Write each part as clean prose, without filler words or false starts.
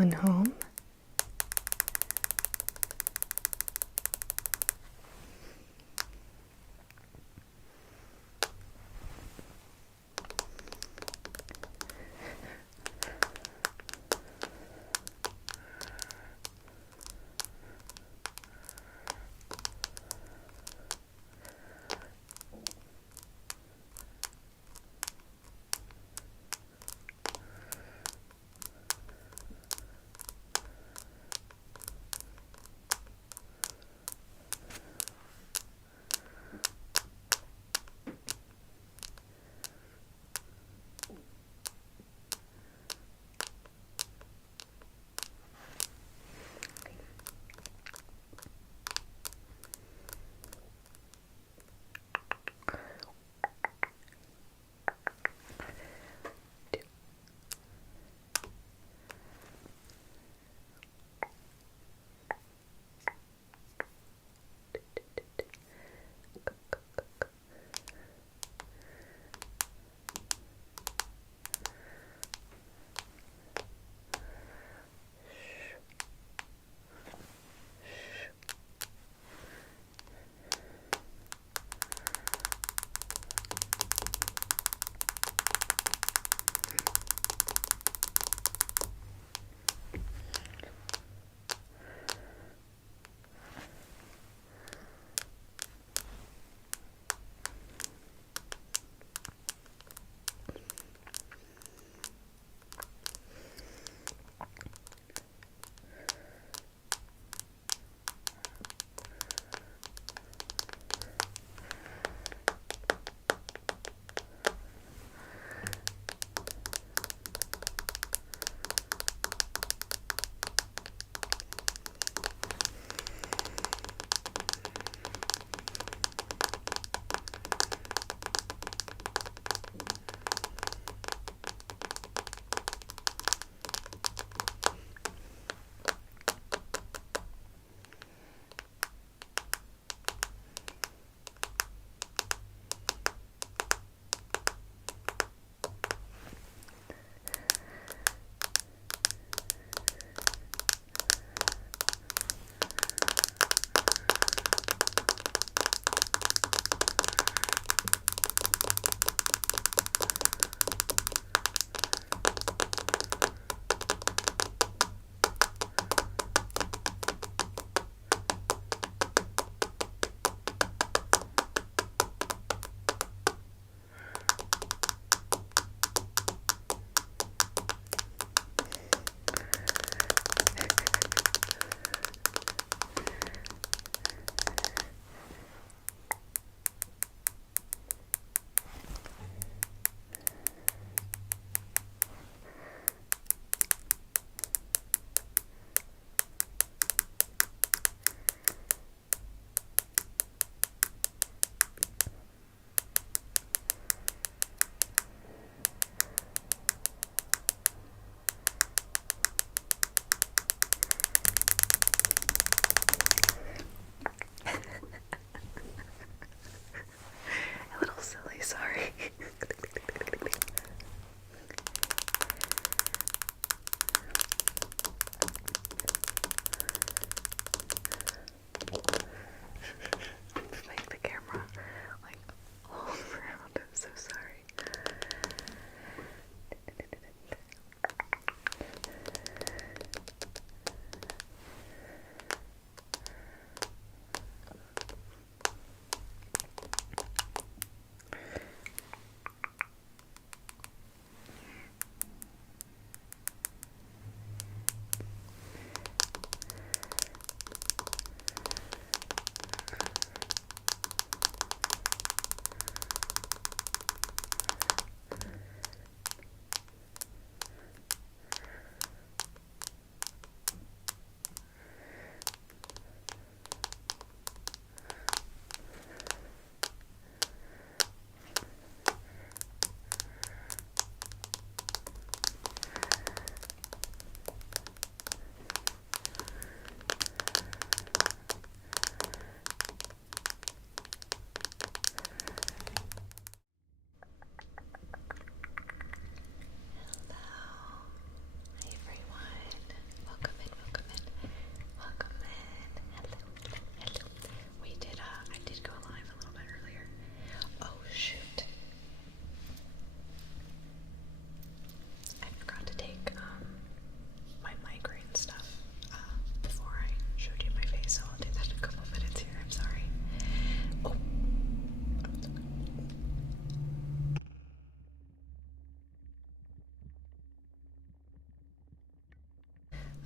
going home?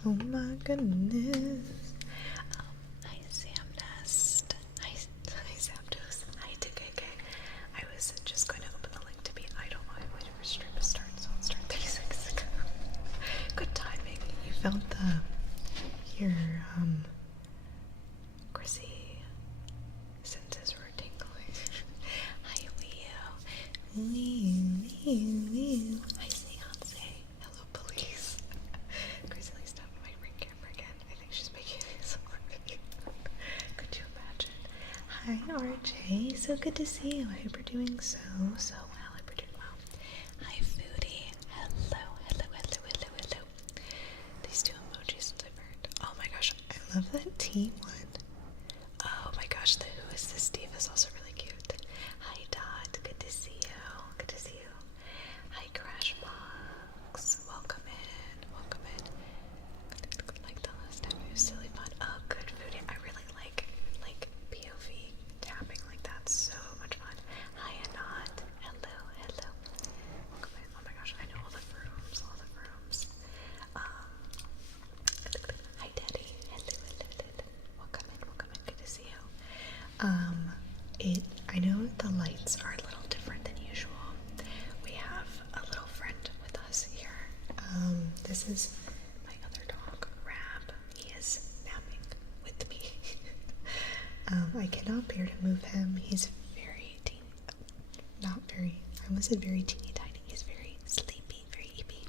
Oh my goodness. Hi Sam Nest. Hi Zapdos. Hi TKK. I was just going to open the link to be idle while I waited for stream to start, so I'll start 30 seconds ago. Good timing. You felt your Chrissy senses were tingling. Hi Leo. Hi Beyonce. Hello police. Chrissy stopped my ring camera again. I think she's making it Could you imagine? Hi RJ, so good to see you. I hope you're doing so well. I hope you're doing well. Hi Foodie. Hello. These two emojis delivered. Oh my gosh, I love that T one. Oh my gosh, the Who Is This Steve is also really cute. Hi Dot, good to see you. Good to see you. Hi Crashbox, welcome in. Like the last time it was silly fun. Oh, good Foodie. I really like POV tapping like that. So much fun. Hi Anat. Hello. Welcome in. Oh my gosh, I know all the rooms. Hi Daddy. Hello. Welcome in. Good to see you. I know the lights are a little different than usual. We have a little friend with us here. This is my other dog, Rab. He is napping with me. I cannot bear to move him. He's very I almost said very teeny tiny. He's very sleepy, very eepy.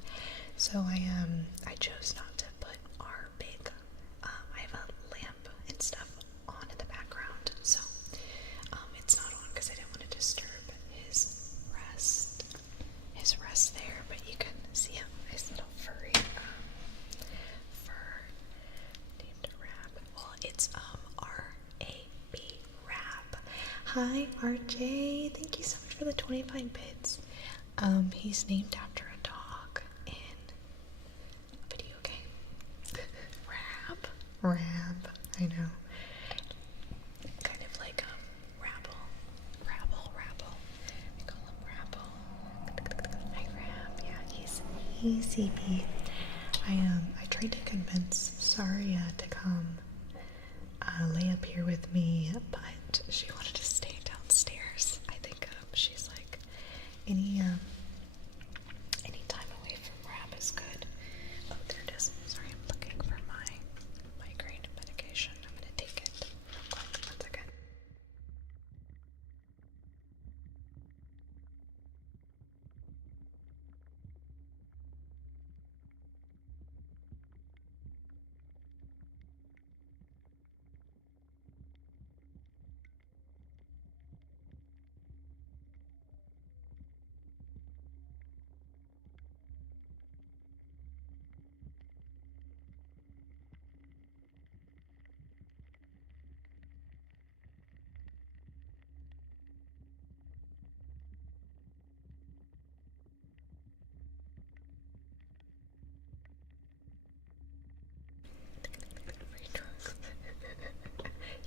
So I chose not to put our big, I have a lamp and stuff on in the background. So, it's not on because I didn't want to disturb his rest there, but you can see him, his little furry, fur named Rab. Well, it's, R-A-B, Rab. Hi, RJ. Thank you so much for the 25 bits. He's named after a dog in a video game. Rab. I know. Kind of like, Rabble. I call him Rabble. Hi, Rab. Yeah, he's CP. I tried to convince Saria to come, lay up here with me, but she wanted to stay downstairs. I think, she's like, any time away from Rab is good. Oh, there it is. Sorry, I'm looking for my migraine medication. I'm gonna take it real quick. 1 second.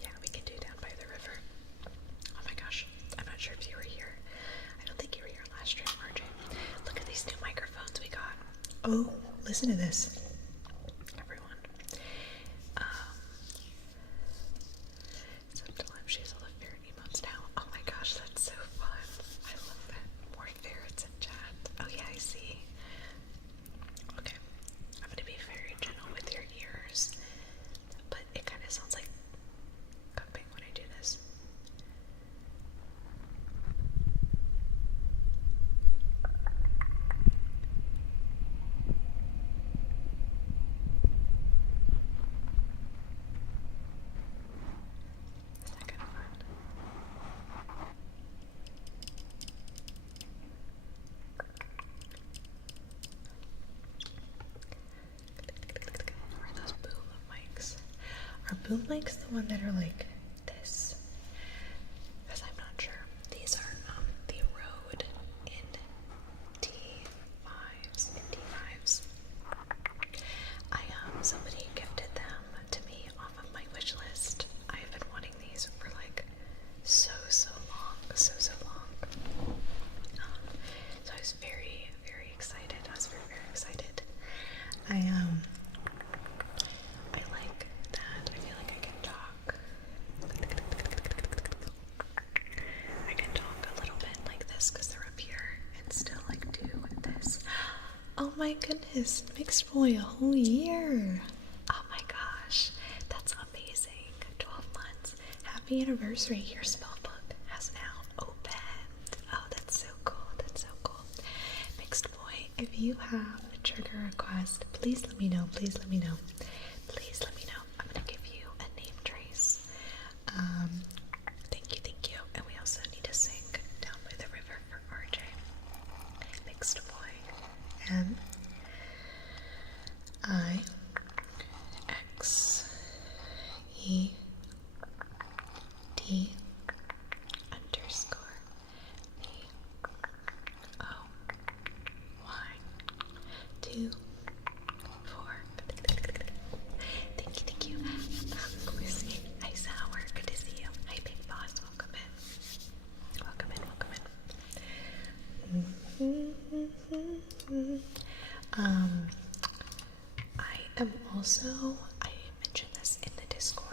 Yeah, we can do down by the river. Oh my gosh, I'm not sure if you were here. I don't think you were here last stream, RJ. Look at these new microphones we got. Oh, listen to this. Everyone. Sometimes she's all the ferret emotes now. Oh my gosh, that's so fun. I love that. More ferrets in chat. Oh yeah, I see. Okay. I'm gonna be very gentle with your ears. But it kind of sounds like cupping when I do this. Is that kind of fun? Or are those boom mics? Are boom mics the one that are like this? Because I'm not sure. These are the Rode NT5s. Somebody gifted them to me off of my wish list. I've been wanting these for like so long. So I was very excited. Oh my goodness, mixed boy, a whole year. Oh my gosh, that's amazing. 12 months. Happy anniversary. Your spell book has now opened. Oh, that's so cool. That's so cool. Mixed boy, if you have a trigger request, please let me know. Please let me know. Please let me know. I'm gonna give you a name trace. Thank you, thank you. And we also need to sing Down by the River for RJ. Mixed boy. MIXED underscore BOY 24. Thank you. Chrissy, hi Sour, good to see you. Hi Big Boss, welcome in. Welcome in. I am also, I mentioned this in the Discord.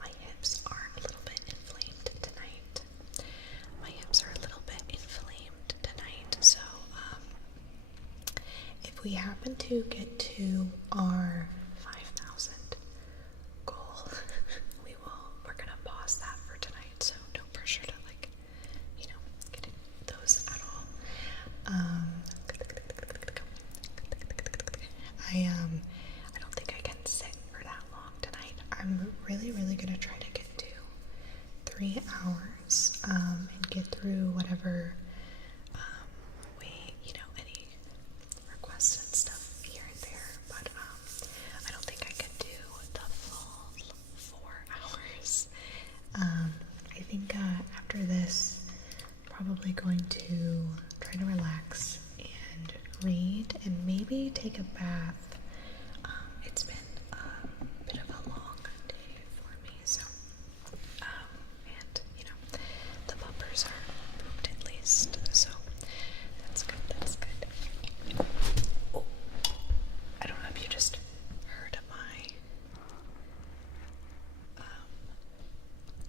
My hips are a little bit inflamed tonight. So, if we happen to get to our 5,000 goal, we're gonna pause that for tonight, so no pressure to get those at all. I don't think I can sit for that long tonight. I'm really gonna try to get to 3 hours, and get through whatever, any requests and stuff here and there, but, I don't think I can do the full 4 hours. I think, after this, I'm probably going to try to relax and read and maybe take a bath. It's been a bit of a long day for me, so, and, the bumpers are pooped at least, so that's good. Oh, I don't know if you just heard my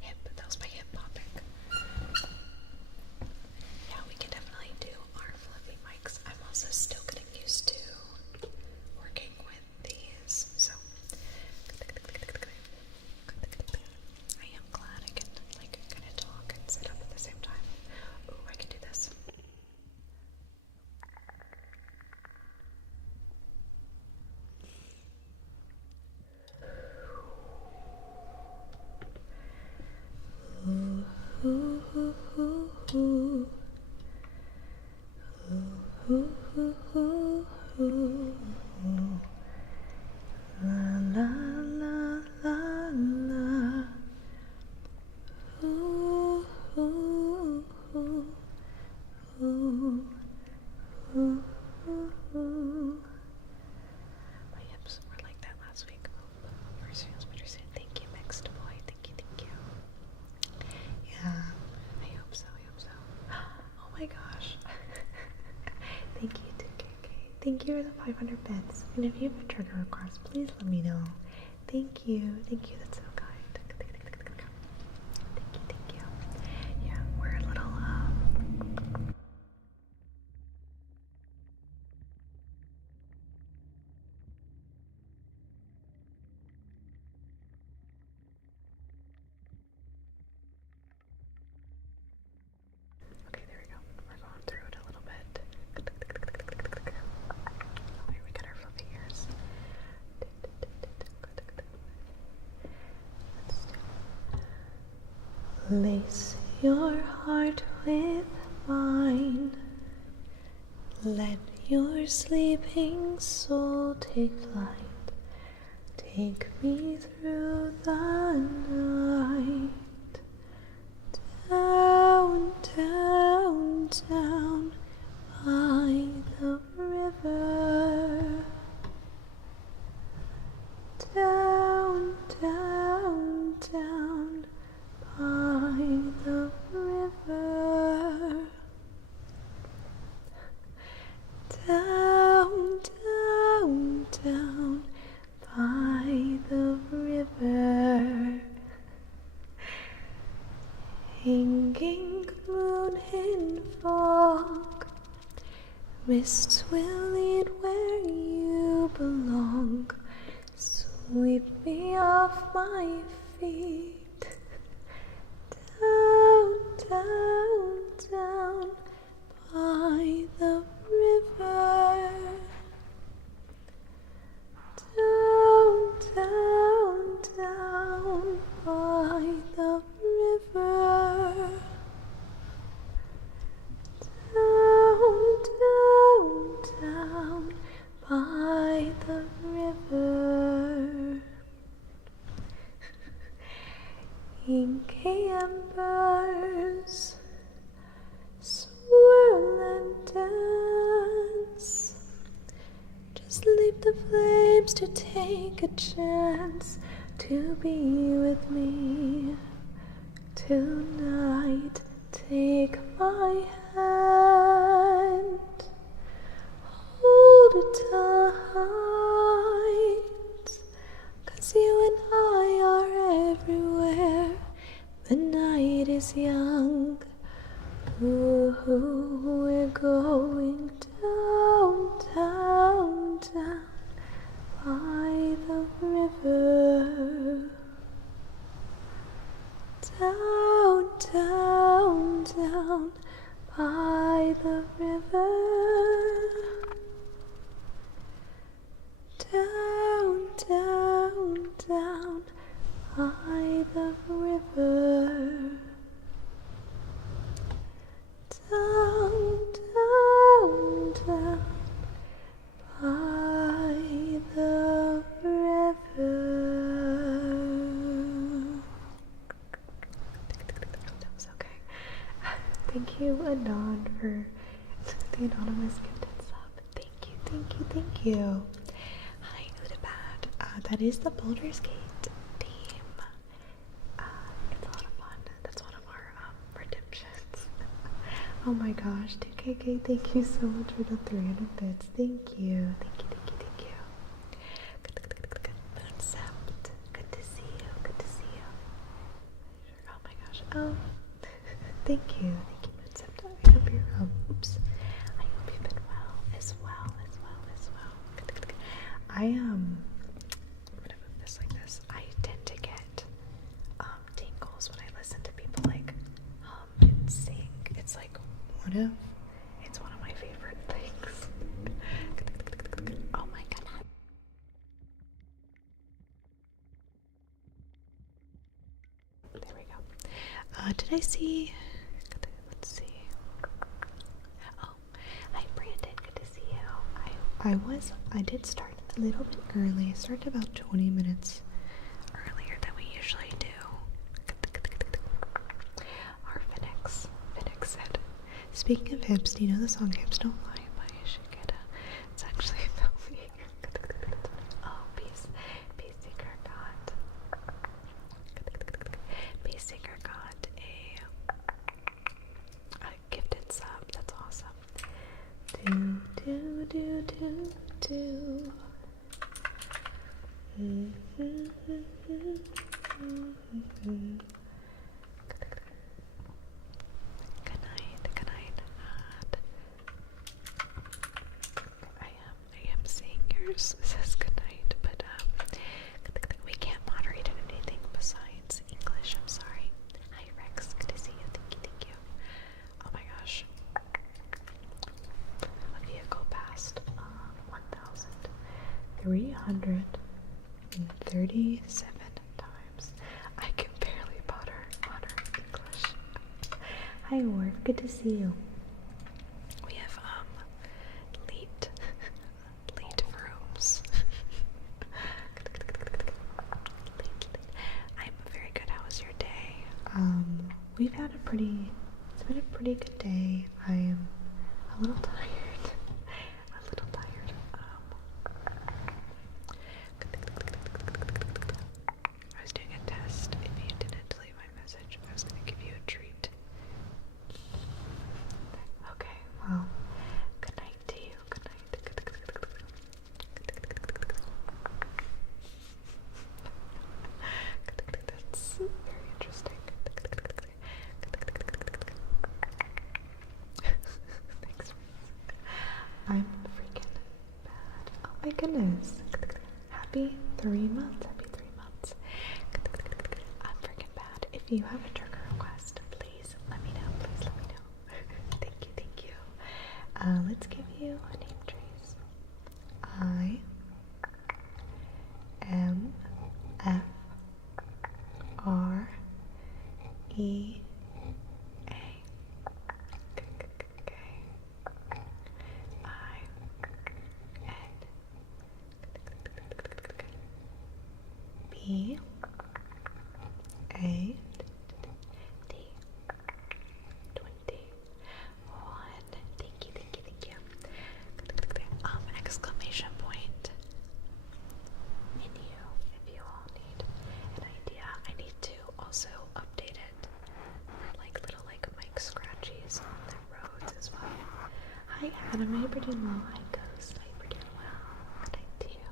hip. That was my hip popping. Yeah, we can definitely do our fluffy mics. I'm also still getting used to working with these, so I am glad I can kind of talk and sit up at the same time. Ooh, I can do this. La la la la. Ooh, ooh, ooh, ooh, ooh, ooh. My hips were like that last week. First feels better soon. Thank you, mixed boy. Thank you. Yeah, I hope so. Oh my gosh. Thank you, 2KK. Thank you for the 500 bits. And if you have a trigger request, please let me know. Thank you. That's so kind. Thank you. Yeah, we're a little, okay, there we go. We're going through it a little bit. Oh, here we got our fluffy ears. Lace your heart with mine. Let your sleeping soul take flight. Take me through the night. Down, down, down by the river. Down, down, down by the river. Down, down, down by the river. Hanging moon in fog, Mists will lead where you belong. Sweep me off my feet. Down, down, down by the river. Down, down, down by the river. Down, down, down by the river. Inky embers swirl and dance. Just leave the flames to take a chance to be with me tonight. Take my hand, hold it tight, 'cause you and I are everywhere. The night is young. Ooh, we're going down, down, down by the river. Down, down, down by the river. Down, down, down by the river. Down, down, down by the river. That was okay. Thank you, Anon, for the anonymous gifted sub. Thank you, thank you, thank you. Hi, Udabad. That is the Baldur's Gate theme. It's a lot of fun. That's one of our redemptions. Oh my gosh, 2KK, thank you so much for the 300 bits. Thank you, thank you, thank you, thank you. Moonsept, good to see you, good to see you. Oh my gosh, oh, thank you, Moonsept. I hope you're, oops, I hope you've been well, as well. I'm gonna move this like this. I tend to get tingles when I listen to people like hum and sing. It's like one of my favorite things. Oh my god. There we go. Did I see? Let's see. Oh, hi Brandon. Good to see you. I did start a little bit early. I started about 20 minutes earlier than we usually do. Our Phoenix said, speaking of hips, do you know the song Hips Don't Lie by Shiketa? It's actually about me. Oh, Peace Seeker got a gifted sub. That's awesome. Do. Good night. I am seeing yours says good night, but we can't moderate anything besides English. I'm sorry. Hi Rex, good to see you. Thank you. Oh my gosh. A vehicle passed 1,337 times. I can barely moderate English. Hi Ward, good to see you. We have late rooms. I'm very good. How was your day? It's been a pretty good day. I am a little tired. I was doing a test. If you didn't leave my message, I was going to give you a treat. Okay, well, good night to you. Good night. That's very interesting. Thanks. goodness. Happy 3 months. Happy 3 months. I'm freaking bad. If you have a trigger request, please let me know. Please let me know. Thank you, thank you. Let's give you a name trace. IMFREA. B A D 21. Thank you, thank you, thank you. Exclamation point. And you, if you all need an idea, I need to also update it for like little like mic scratchies on the roads as well. Hi Adam, I hope you're doing well. Hi Ghost, I hope you're doing well. Good night to you.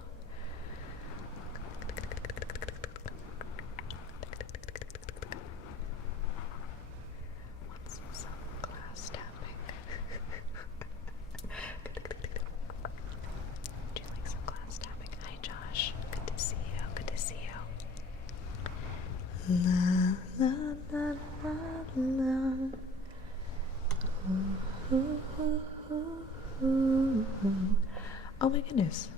What's some glass tapping? Do you like some glass tapping? Hi Josh, good to see you, good to see you. La la la la la. Ooh, ooh, ooh, ooh, ooh. Oh my goodness.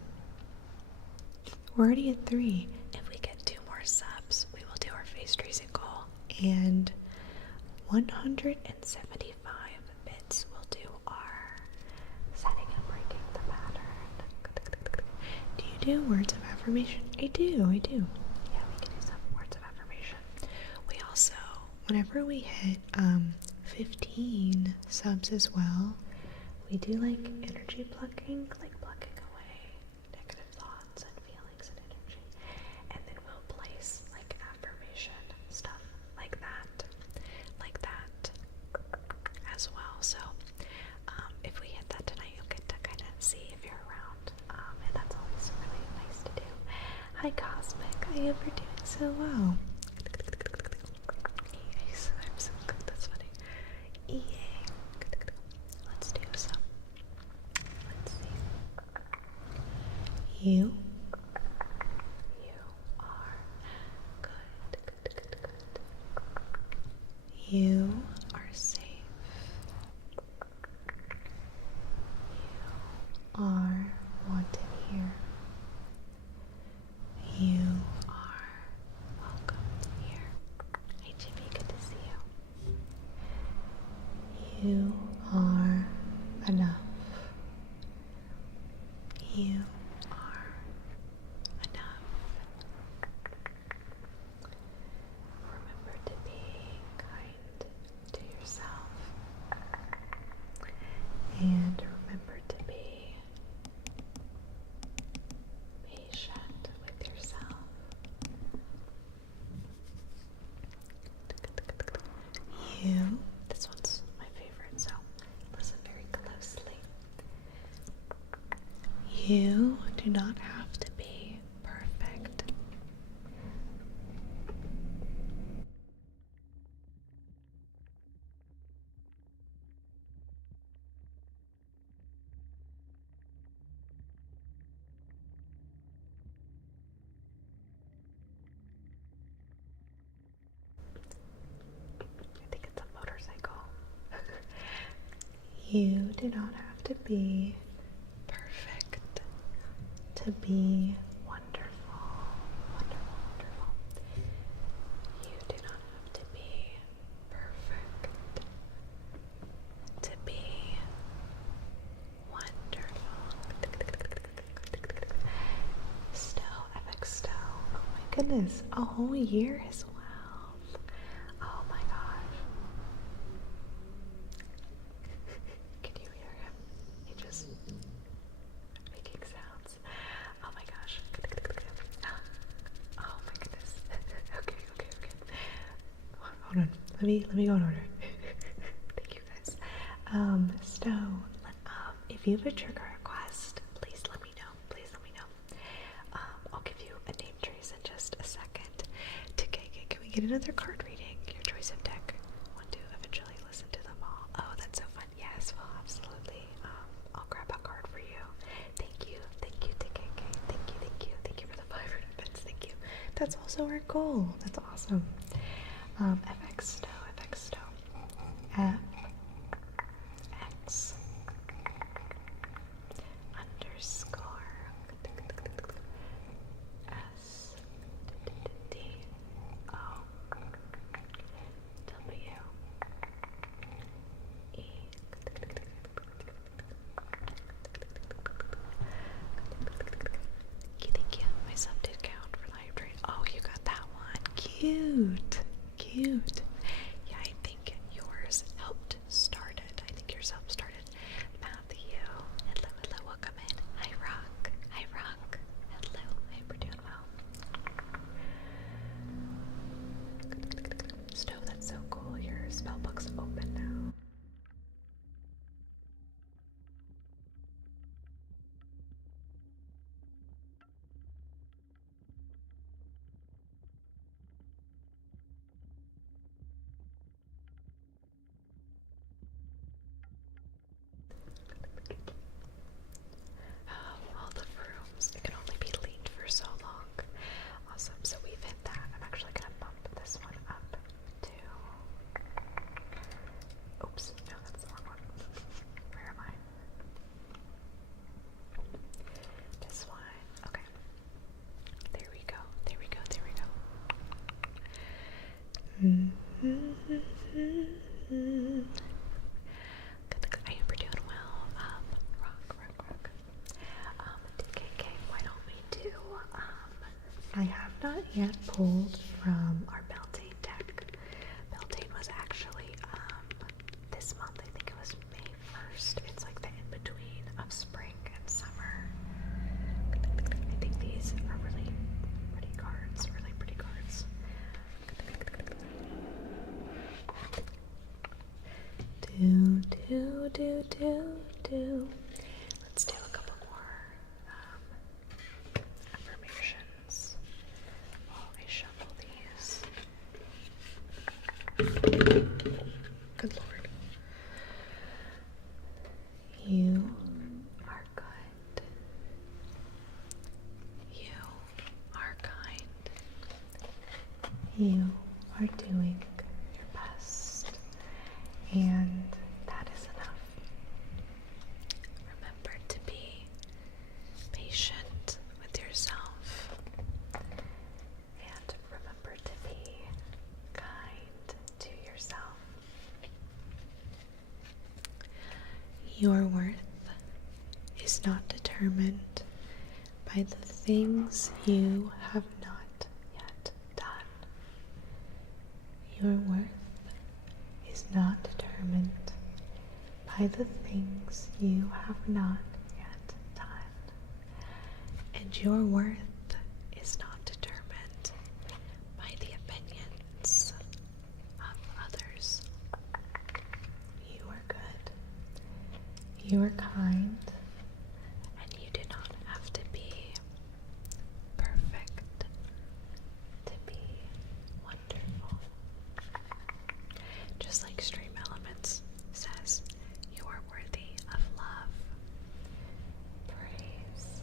We're already at 3. If we get 2 more subs, we will do our face tracing goal. And 175 bits will do our setting and breaking the pattern. Do you do words of affirmation? I do. Yeah, we can do some words of affirmation. We also, whenever we hit 15 subs as well, we do like energy plucking, like plucking away negative thoughts and feelings and energy, and then we'll place like affirmation stuff like that as well. So if we hit that tonight, you'll get to kind of see if you're around, and that's always really nice to do. Hi Cosmic, I hope you're doing so well. Yes, I'm so good, that's funny. EA. Let's do some. Let's see. You are good. You are safe. You are wanted here. You are welcome here. Hey Jimmy, good to see you. You are enough. You are enough. Remember to be kind to yourself. And remember to be patient with yourself. You, this one's my favorite, so listen very closely. You do not have to be perfect. I think it's a motorcycle. You do not have to be perfect to be wonderful. Wonderful, wonderful. You do not have to be perfect to be wonderful. Stowe, FX Stowe. Oh my goodness, a whole year as well. Oh my gosh. Can you hear him? He just making sounds. Oh my gosh. Oh my goodness. Okay. Hold on. Let me go in order. Thank you guys. Stowe, if you have a trigger request, please let me know. I'll give you a name trace in just a second. Can we get another card reading? Your choice of deck. Want to eventually listen to them all. Oh, that's so fun. Yes, well, absolutely. I'll grab a card for you. Thank you, TKK. That's also our goal. That's awesome. FX Stowe. FX underscore S D O W E. Thank you. My sub did count for live trade. Oh, you got that one. Cute. Cute. Yeah, I think yours helped start it. I think yours helped start it. Matthew. Hello, welcome in. Hi, Rock. Hello, I hope you're doing well. Stove, that's so cool. Your spell book's open now. All the rooms. It can only be leaned for so long. Awesome. So we've hit that. I'm actually gonna bump this one up to. Oops. No, that's the wrong one. Where am I? This one. Okay. There we go. I hope you're doing well. Rock. DKK, why don't we do, I have not yet pulled from our Beltane deck. Beltane was actually, this month, I think it was May 1st. It's like the in-between of spring and summer. I think these are really pretty cards. Do. Let's do a couple more affirmations while I shuffle these. Good Lord. You are good. You are kind. You are doing your best. And that is enough. Remember to be patient with yourself. And remember to be kind to yourself. Your worth is not determined by the things you have not yet done. Your worth is not determined by the things you have not yet done. And your worth is not determined by the opinions of others. You are good. You are kind. And you do not have to be perfect to be wonderful. Just like Stream Elements says, you are worthy of love, praise,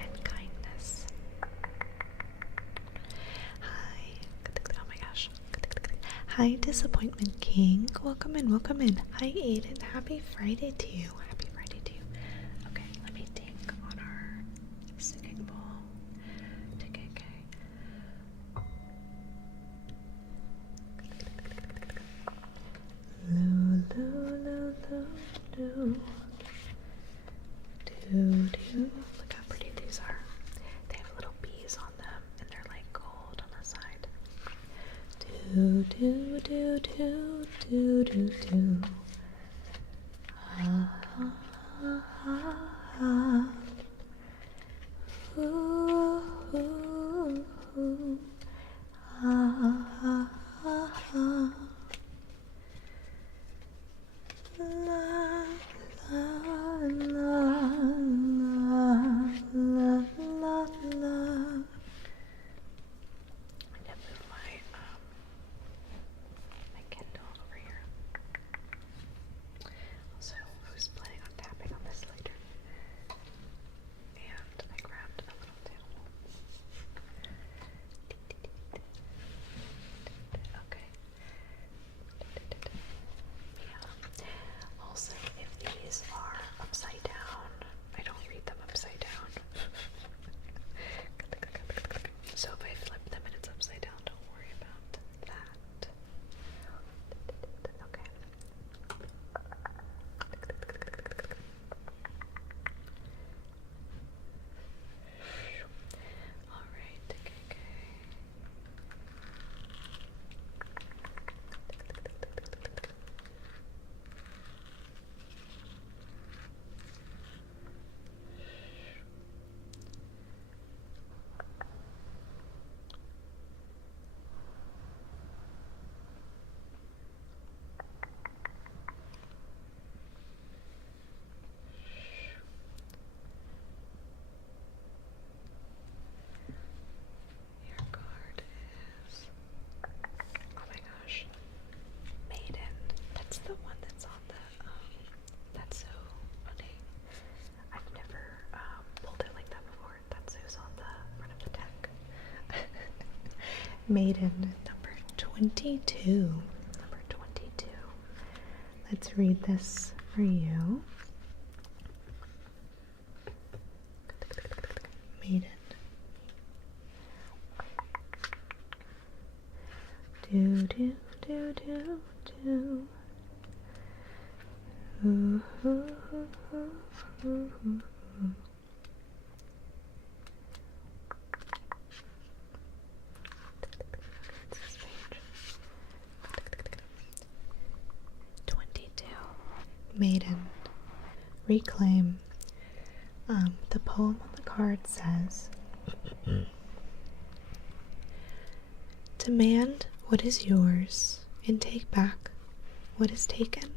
and kindness. Hi. Oh my gosh. Hi, Disappointment King. Welcome in. Hi, Aiden. Happy Friday to you. Okay, let me think on our singing bowl. TKK. Look how pretty these are. They have little bees on them, and they're like gold on the side. My Kindle over here. Also, I was planning on tapping on this later, and I grabbed a little towel. Maiden, number 22. Number 22. Let's read this for you. Maiden. Do do do do do. Ooh, ooh, ooh, ooh, ooh, ooh. 22. Maiden. Reclaim. The poem on the card says, demand what is yours and take back what is taken.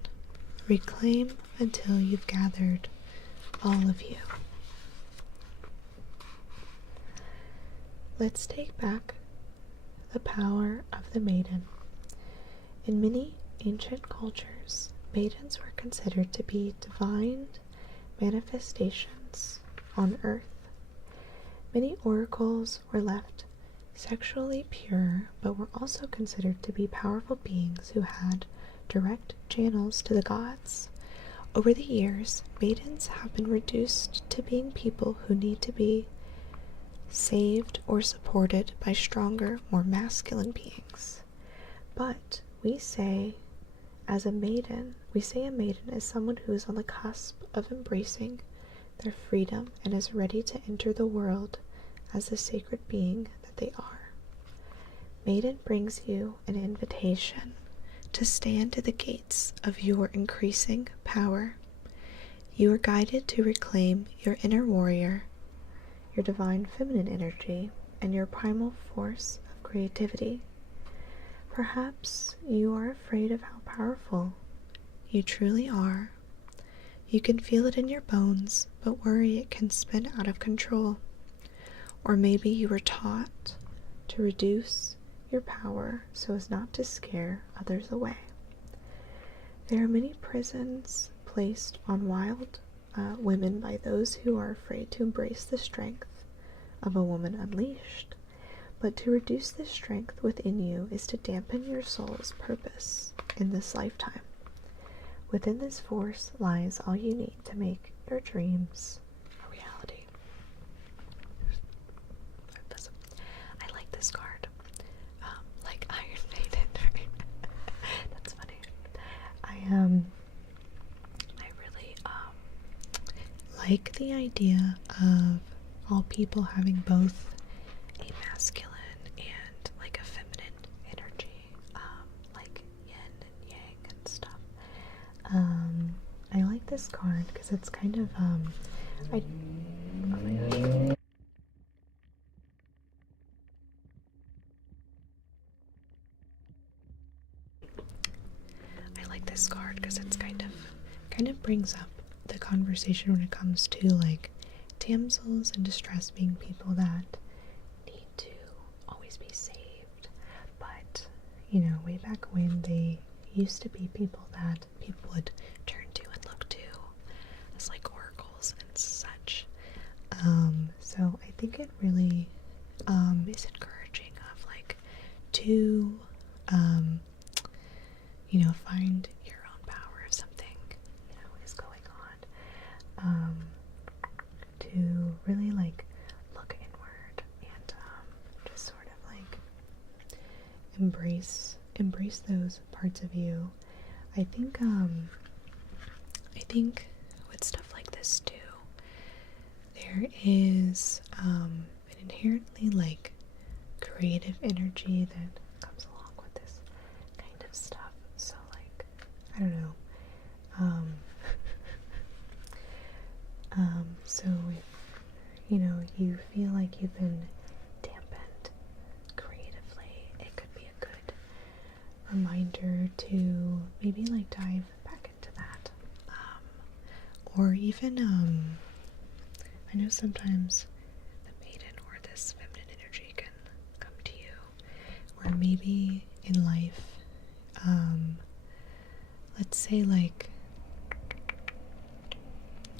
Reclaim until you've gathered all of you. Let's take back the power of the maiden. In many ancient cultures, maidens were considered to be divine manifestations on earth. Many oracles were left sexually pure, but were also considered to be powerful beings who had direct channels to the gods. Over the years, maidens have been reduced to being people who need to be saved or supported by stronger, more masculine beings. But we say a maiden is someone who is on the cusp of embracing their freedom and is ready to enter the world as the sacred being that they are. Maiden brings you an invitation to stand at the gates of your increasing power. You are guided to reclaim your inner warrior, your divine feminine energy, and your primal force of creativity. Perhaps you are afraid of how powerful you truly are. You can feel it in your bones, but worry it can spin out of control. Or maybe you were taught to reduce your power so as not to scare others away. There are many prisons placed on wild women by those who are afraid to embrace the strength of a woman unleashed. But to reduce this strength within you is to dampen your soul's purpose in this lifetime. Within this force lies all you need to make your dreams a reality. I like this card. Like Iron Maiden. That's funny. I really like the idea of all people having both a masculine and like a feminine energy, like yin and yang and stuff. I like this card because it's kind of oh my gosh. I like this card because it's kind of brings up the conversation when it comes to like damsels in distress being people that need to always be saved. But, you know, way back when, they used to be people that people would turn to and look to as like oracles and such. So I think it really is encouraging of like to you know, find your own power if something, you know, is going on. To really like look inward and just sort of like embrace those parts of you. I think with stuff like this too, there is an inherently like creative energy that comes along with this kind of stuff. So like, I don't know. So if, you know, you feel like you've been dampened creatively, it could be a good reminder to maybe like dive back into that. Or even, I know sometimes the maiden or this feminine energy can come to you, or maybe in life, let's say like,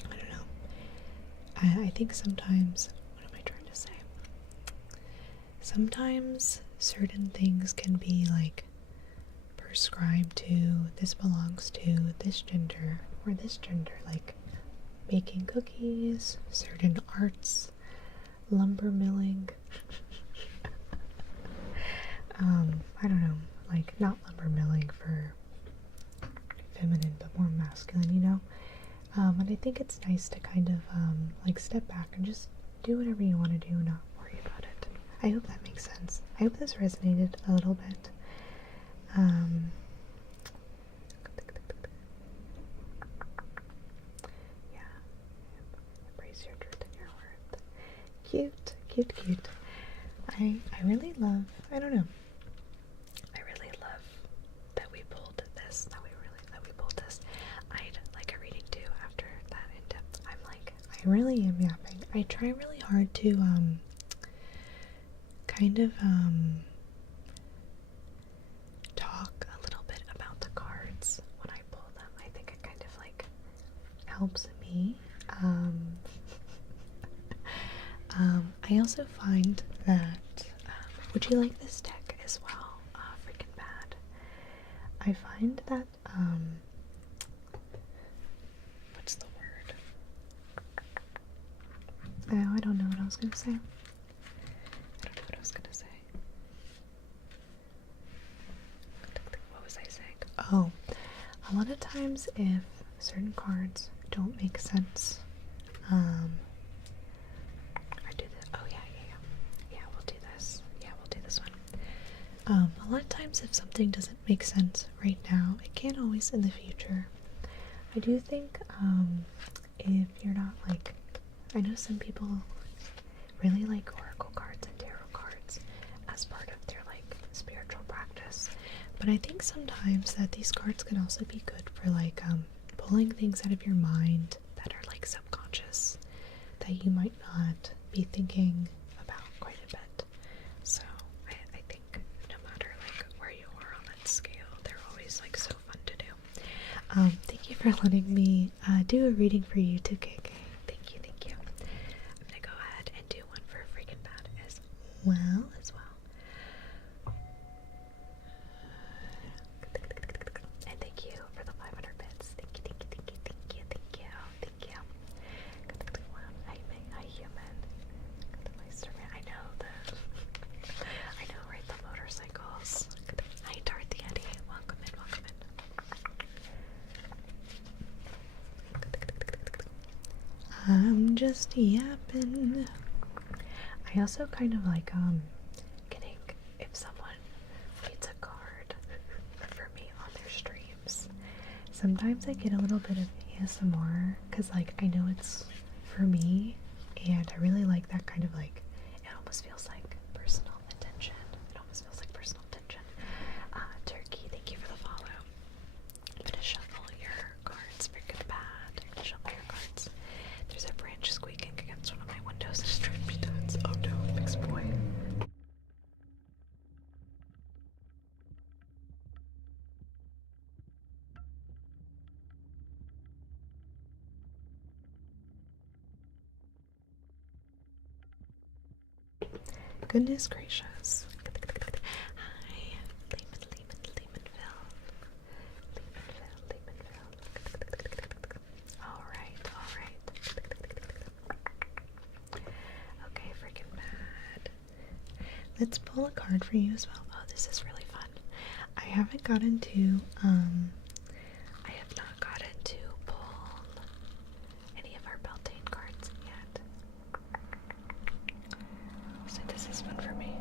I don't know, I think sometimes, what am I trying to say? Sometimes certain things can be like prescribed to, this belongs to this gender or this gender, like baking cookies, certain arts, lumber milling. I don't know, like not lumber milling for feminine but more masculine, you know? And I think it's nice to kind of like step back and just do whatever you want to do, not worry about it. I hope that makes sense. I hope this resonated a little bit. Yeah. Embrace your truth and your worth. Cute, cute, cute. I really love, I don't know. I really love that we pulled this, that we pulled this. I'd like a reading too after that in depth. I'm like, I really am yapping. I try really hard to, kind of, talk a little bit about the cards when I pull them. I think it kind of like helps me. I also find that, would you like this deck as well? Freaking bad. I find that, what's the word? Oh, I don't know what I was gonna say. What was I saying? Oh, a lot of times if certain cards don't make sense, I do this. Oh yeah, we'll do this. Yeah, we'll do this one. A lot of times if something doesn't make sense right now, it can always in the future. I do think, if you're not like, I know some people really like oracle cards and tarot cards as part of their like spiritual practice, but I think sometimes that these cards can also be good for like pulling things out of your mind that are like subconscious that you might not be thinking about quite a bit. So I think no matter like where you are on that scale, they're always like so fun to do. Thank you for letting me do a reading for you too, KK. Thank you, thank you. I'm gonna go ahead and do one for freaking bad as well. And thank you for the 500 bits. Thank you. Hi, human. I know, right? The motorcycles. Hi, Darth Yeti. Welcome in. I'm just yapping. I also kind of like getting, if someone needs a card for me on their streams, sometimes I get a little bit of ASMR because like I know it's for me and I really like that kind of like, it almost feels like personal attention. Turkey, thank you for the follow. I'm gonna shuffle your cards freaking bad. Shuffle your cards. There's a branch squeaking against one of my windows. It's driving me nuts. Oh no, big boy. Goodness gracious. Hi, Lehmanville. Alright. Okay, freaking bad. Let's pull a card for you as well. Oh, this is really fun. I have not gotten to pull any of our Beltane cards yet. So this is fun for me.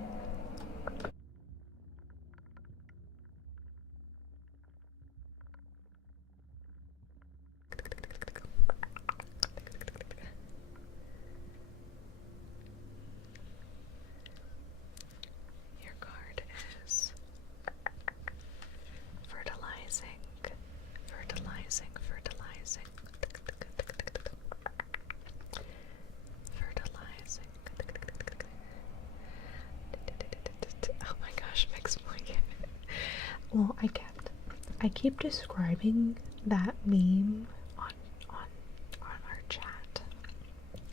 Your card is fertilizing. Oh my gosh, Mix Boy. Well, I keep describing that meme on our chat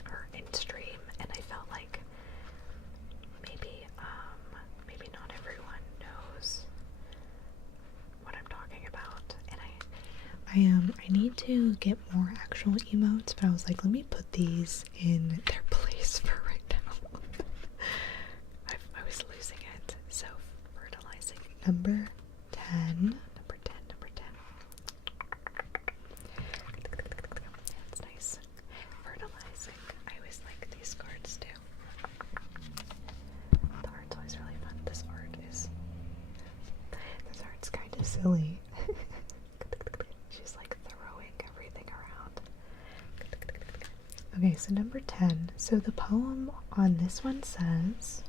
or in stream, and I felt like maybe not I need to get more actual emotes, but I was like, let me put these in their place for right now. I was losing it. So fertilizing. Number 10. Number 10. That's nice. Fertilizing. I always like these cards too. The art's always really fun. This art's kind of silly. She's like throwing everything around. Okay, so number 10. So the poem on this one says,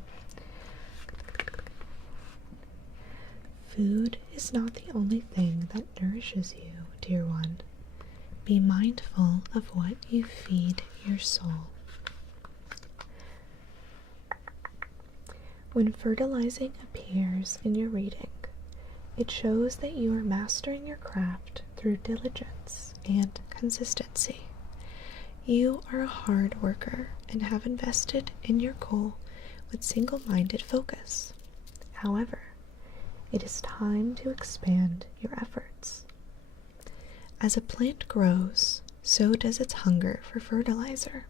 food is not the only thing that nourishes you, dear one. Be mindful of what you feed your soul. When fertilizing appears in your reading, it shows that you are mastering your craft through diligence and consistency. You are a hard worker and have invested in your goal with single-minded focus. However, it is time to expand your efforts. As a plant grows, so does its hunger for fertilizer.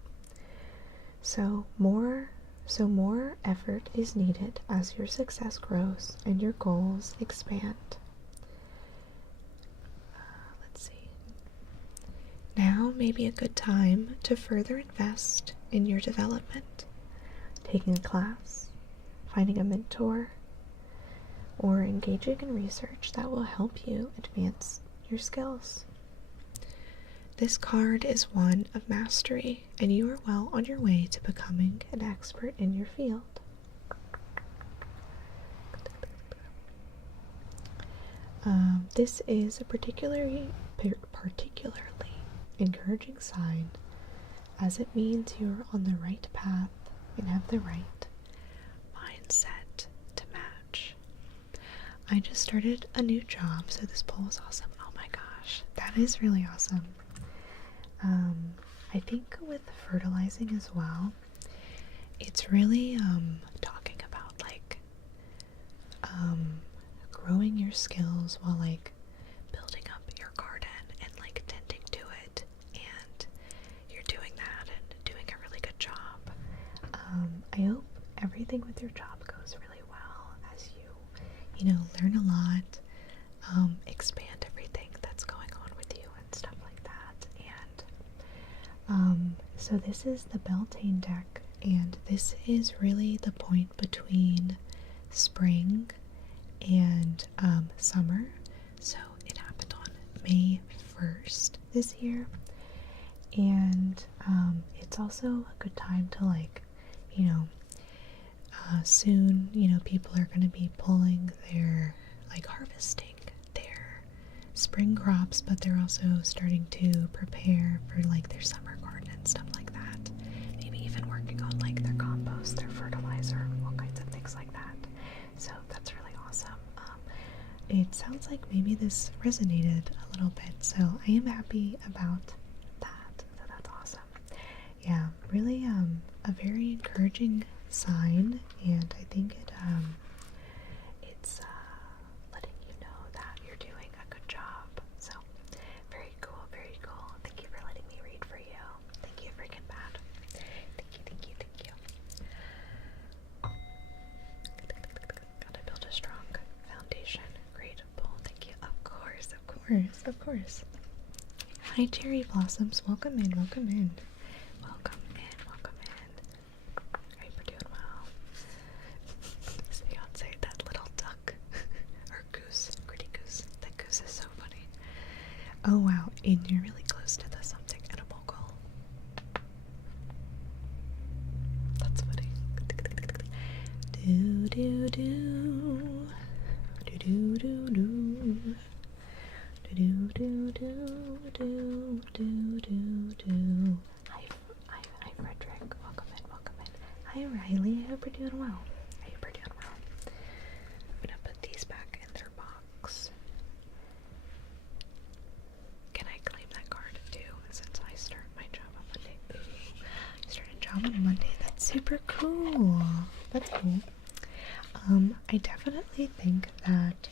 So more effort is needed as your success grows and your goals expand. Let's see. Now may be a good time to further invest in your development. Taking a class, finding a mentor, or engaging in research that will help you advance your skills. This card is one of mastery, and you are well on your way to becoming an expert in your field. This is a particularly encouraging sign, as it means you're on the right path and have the right mindset to match. I just started a new job, so this poll was awesome. Oh my gosh, that is really awesome. I think with fertilizing as well, it's really talking about like growing your skills while like building up your garden and like tending to it, and you're doing that and doing a really good job. I hope everything with your job goes really well as you learn a lot, expand everything that's going on with you and stuff like that. And so this is the Beltane deck, and this is really the point between spring and summer. So it happened on May 1st this year, and it's also a good time to soon people are going to be pulling their harvesting their spring crops, but they're also starting to prepare for their summer garden and stuff like that. Maybe even working on their compost, their fertilizer, all kinds of things like that. So that's really awesome. It sounds like maybe this resonated a little bit, so I am happy about that. So that's awesome. Yeah, really a very encouraging sign, and I think it's letting you know that you're doing a good job. So very cool, very cool. Thank you for letting me read for you. Thank you, freaking bad. Thank you. Gotta build a strong foundation. Great pull. Thank you. Of course. Hi, cherry blossoms. Welcome in. Welcome in. I hope you're doing well. Is Beyonce that little duck? Or goose? Pretty goose. That goose is so funny. Oh wow, and you're really close to the something edible goal. That's funny. Do do do. Do do do do. Do do do do do do do. Hi Frederick. Welcome in. Hi Riley. I hope you're doing well. I'm gonna put these back in their box. Can I claim that card too, since I start my job on Monday? Ooh, I start a job on Monday. That's super cool. That's cool. I definitely think that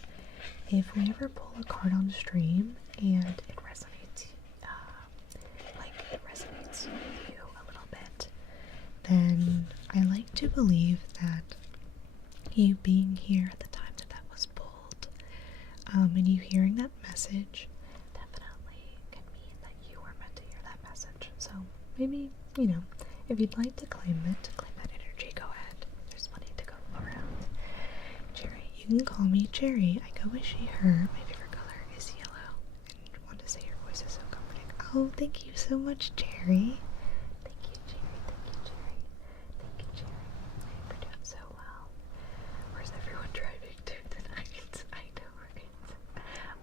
if we ever pull a card on stream and it resonates believe that you being here at the time that that was pulled, and you hearing that message definitely can mean that you were meant to hear that message. So maybe, you know, if you'd like to claim that energy, go ahead. There's plenty to go around. Cherry, you can call me Cherry. I go with she, her. My favorite color is yellow. And I want to say your voice is so comforting. Oh, thank you so much, Cherry. Thank you, Cherry. Thank you, Cherry. Thank you, Cherry. We're doing so well. Where's everyone driving to tonight? I know, right?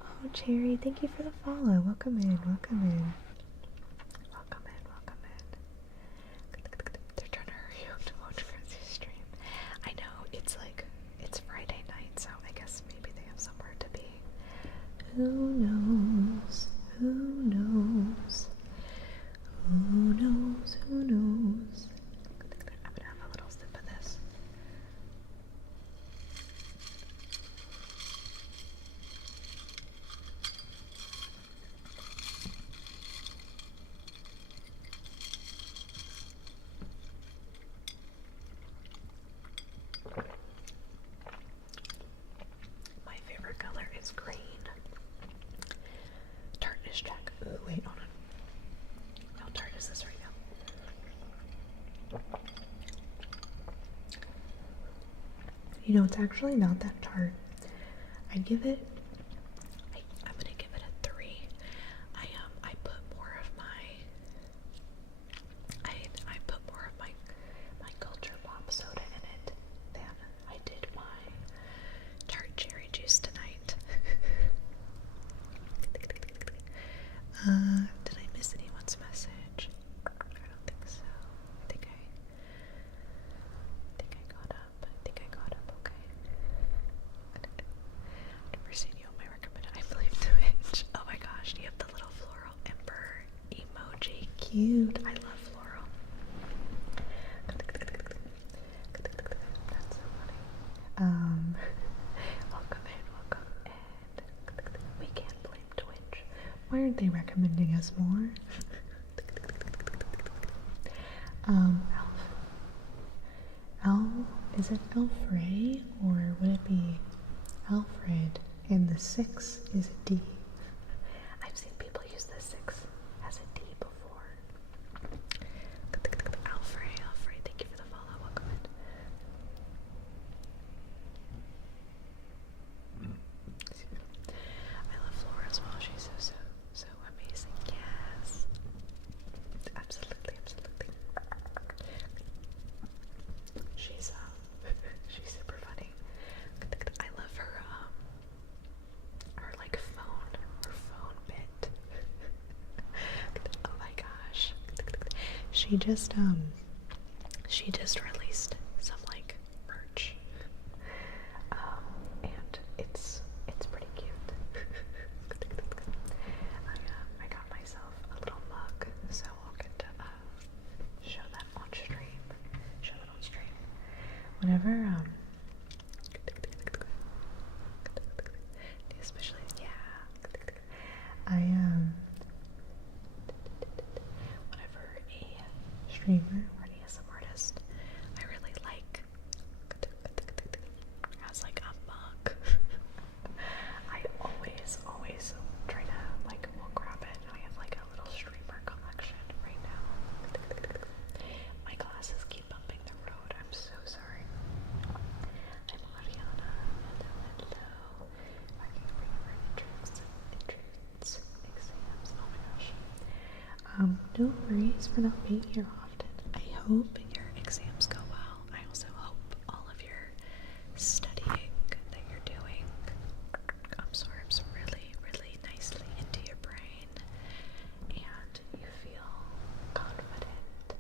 Oh, Cherry, thank you for the follow. Welcome in, welcome in. Welcome in, welcome in. They're trying to hurry up to watch Chrissy's stream. I know, it's like, it's Friday night, so I guess maybe they have somewhere to be. Who knows? Who knows? Who knows? Who knows? I'm gonna have a little sip of this. My favorite color is green. Tartness check. Ooh, wait, hold on. How tart is this right now? You know, it's actually not that tart. I'd give it, I'm gonna give it a 3. I put more of my, I put more of my Culture Pop soda in it than I did my tart cherry juice tonight. Did I miss anyone's message? I don't think so. I think I got up. I think I got up okay. I've never seen you on my recommended. I believe Twitch. Oh my gosh, you have the little floral emperor emoji. Cute. I love floral. That's so funny. Welcome in, welcome in. We can't blame Twitch. Why aren't they recommending us more? Is it Alfred, or would it be Alfred, and the 6 is a D? I've seen people use the 6 as a D before. Alfred, thank you for the follow. Welcome in. I love Flora as well. She's so amazing. Yes. Absolutely. She's super funny. I love her like phone bit. Oh my gosh. She just released some like merch. And it's pretty cute. I got myself a little mug, so I'll get to show that on stream. Whenever especially whenever a streamer or an ASM artist I really like has like a mug, I always try to like, we'll grab it. I have like a little streamer collection right now. My glasses keep bumping the road. I'm so sorry. I'm Ariana. Hello. I can bring for entrance exams. Oh my gosh. No worries for not being here often. I hope your exams go well. I also hope all of your studying that you're doing absorbs really nicely into your brain, and you feel confident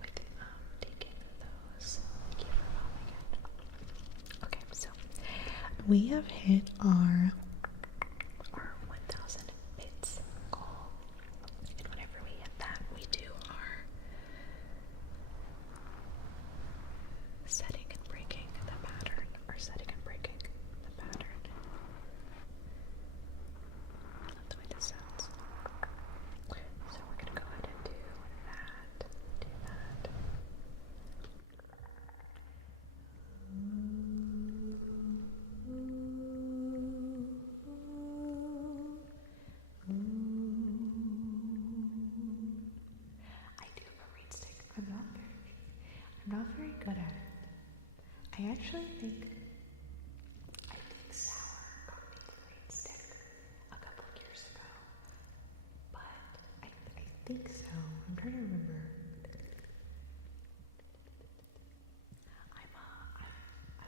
with taking those. Thank you for following it. Okay, so we have hit our 1,000 bits goal, and whenever we hit that, we do our setting and breaking the pattern, I love the way this sounds. So we're gonna go ahead and do that. I'm not very good at it. I actually think Sour got me the green stick a couple of years ago, but I think so. I'm trying to remember. I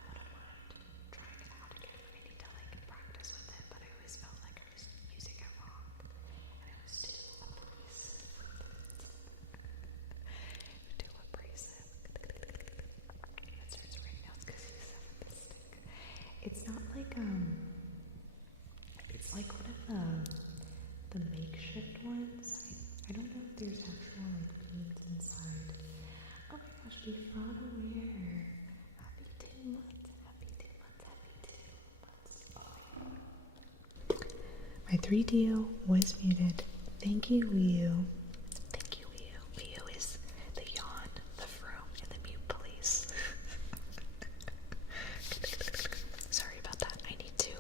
wouldn't mind trying it out again. I need to like practice with it, but I always felt like I was using it wrong, and it was too abrasive. Too abrasive. It starts raining out because you said with the stick. It's not like it's like one of the makeshift ones. I don't know if there's actual like beans inside. Oh my gosh, be fraud aware. Happy 2 months, happy 2 months, happy 2 months. Oh. My 3DO was muted. Thank you, Wii U. Thank you, Wii U. Wii U is the yawn, the vroom, and the mute police. Sorry about that. I need to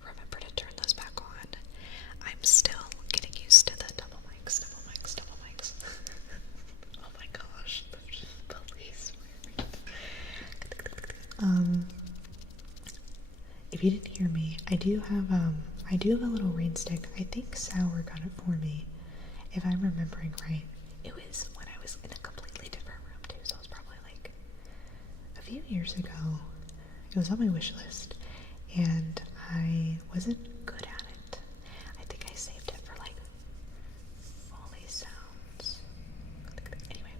remember to turn those back on. I'm still getting used to the double mics. Oh my gosh, police. If you didn't hear me, I do have a little rain stick. I think Sour got it for me, if I'm remembering right. It was when I was in a completely different room too, so it was probably like a few years ago. It was on my wish list, and I wasn't good at it. I think I saved it for like Foley sounds. Anyway,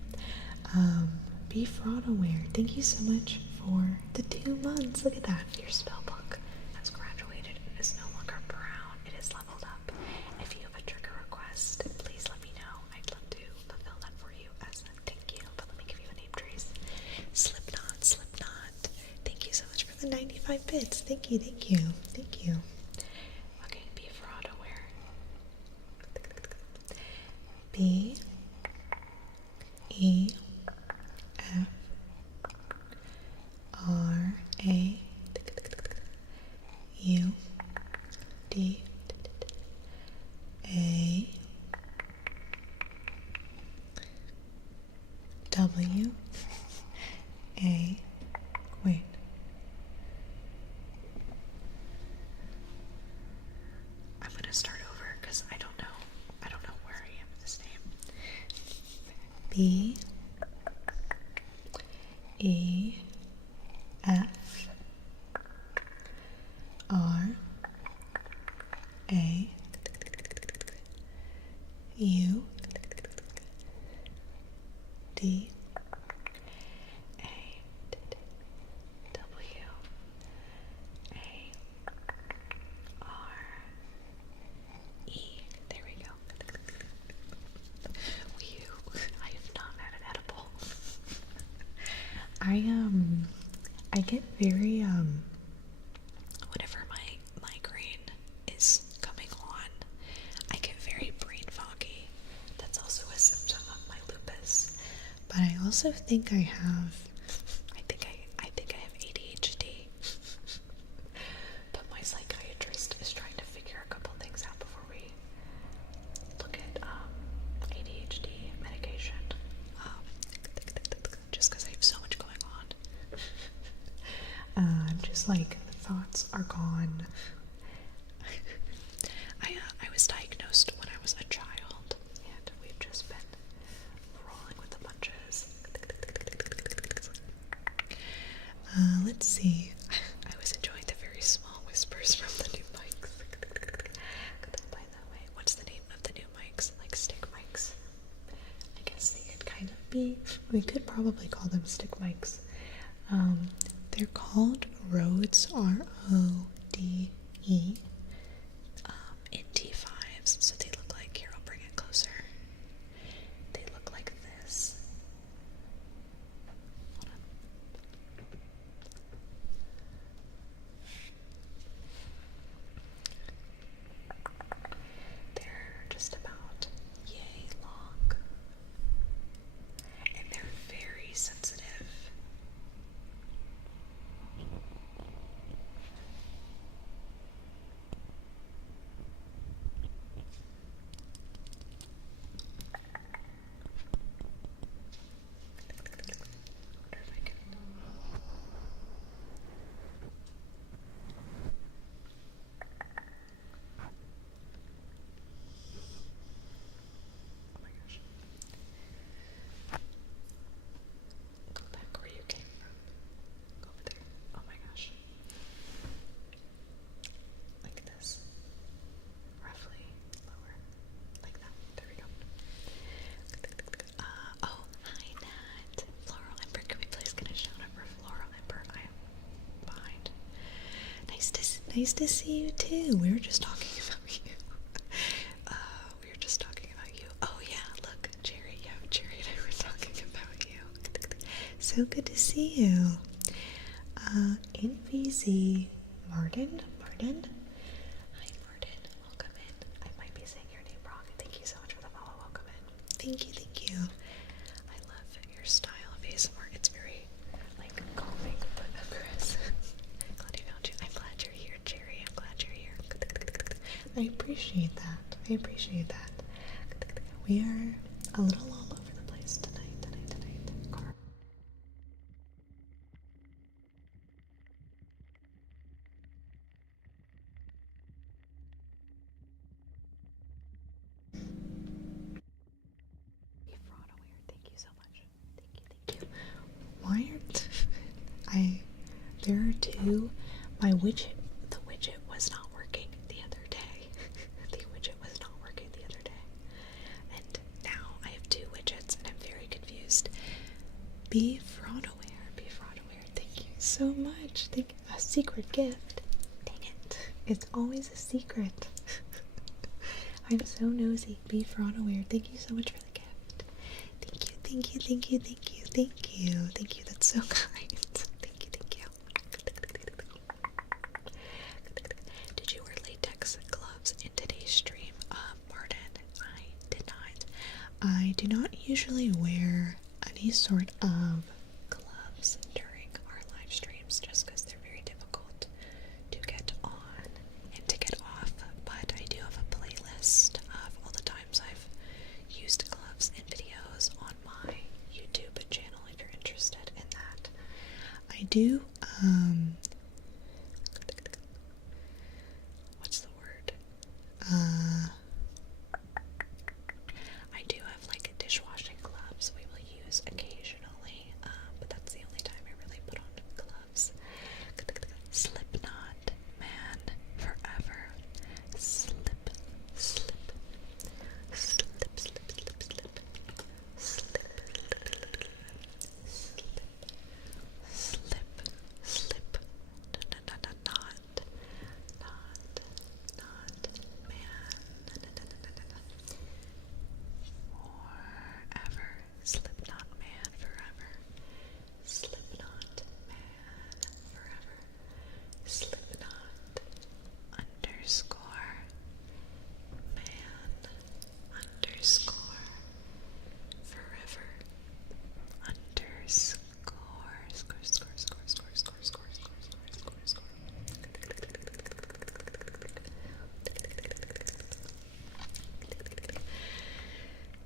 be fraud aware. Thank you so much for the 2 months. Look at that. Your spell book has graduated. It is no longer brown. It is leveled up. If you have a trigger request, please let me know. I'd love to fulfill that for you as a thank you. But let me give you a name, Trace. Slipknot. Thank you so much for the 95 bits. Thank you. Okay, be fraud aware. B E F R A U D A W A wait. I'm gonna start over because I don't know where I am with this name. B E F R A U D A W A R E. There we go. I have not had an edible. I get very whenever my migraine is coming on, I get very brain foggy. That's also a symptom of my lupus. But I also think I have ADHD. But my psychiatrist is trying to figure a couple things out before we look at ADHD medication. Just because I have so much going on. I'm just like, the thoughts are gone. I was diagnosed when I was a child, and we've just been rolling with the punches. Let's see. I was enjoying the very small whispers from the new mics. By the way, what's the name of the new mics? Like stick mics? I guess they could kind of be. We could probably call them stick mics. They're called Rhodes, R-O-D-E, in T5s. So they look like, here, I'll bring it closer. They look like this. Hold on. They're just about yay long. And they're very sensitive. Nice to see you too. We were just talking about you. We were just talking about you. Oh yeah, look, Jerry. Yeah, Jerry and I were talking about you. So good to see you. NVZ Martin. Hi Martin. Welcome in. I might be saying your name wrong. Thank you so much for the follow. Welcome in. Thank you. I love your style of ASMR. It's very like calming but aggressive. Glad I found you. I'm glad you're here, Jerry. I'm glad you're here. I appreciate that. We are a little all over the place tonight. Car. Be fraud aware. Thank you so much. Thank you. Why aren't there are two. The widget was not working the other day. And now I have two widgets and I'm very confused. Be fraud aware. Thank you so much. A secret gift. Dang it. It's always a secret. I'm so nosy. Be fraud aware. Thank you so much for the gift. Thank you. That's so kind. Thank you. Did you wear latex gloves in today's stream? Martin, I did not. I do not usually wear any sort of gloves during our live streams just because they're very difficult to get on and to get off, but I do have a playlist of all the times I've used gloves in videos on my YouTube channel if you're interested in that. I do, what's the word? I do have like dishwashing gloves we will use occasionally, but that's the only time I really put on gloves. Slipknot, man, forever. Slip. Not, man. Forever. Slipknot, man, forever. Slipknot, man, forever. Slipknot, underscore, man, underscore, forever, underscore, score.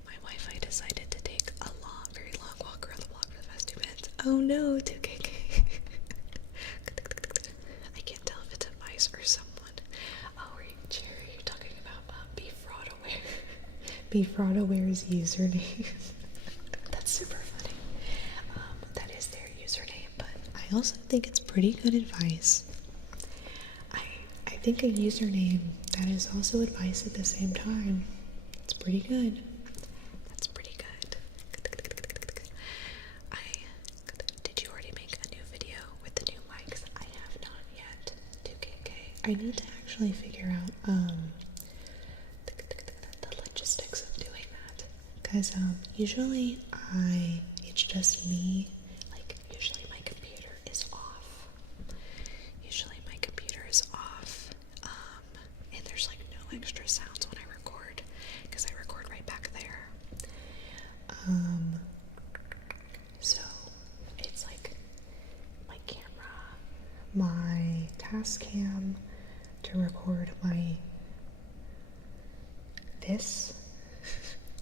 My Wi-Fi decided to take a very long walk around the block for the past 2 minutes. Oh no, 2KK. I can't tell if it's a mice or someone. Oh, Jerry, you're talking about Be Fraud Aware. Be Fraud Aware's username. That's super funny. That is their username, but I also think it's pretty good advice. I think a username that is also advice at the same time. It's pretty good. That's pretty good. Did you already make a new video with the new mics? I have not yet. 2KK. I need to actually figure out the logistics of doing that. Because usually it's just me. Like usually my computer is off. And there's like no extra sounds when I record, because I record right back there. So it's like my camera, my task cam to record this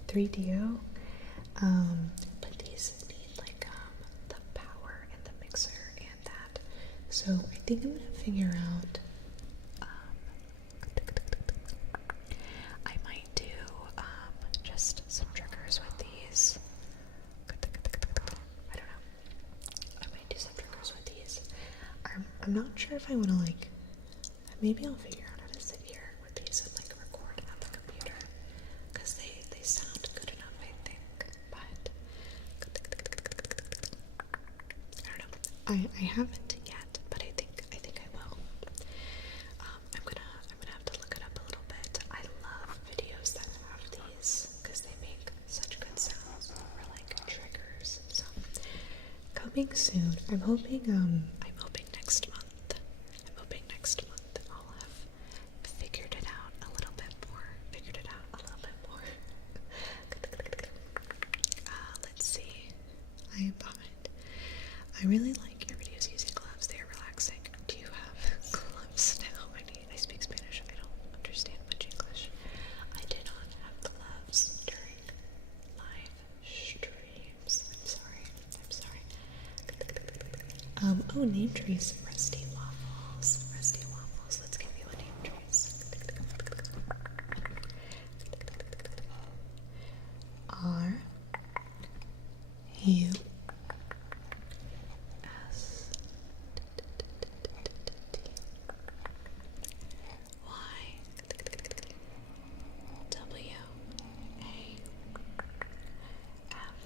3DO, but these need like the power and the mixer and that. So I think I'm gonna figure out. I might do just some triggers with these. I don't know. I might do some triggers with these. I'm not sure if I want to like. Maybe I'll figure out how to sit here with these and like record on the computer, because they sound good enough, I think. But I don't know. I haven't yet, but I think I will. hoping soon. I'm hoping next month. I'm hoping next month I'll have figured it out a little bit more. Let's see. I am behind. I really like your videos using gloves. They are relaxing. Do you have gloves now? I speak Spanish. I don't understand much English. I did not have gloves during live streams. I'm sorry. Oh, name trees. Rusty waffles. Let's give you a name trees. R U S Y W A F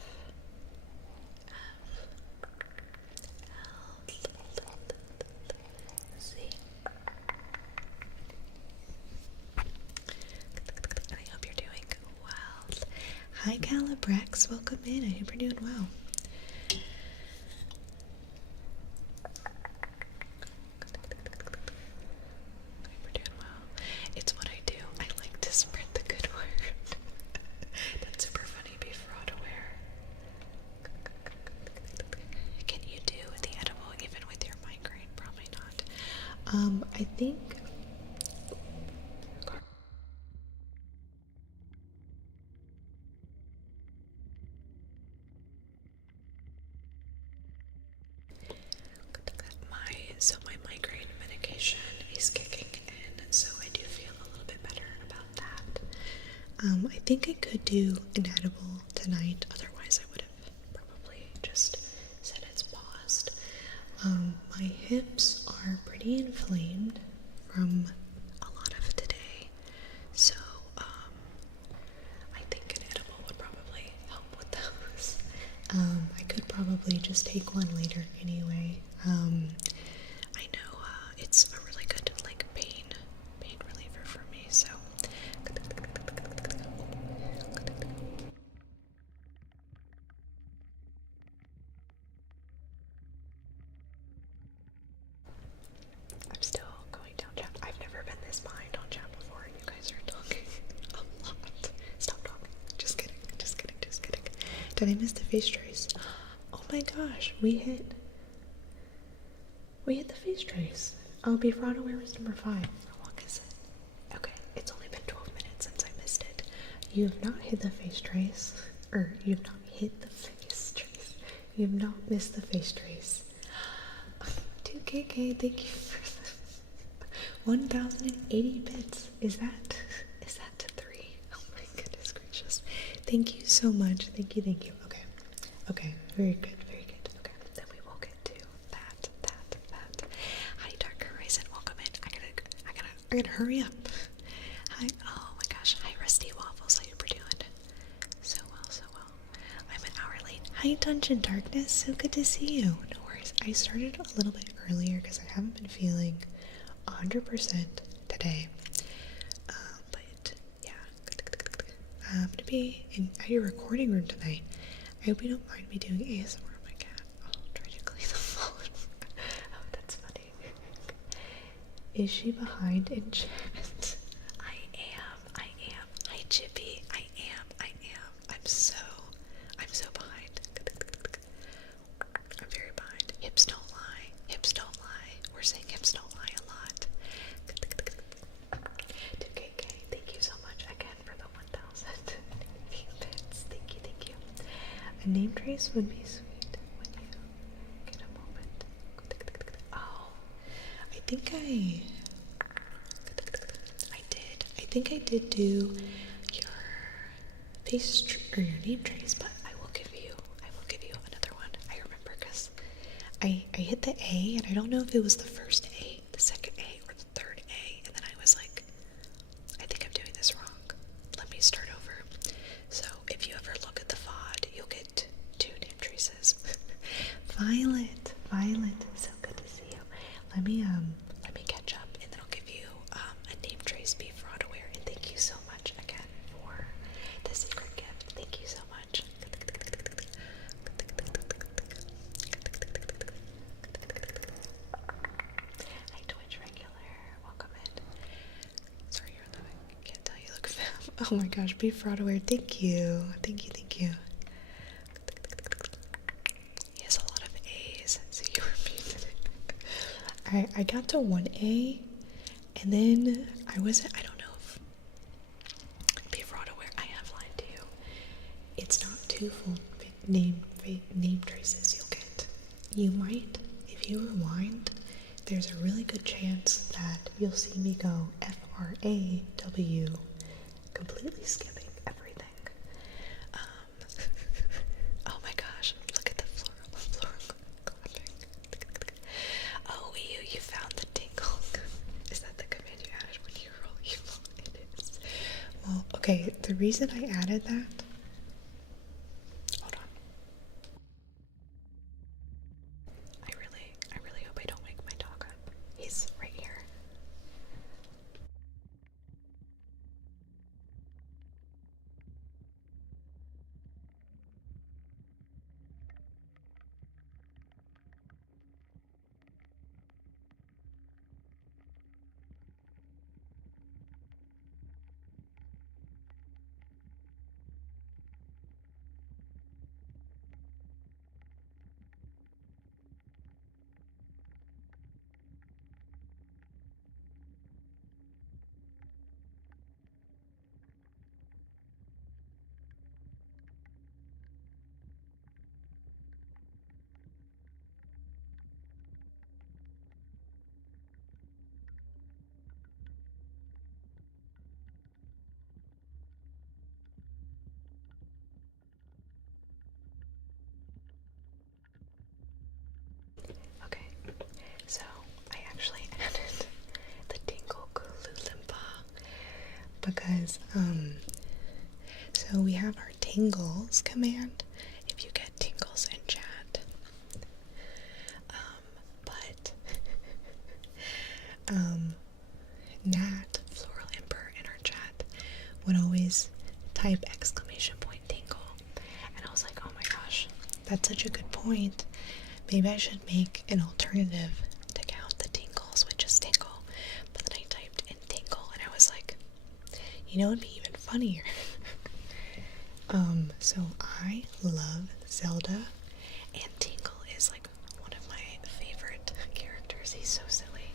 Z. I hope you're doing well. Hi Calibrex, welcome in. I hope you're doing well. It's what I do. I like to spread the good word. That's super funny. Be fraud aware. Can you do the edible even with your migraine? Probably not. I think my migraine medication is kicking in, so I do feel a little bit better about that. I think I could do an edible tonight, otherwise I would have probably just said it's paused. My hips are pretty inflamed from a lot of today, so I think an edible would probably help with those. I could probably just take one later anyway. I know it's a really good like pain reliever for me, so I'm still going down chat. I've never been this behind on chat before, and you guys are talking a lot. Stop talking. Just kidding. Did I miss the face trace? Oh my gosh, we hit the face trace. Oh, be fraud aware was number 5. How long is it? Okay, it's only been 12 minutes since I missed it. You have not hit the face trace. You have not hit the face trace. You have not missed the face trace. 2KK, thank you for 1,080 bits. Is that 3? Oh my goodness gracious. Thank you so much. Thank you. Okay, very good. Okay, then we will get to that. Hi Dark Horizon, welcome in. I gotta hurry up. Hi, oh my gosh, hi Rusty Waffles, how you doing? So well. I'm an hour late. Hi Dungeon Darkness, so good to see you. No worries, I started a little bit earlier because I haven't been feeling 100% today. But yeah, I'm gonna be at your recording room tonight. I hope you don't mind me doing ASMR on my cat. I'll try to clean the phone. Oh, that's funny. Is she behind in chat? I am. Hi Chippy. I am. I'm so behind. I'm very behind. Hips don't lie. We're saying hips don't lie a lot. 2KK, thank you so much again for the 1,000 bits. Thank you. A name trace would be sweet when you get a moment. Oh, I think I did do your face or your name trace, but I will give you another one. I remember because I hit the A, and I don't know if it was the first A, the second A, or the third A, and then I was like, I think I'm doing this wrong. Let me start over. So if you ever look at the VOD, you'll get 2 name traces. Violet, so good to see you. Let me catch up, and then I'll give you a name trace. Be fraud aware, and thank you so much again for the secret gift. Thank you so much. Oh my gosh, be fraud aware. Thank you. Thank you, thank you. He has a lot of A's, so you repeated it. Alright, I got to 1A, and then I don't know if, be fraud aware, I have lied to you. It's not two full name traces you'll get. You might, if you rewind, there's a really good chance that you'll see me go FRAW, completely skipping everything. Oh my gosh, look at the floral clapping. Oh, you found the tingle. Is that the command you added when you roll evil? It is. Well, okay, the reason I added that, hold on. I really hope I don't wake my dog up. He's right here. Okay, so I actually added the tingle Kululimpa because, so we have our tingles command if you get tingles in chat. But, Nat, Floral Emperor in our chat, would always type exclamation point tingle. And I was like, oh my gosh, that's such a good point. Maybe I should make an alternative to count the tingles with just tingle. But then I typed in tingle and I was like, you know, it'd be even funnier. So I love Zelda, and Tingle is like one of my favorite characters. He's so silly.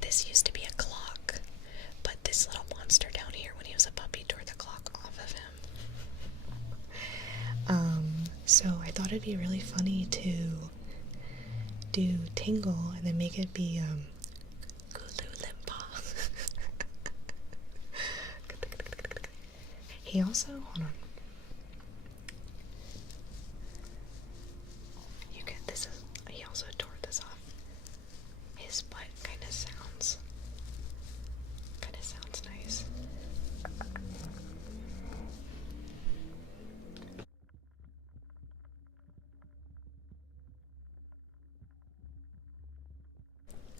This used to be a clock, but this little monster down here, when he was a puppy, tore the clock off of him. So I thought it'd be really funny to do Tingle and then make it be Kululimpa. He also, hold on. You get this is, he also tore this off. His butt kind of sounds nice.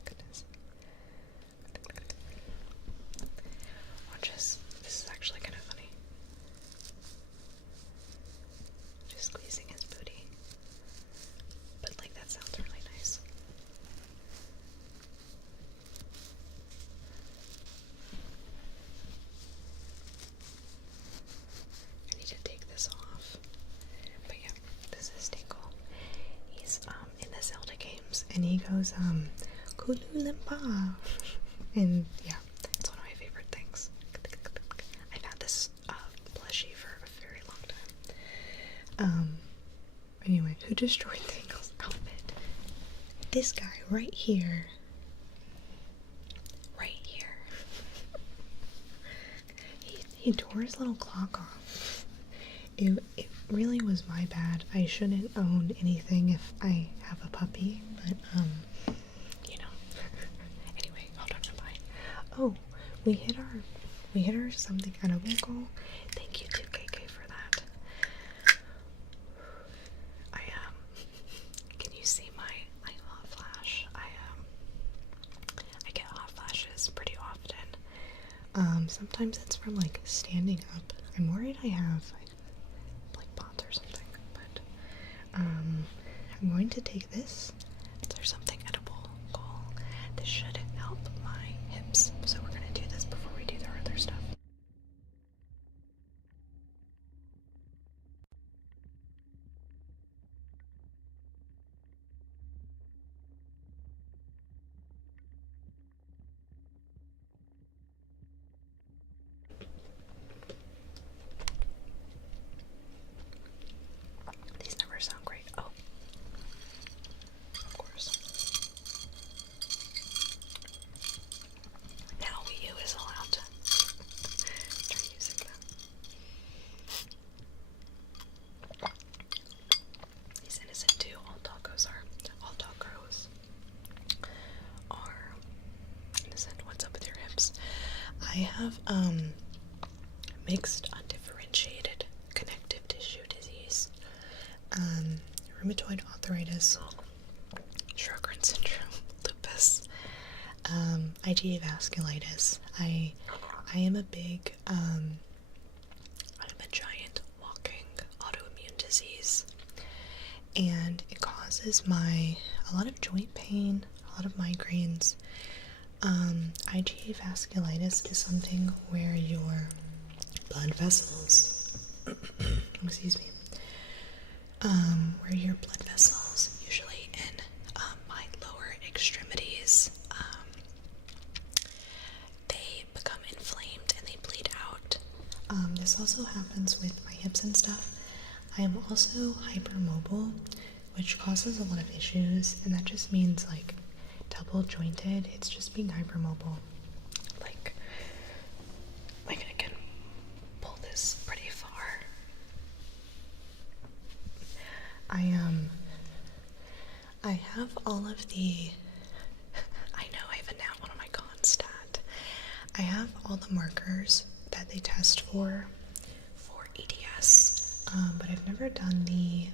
Goodness. Watch this. This is actually kind of funny. Just squeezing his booty. But like that sounds really nice. I need to take this off. But yeah, this is Tingle. He's in the Zelda games and he goes Kululimpa. And yeah, it's one of my favorite things. I've had this plushie for a very long time. Anyway, who destroyed Tingle's outfit? This guy right here. Right here. He tore his little clock off. It really was my bad. I shouldn't own anything if I have a puppy, but you know. Anyway, hold on, goodbye. Oh, we hit our something edible goal. Thank you to KK for that. Can you see my hot flash? I get hot flashes pretty often. Sometimes it's from like standing up. I'm worried I have like bots or something, but I'm going to take this. There's something edible goal. This should help my hips. So we're gonna do this before we do the other stuff. mixed undifferentiated connective tissue disease, rheumatoid arthritis, Sjogren's syndrome, lupus, IgA vasculitis. I am a big, I'm a giant walking autoimmune disease, and it causes a lot of joint pain, a lot of migraines. IgA vasculitis is something where your blood vessels, excuse me, where your blood vessels, usually in my lower extremities, they become inflamed and they bleed out. This also happens with my hips and stuff. I am also hypermobile, which causes a lot of issues, and that just means like double jointed. It's just being hypermobile. Like I can pull this pretty far. I have all of the I know I have a nat one on my constat. I have all the markers that they test for EDS, but I've never done the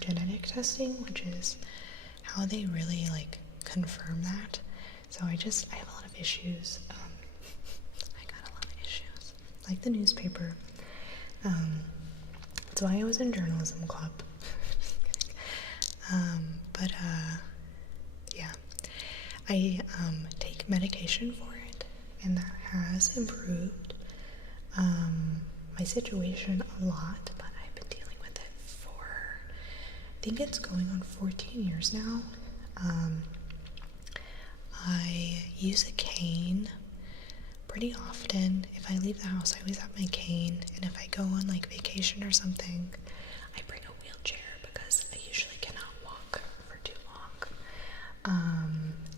genetic testing, which is how they really like confirm that. So I have a lot of issues. I got a lot of issues, like the newspaper. That's why I was in journalism club. But yeah, I take medication for it, and that has improved my situation a lot, but I've been dealing with it for, I think it's going on 14 years now. I use a cane pretty often. If I leave the house, I always have my cane, and if I go on like vacation or something, I bring a wheelchair because I usually cannot walk for too long.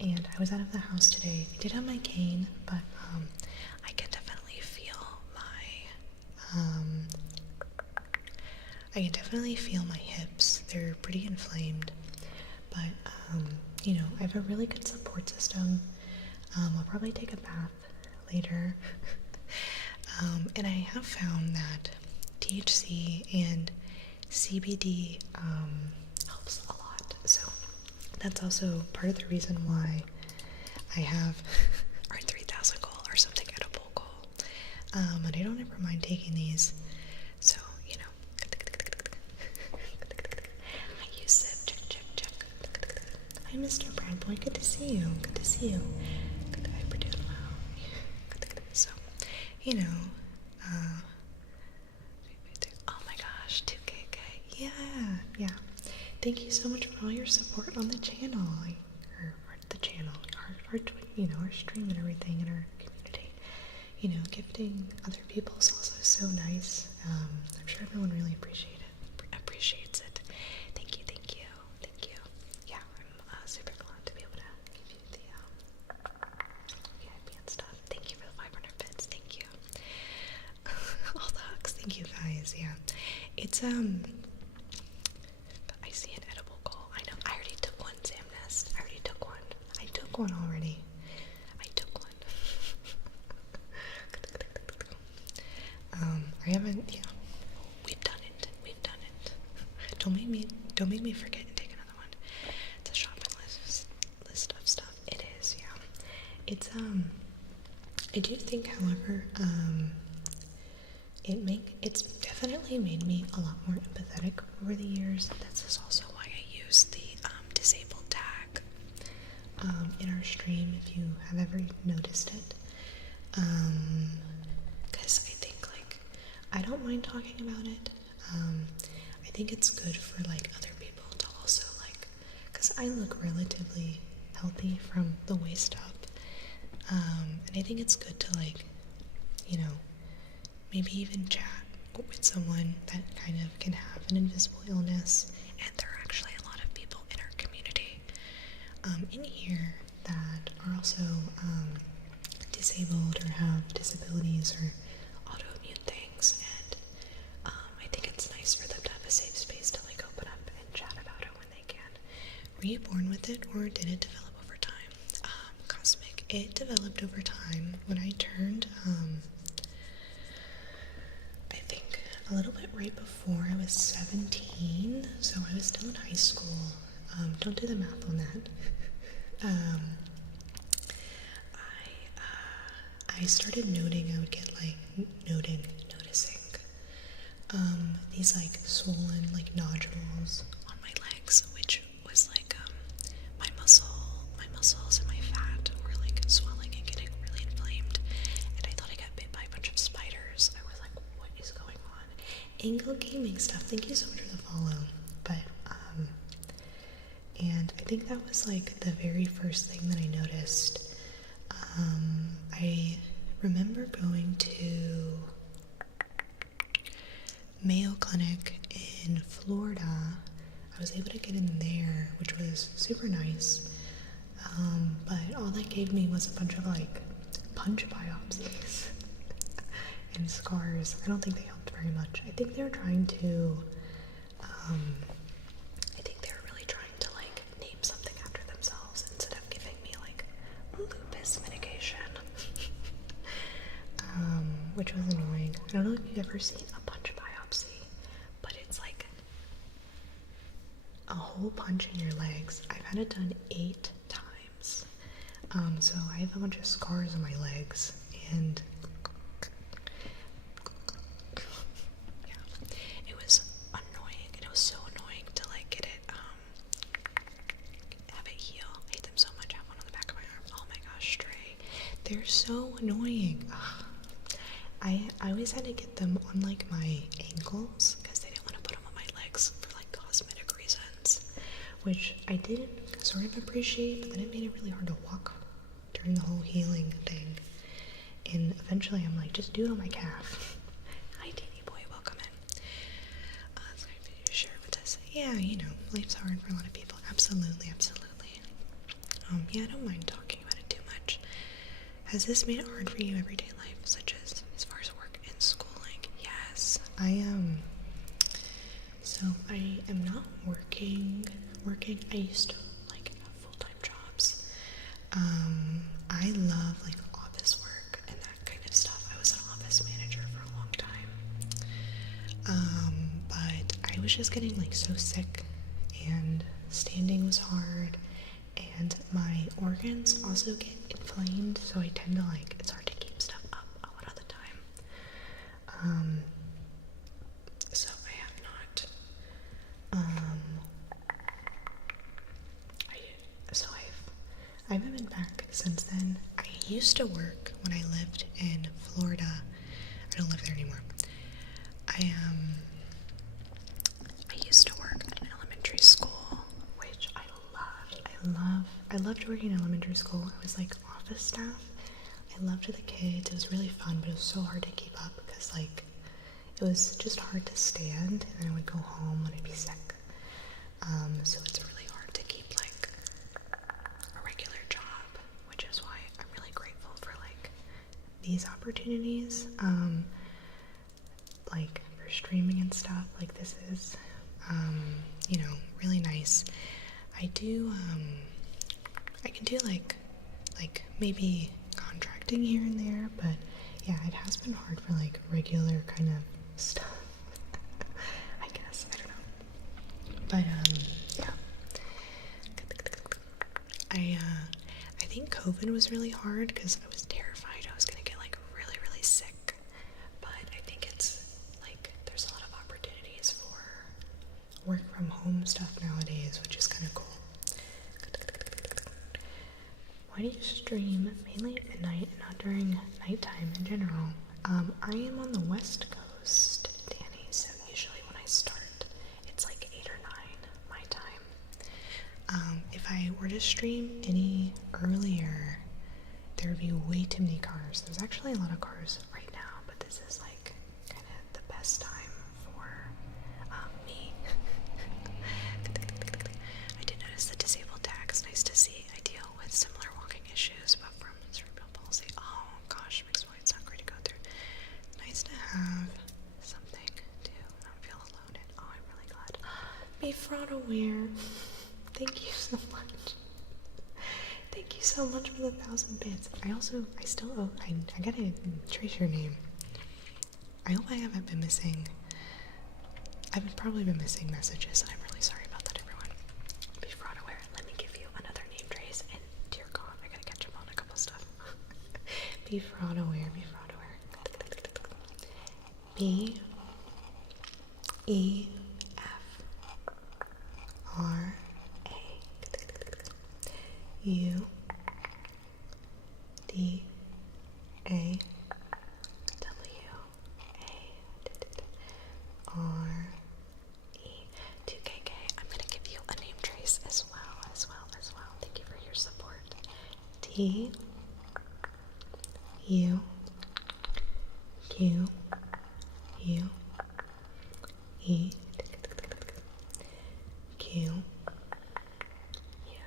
And I was out of the house today. I did have my cane, but I can definitely feel my hips. They're pretty inflamed, but you know, I have a really good support system. I'll probably take a bath later. And I have found that THC and CBD helps a lot. So that's also part of the reason why I have our 3000 goal or something edible goal. And I don't ever mind taking these. So, you know, I use zip, check. Hi, Mr. Bradboy, good to see you. Good to see you. Good to hyperdude. So, you know, oh my gosh, 2KK. Yeah. Thank you so much for all your support on the channel. Our stream and everything in our community. You know, gifting other people is also so nice. I'm sure everyone really appreciates it. Thank you. Yeah, I'm super glad to be able to give you the VIP and stuff. Thank you for the 500 bits. Thank you. All the hugs. Thank you guys. Yeah, it's I see an edible goal. I know. I already took one, Sam Nest. I took one already. I haven't. Yeah, we've done it. Don't make me forget and take another one. It's a shopping list of stuff. It is. Yeah. It's I do think, however, it's definitely made me a lot more empathetic over the years. This is also why I use the disabled tag in our stream, if you have ever noticed it. Because I think, like, I don't mind talking about it. I think it's good for, like, other people to also, like, because I look relatively healthy from the waist up. And I think it's good to, like, you know, maybe even chat with someone that kind of can have an invisible illness. And there are actually a lot of people in our community in here that are also disabled or have disabilities or autoimmune things, and I think it's nice for them to have a safe space to like open up and chat about it when they can. Were you born with it, or did it develop over time? Cosmic, it developed over time. When I turned a little bit right before I was 17, so I was still in high school. Don't do the math on that. I started noting, I would get like noticing these like swollen like nodules on my legs, which was like my muscles and my fat were like swelling and getting really inflamed, and I thought I got bit by a bunch of spiders. I was like, what is going on? Angle gaming stuff, thank you so much for the follow. But and I think that was like the very first thing that I noticed. I remember going to Mayo Clinic in Florida. I was able to get in there, which was super nice. But all that gave me was a bunch of like punch biopsies and scars. I don't think they helped very much. I think they were trying to, really trying to like name something after themselves instead of giving me like lupus medication. Which was annoying. I don't know if you've ever seen a punch biopsy, but it's like a whole punch in your legs. I've had it done 8 times. So I have a bunch of scars on my legs, and yeah, it was annoying, and it was so annoying to like get it, have it heal. I hate them so much. I have one on the back of my arm. Oh my gosh, Stray. They're so annoying. Ugh. I always had to get them on like my ankles because they didn't want to put them on my legs for like cosmetic reasons, which I did sort of appreciate, but then it made it really hard to walk during the whole healing thing. And eventually I'm like, just do it on my calf. Hi Teeny Boy, welcome in. Sorry if you share what this. Yeah, you know, life's hard for a lot of people. Absolutely, absolutely. Yeah, I don't mind talking about it too much. Has this made it hard for you everyday life, such as far as work and schooling? Yes, I am. So I am not working. I used to like have full-time jobs. I love like office work and that kind of stuff. I was an office manager for a long time. But I was just getting like so sick, and standing was hard, and my organs also get inflamed, so I tend to like, it's hard to keep stuff up a lot of the time. So I have not, I haven't been back since then. I used to work when I lived in Florida. I don't live there anymore. I used to work at an elementary school, which I loved working in elementary school. I was like office staff. I loved the kids. It was really fun, but it was so hard to keep up because like it was just hard to stand, and I would go home when I'd be sick. So it's really hard to keep like a regular job, which is why I'm really grateful for like these opportunities, like for streaming and stuff. Like this is, you know, really nice. I can do like maybe contracting here and there, but yeah, it has been hard for like regular kind of stuff. I guess, I don't know. But yeah. I think COVID was really hard because I was terrified I was gonna get like really, really sick. But I think it's like there's a lot of opportunities for work from home stuff nowadays, which is kind of cool. Why do you stream mainly at midnight and not during nighttime in general? I am on the West Coast, Danny, so usually when I start, it's like 8 or 9 my time. If I were to stream any earlier, there would be way too many cars. There's actually a lot of cars right now, but this is like kind of the best time for me. I did notice the disabled tag. It's nice to see. I deal with similar walking issues, but from cerebral palsy. Oh gosh, mixed white's not great to go through. Nice to have something to not feel alone in. Oh, I'm really glad. Be fraud aware. Thank you so much. Thank you so much for the 1,000 bits. I still owe, I gotta trace your name. I hope I haven't been missing I've probably been missing messages, and I'm really sorry about that, everyone. Be fraud aware. Let me give you another name trace, and dear God, I gotta catch up on a couple stuff. Be fraud aware, be fraud aware. B E F R A U D A W A R E 2KK. I'm gonna give you a name trace as well. Thank you for your support. T U Q U E Q U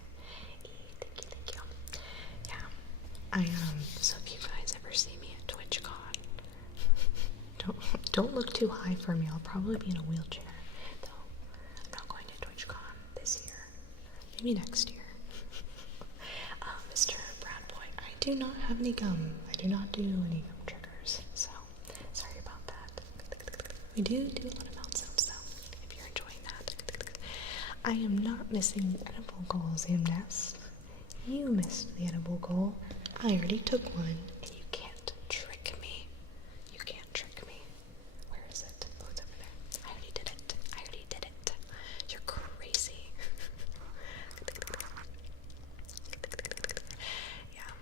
E. Thank you. Yeah. So if you guys ever see me at TwitchCon, don't look too high for me. I'll probably be in a wheelchair. Though I'm not going to TwitchCon this year. Maybe next year. Mr. Brown Boy, I do not have any gum. I do not do any gum triggers, so sorry about that. We do a lot of mouth sounds though, if you're enjoying that. I am not missing the edible goals, Amnest. You missed the edible goal. I already took one, and you can't trick me. You can't trick me. Where is it? Oh, it's over there. I already did it. You're crazy. Yeah.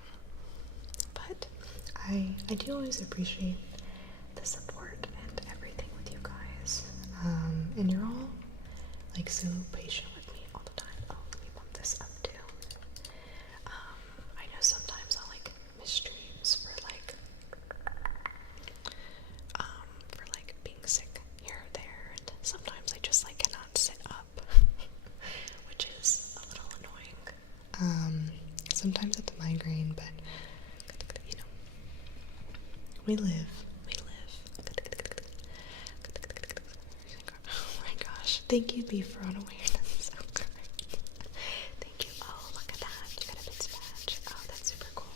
But I do always appreciate the support and everything with you guys. And you're all like so patient with me all the time. Oh, let me bump this up too. I know sometimes I'll like miss streams for like being sick here or there, and sometimes I just like cannot sit up, which is a little annoying. Sometimes it's a migraine, but you know, we live. Oh my gosh, thank you, B, for on awareness. So good. Thank you. Oh, look at that. You got a big badge. Oh, that's super cool.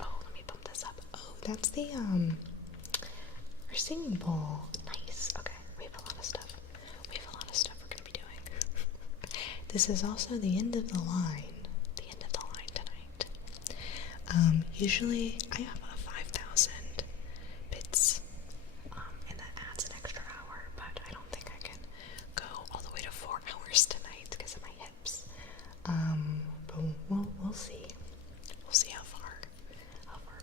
Oh, let me bump this up. Oh, that's the our singing bowl. Nice. Okay, we have a lot of stuff. We're gonna be doing. This is also the end of the line. Tonight. Usually I have a 5,000 bits, and that adds an extra hour, but I don't think I can go all the way to 4 hours tonight because of my hips. But we'll see. We'll see how far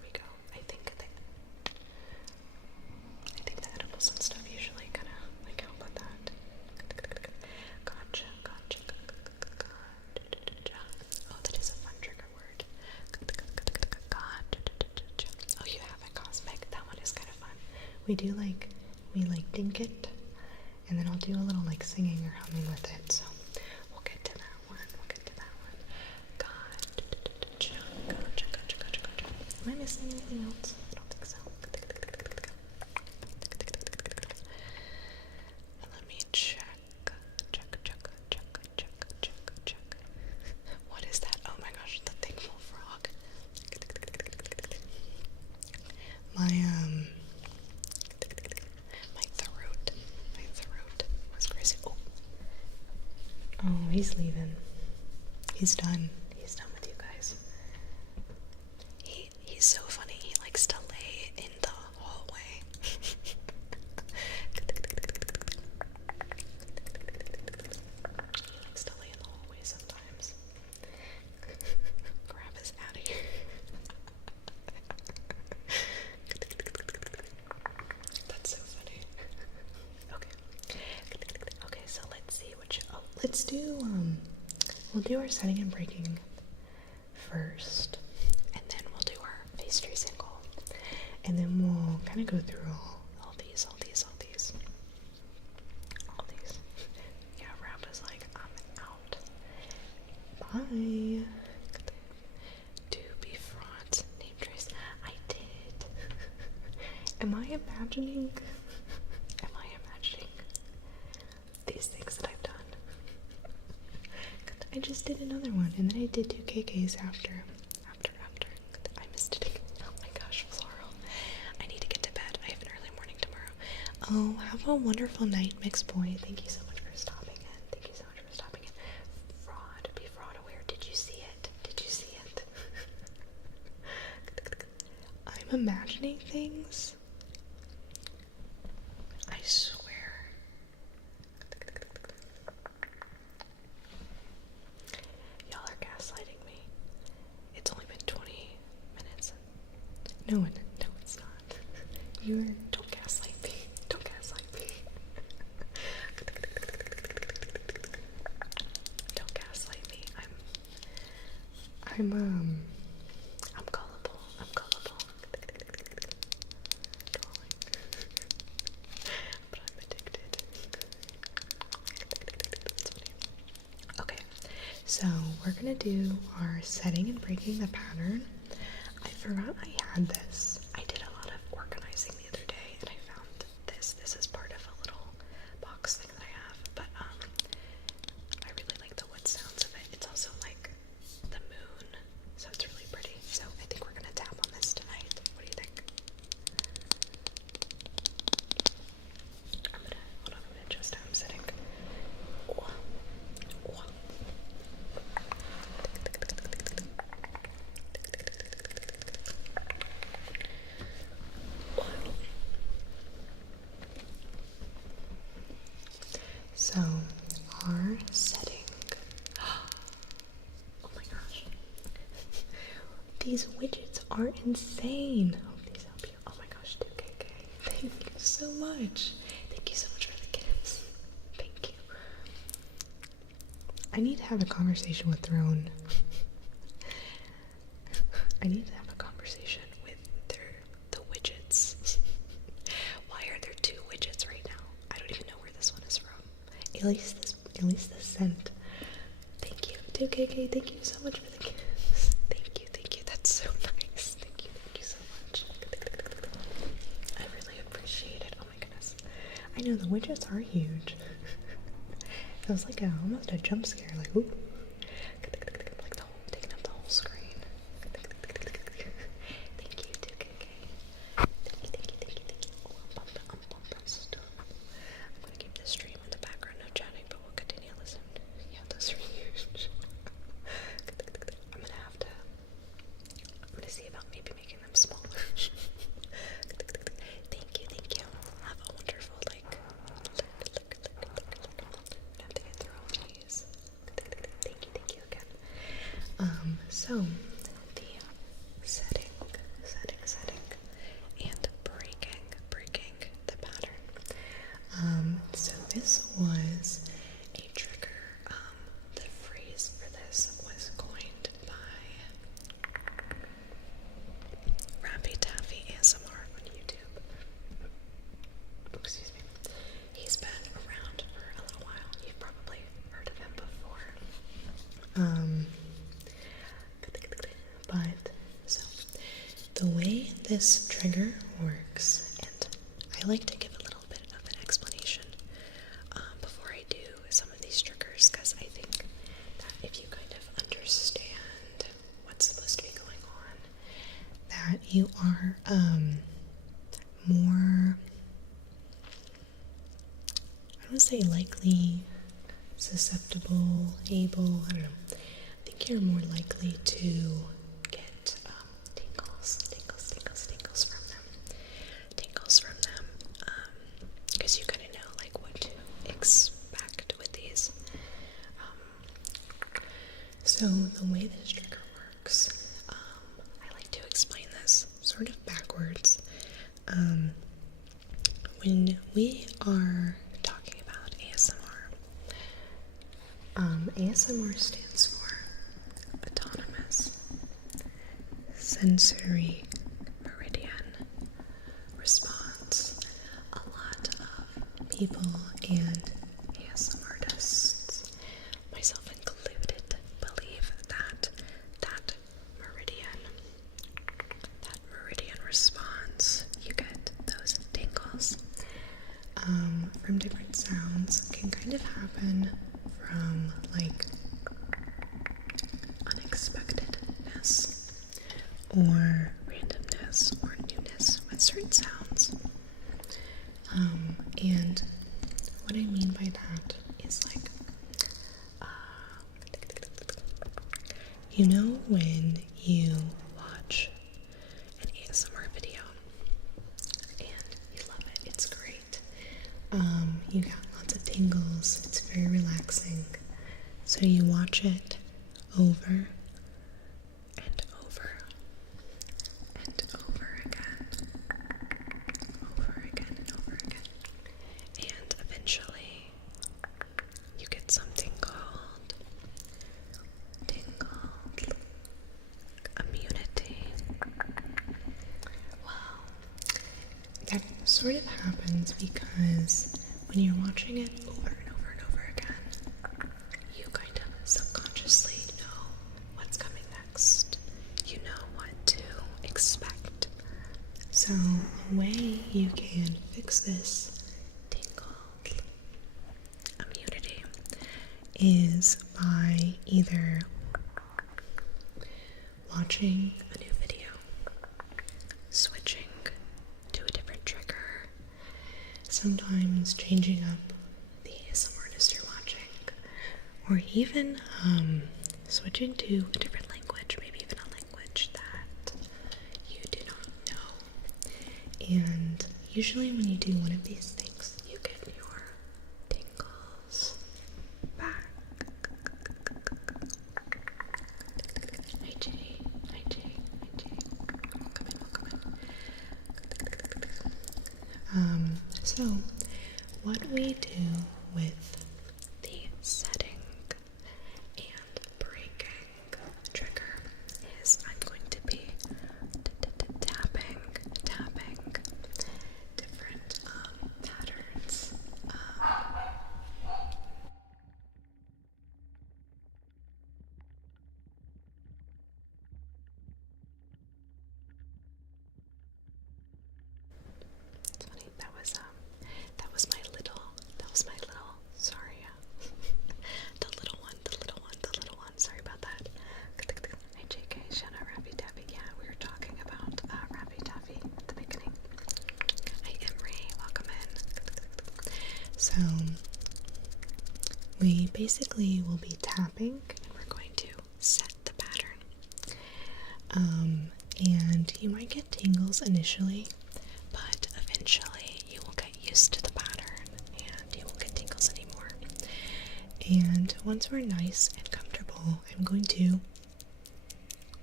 we go. I think the edibles and stuff usually kind of like help with that. Gotcha. Oh, that is a fun trigger word. Oh, you have it, Cosmic. That one is kind of fun. We dink it, and then I'll do a little like singing or humming with it. So we'll get to that one. Gotcha. Am I missing anything else? I don't think so. Let me check. What is that? Oh my gosh, the thankful frog. My throat was crazy. Oh, he's leaving. He's done with you guys. He's so funny. He likes to lay in the hallway. He likes to lay in the hallway sometimes. Grab us out of here. That's so funny. Okay, so let's see let's do, we'll do our setting and breaking first, and then we'll do our face tracing goal, and then we'll kind of go through all these. Yeah, Rap is like, I'm out. Bye. Do be fraught. Name trace. I did. Am I imagining these things that I've done? I just did another one, and then I did 2 KKs after. I missed it again. Oh my gosh, Floral. I need Oh, have a wonderful night, mixed boy. Thank you so much for stopping in. Thank you so much for stopping in. Fraud, be fraud aware. Did you see it? Did you see it? I'm imagining things. I swear. Y'all are gaslighting me. It's only been 20 minutes. No, it's not. Don't gaslight me. Don't gaslight me. Don't gaslight me. I'm gullible. I'm gullible. But I'm addicted. Okay, so we're gonna do our setting and breaking the pattern. I forgot I had this. I did a lot of organizing the other day and I found this. This is part of a little box thing that I have, but I really like the wood sounds of it. It's also like the moon, so it's really pretty. So I think we're gonna tap on this tonight. What do you think? Hold on, I'm gonna adjust how I'm sitting. So, our setting. Oh my gosh. These widgets are insane. Hope these help you. Oh my gosh, 2KK. Thank you so much. Thank you so much for the gifts. Thank you. I need to have a conversation with Throne. I need to have a conversation with the widgets. Why are there 2 widgets right now? I don't even know where this one is from. At least the scent. Thank you. 2KK, thank you so much for the gifts. Thank you. That's so nice. Thank you so much. I really appreciate it. Oh my goodness. I know the widgets are huge. It was like almost a jump scare, like ooh. Like taking up the whole screen. Thank you, 2KK. Thank you. Oh, I'm bumping stuff. I'm gonna keep this stream in the background, no chatting, but we'll continue listening. Yeah, those are huge. I'm gonna see about maybe making them smaller. Thank you. Have a wonderful, have to get through all these. Thank you again. So, the setting, and breaking the pattern. So this was a trigger. The phrase for this was coined by Rappy Taffy ASMR on YouTube. Excuse me. He's been around for a little while. You've probably heard of him before. But, so, the way this trigger works, and I like to give a little bit of an explanation before I do some of these triggers, because I think that if you kind of understand what's supposed to be going on, that you are more, I don't say likely, susceptible, able, I don't know. I think you're more likely to get tingles from them. Because you kind of know like what to expect with these. So the way this trigger works, I like to explain this sort of backwards. When we are talking about ASMR, ASMR stands for Autonomous Sensory Meridian Response. A lot of people and ASMR artists, myself included, believe that meridian response, you get those tingles from different sounds, can kind of happen from like unexpectedness or randomness or newness with certain sounds. You know when you watch an ASMR video and you love it, it's great. You got lots of tingles, it's very relaxing. So you watch it over and over and over again, over again and over again. And eventually you get something called tingle immunity. Well, that sort of happens because when you're watching it over and over and over again, you kind of subconsciously know what's coming next. You know what to expect. So, a way you can fix this tingle immunity is by either watching a new video, switching to a different trigger, sometimes changing up the ASMR artist you're watching, or even switching to a different language, maybe even a language that you do not know. And usually when you do one of these things, you get your tingles back. Hi Jay, hi Jay, hi Jay. Welcome in, welcome in. So what we do with the setting and breaking trigger is I'm going to be tapping different patterns. It's funny, that was my little, sorry, the little one, sorry about that. Hey JK, Shanna, Rappy Taffy, yeah, we were talking about Rappy Taffy at the beginning. Hi Emery, welcome in. So, we basically will be tapping, and we're going to set the pattern. And you might get tingles initially, but eventually you will get used to the pattern and you won't get tingles anymore. And once we're nice and comfortable, I'm going to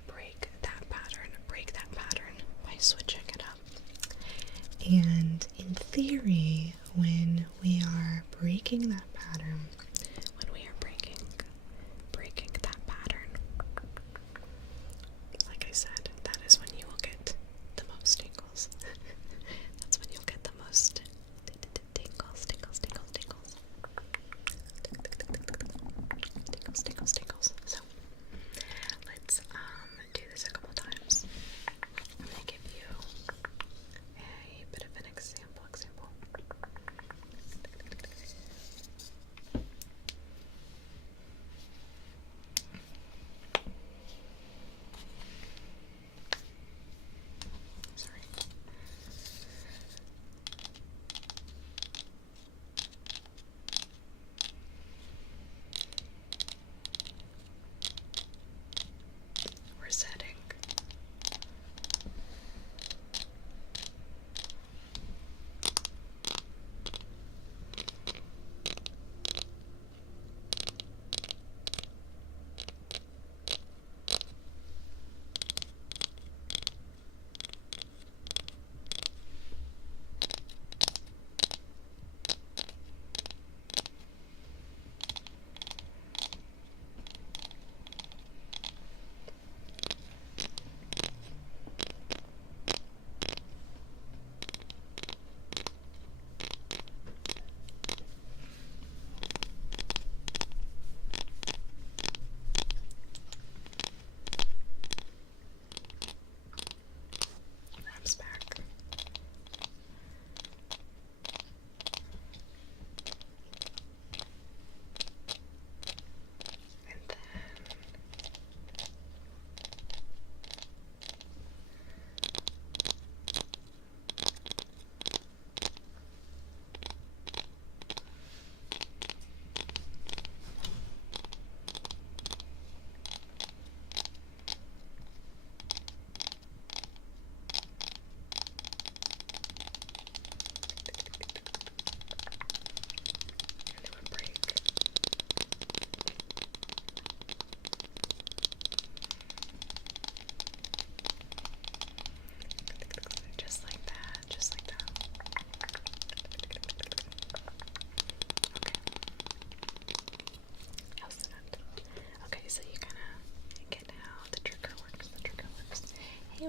break that pattern by switching it up. And in theory, when we are breaking that pattern, that pattern, like I said, that is when you will get the most tingles. That's when you'll get the most tingles. So let's do this a couple times. I'm gonna give you a bit of an example.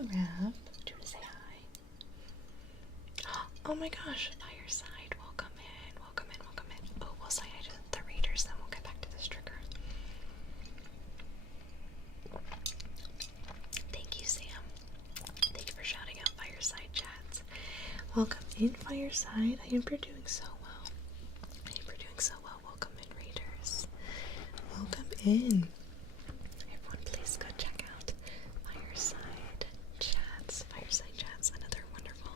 Rap. Do you want to say hi? Oh my gosh, Fireside, welcome in, welcome in, welcome in. Oh, we'll say hi to the readers, then we'll get back to this trigger. Thank you, Sam. Thank you for shouting out Fireside chats. Welcome in, Fireside. I hope you're doing so well. I hope you're doing so well. Welcome in, readers. Welcome in. Everyone, please go check out Fireside Chats. Fireside Chats, another wonderful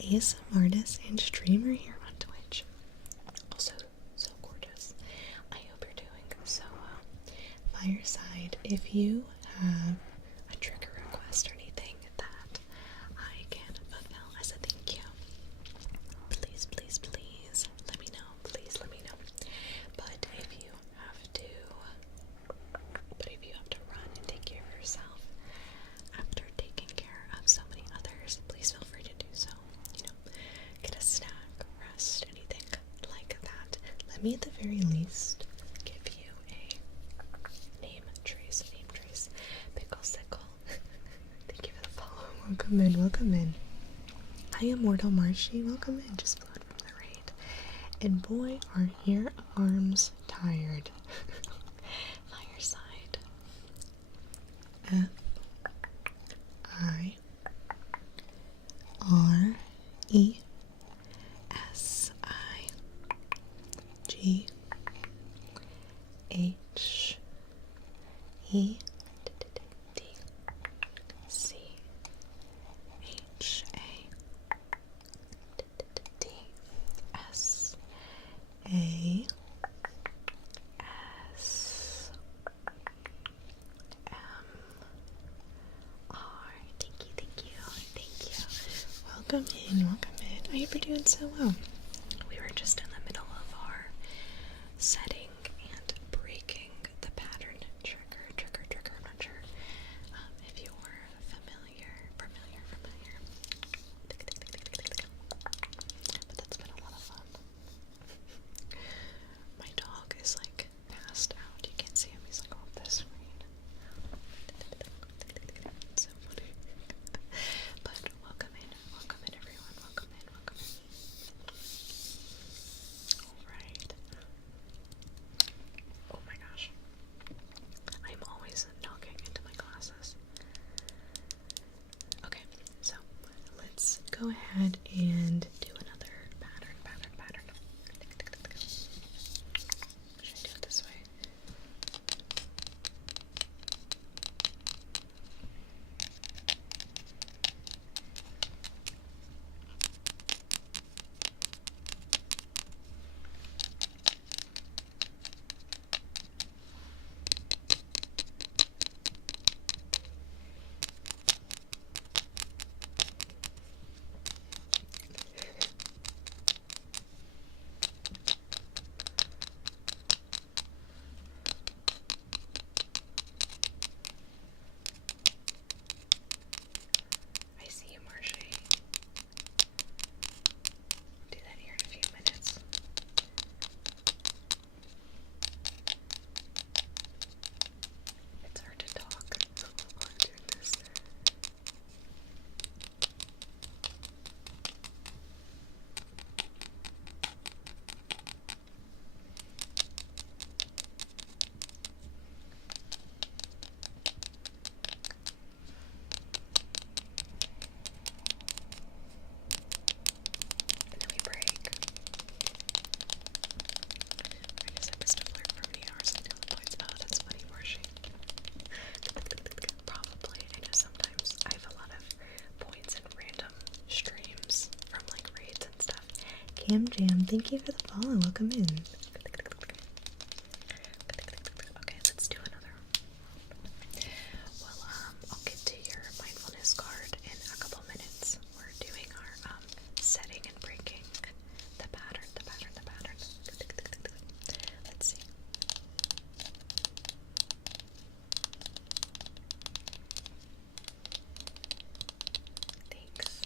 ASM artist and streamer here on Twitch. Also, so gorgeous. I hope you're doing so well. Fireside, if you have a trigger request or anything that I can fulfill as a thank you, please, please, please let me know. Please let me know. But if you have to run and take care of yourself after taking care of so many others, please feel free to do so. You know, get a snack, rest, anything like that. Let me at the very least give you a name trace, pickle sickle. Thank you for the follow. Welcome in, welcome in. Hi, Immortal Marshy, welcome in. Just flown from the raid. And boy, are your arms tired. Fireside. Welcome in, welcome in. I hope you're doing so well. We were just in the middle of our setting and breaking the pattern trigger. I'm not sure if you were familiar. But that's been a lot of fun. My dog is like passed out. You can't see him. He's like off the screen. It's so funny. But welcome in everyone. Welcome in. Alright. Oh my gosh. I'm always knocking into my glasses. Okay, so let's go ahead and do another pattern. Should I do it this way? I see you, Marshy. Do that here in a few minutes. It's hard to talk while I'm doing this. And then we break. I guess I missed a flirt for many hours until the points. Oh, that's funny, Marshy. Probably. I know sometimes I have a lot of points in random streams from like raids and stuff. Cam Jam, thank you for the follow. Welcome in. Okay, let's do another. Well, I'll get to your mindfulness card in a couple minutes. We're doing our setting and breaking the pattern. Let's see. Thanks.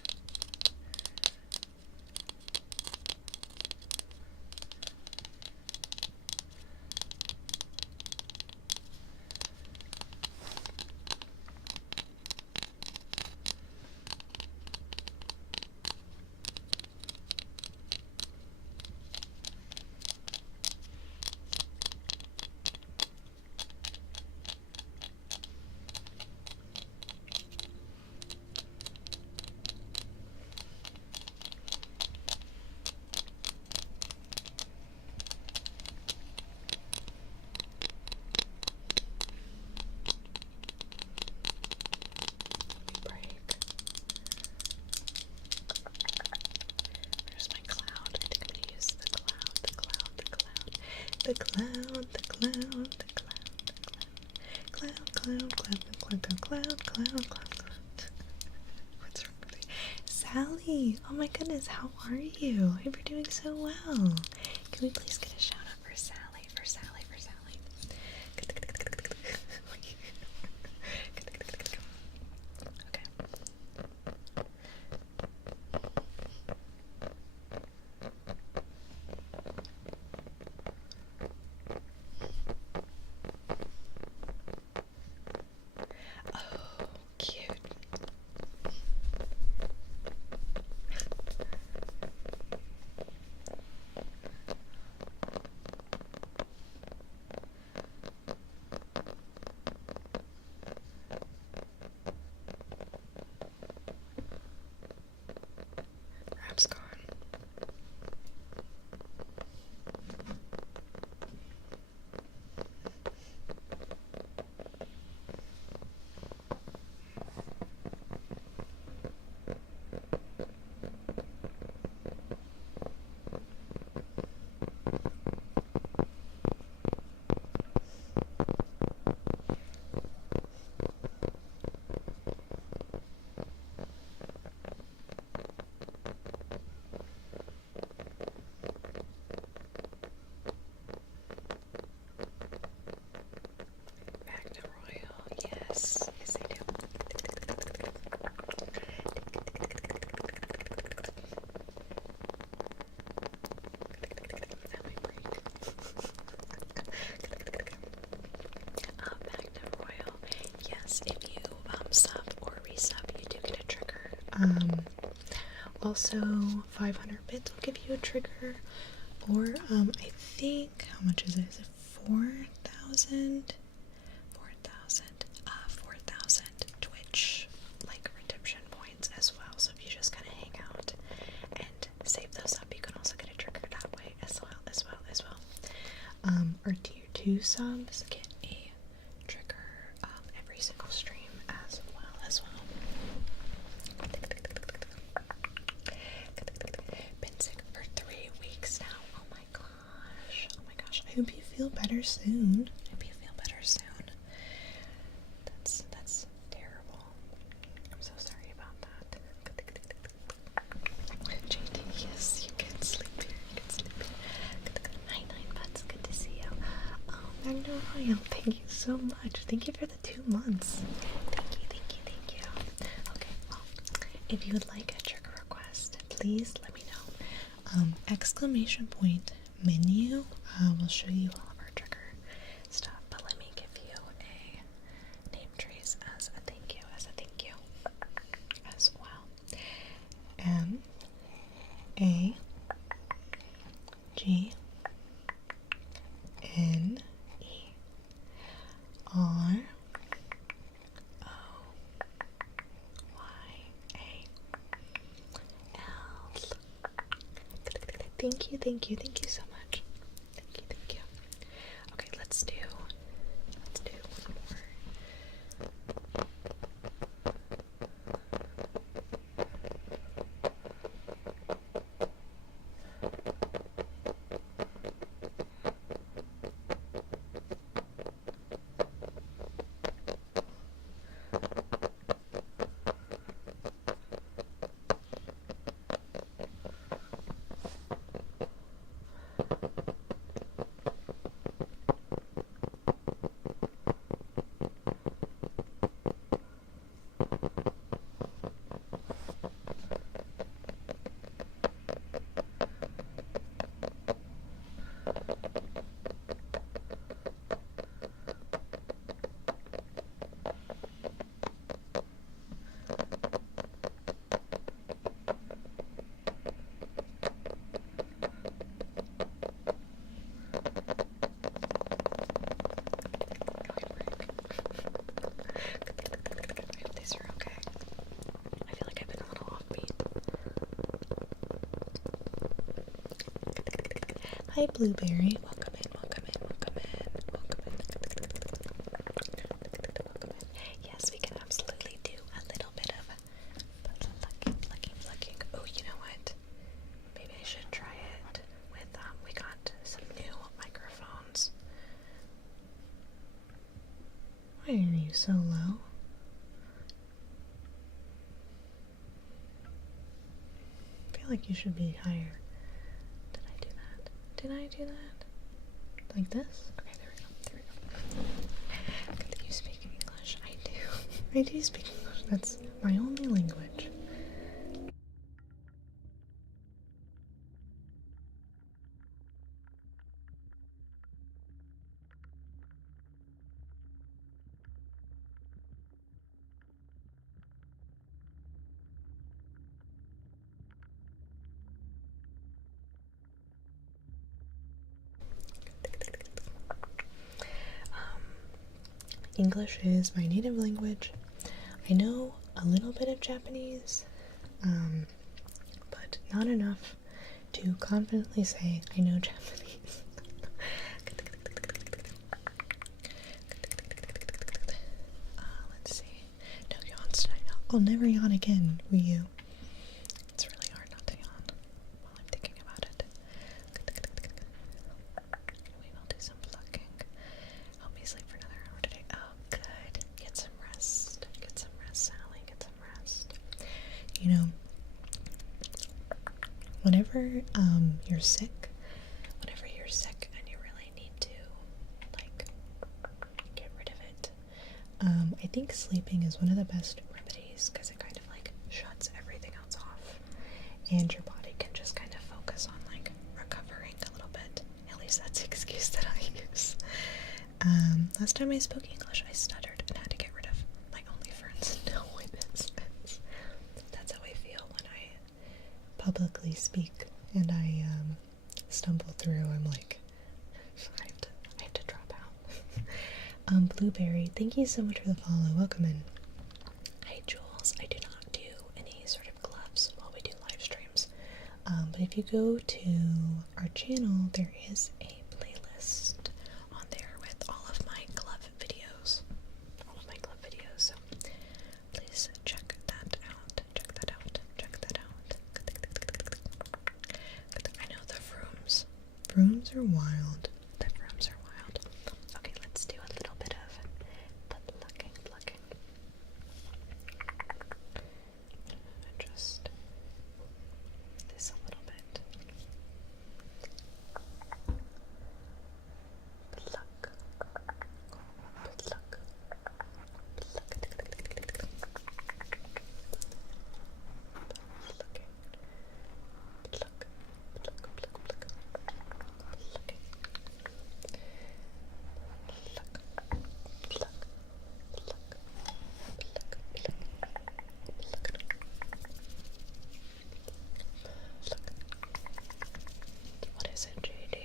the cloud, the cloud, the cloud, the cloud, cloud. What's wrong with me? Sally, oh my goodness, how are you? I hope you're doing so well. Can we please get a shout out for Sally, for Sally, for Sally? Okay. Oh, cute. Rap's gone. Magna Royal, yes, yes they do. That might break. Magna Royal, yes, if you sub or resub, you do get a trigger. Also 500 bits will give you a trigger, or I think, how much is it? Is it 4,000? 4,000 Twitch like redemption points as well. So if you just kind of hang out and save those up, you can also get a trigger that way as well. Or tier 2 subs get a trigger every single stream as well. Been sick for 3 weeks now. Oh my gosh. I hope you feel better soon. That's terrible. I'm so sorry about that. JD, yes, you get sleepy. Hi, 9 Buds, good to see you. Magna Royal, thank you so much. Thank you for the 2 months. Thank you. Okay, well, if you would like a trigger request, please let me know. Exclamation point menu will show you all of our trigger stuff, but let me give you a name trace as a thank you as well. MagnaRoyal. Thank you so much. Thank you. Okay, let's do one more. Hi, Blueberry. Welcome in. Yes, we can absolutely do a little bit of plucking. Oh, you know what? Maybe I should try it with, we got some new microphone you so low? I feel like you should be higher. Did I do that? Did I do that? Like this? Okay, there we go. There we go. Good that you speak English. I do. I do speak English. That's my only language. English is my native language. I know a little bit of Japanese, but not enough to confidently say I know Japanese. Let's see. No yawns tonight. I'll never yawn again, will you? It's really hard not to yawn while I'm thinking about it. We will do some plucking. Help me sleep for another hour today. Oh, good. Get some rest. Get some rest, Sally. Get some rest. You know, whenever you're sick, and you really need to, like, get rid of it, I think sleeping is one of the best remedies because it kind of, like, shuts everything else off, and your body can just kind of focus on, like, recovering a little bit. At least that's the excuse that I use. Last time I spoke English, I stuttered and had to get rid of my OnlyFriends. No witnesses. That's how I feel when I publicly speak and I stumble through. I'm like, I have to drop out. Blueberry, thank you so much for the follow. Welcome in. Hi Jules, I do not do any sort of gloves while we do live streams. But if you go to our channel, there is a playlist on there with all of my glove videos. So please check that out. I know the vrooms. Vrooms are wild. Okay, let's do a little bit of plucking. Just this a little bit. Pluck. What is it, JD?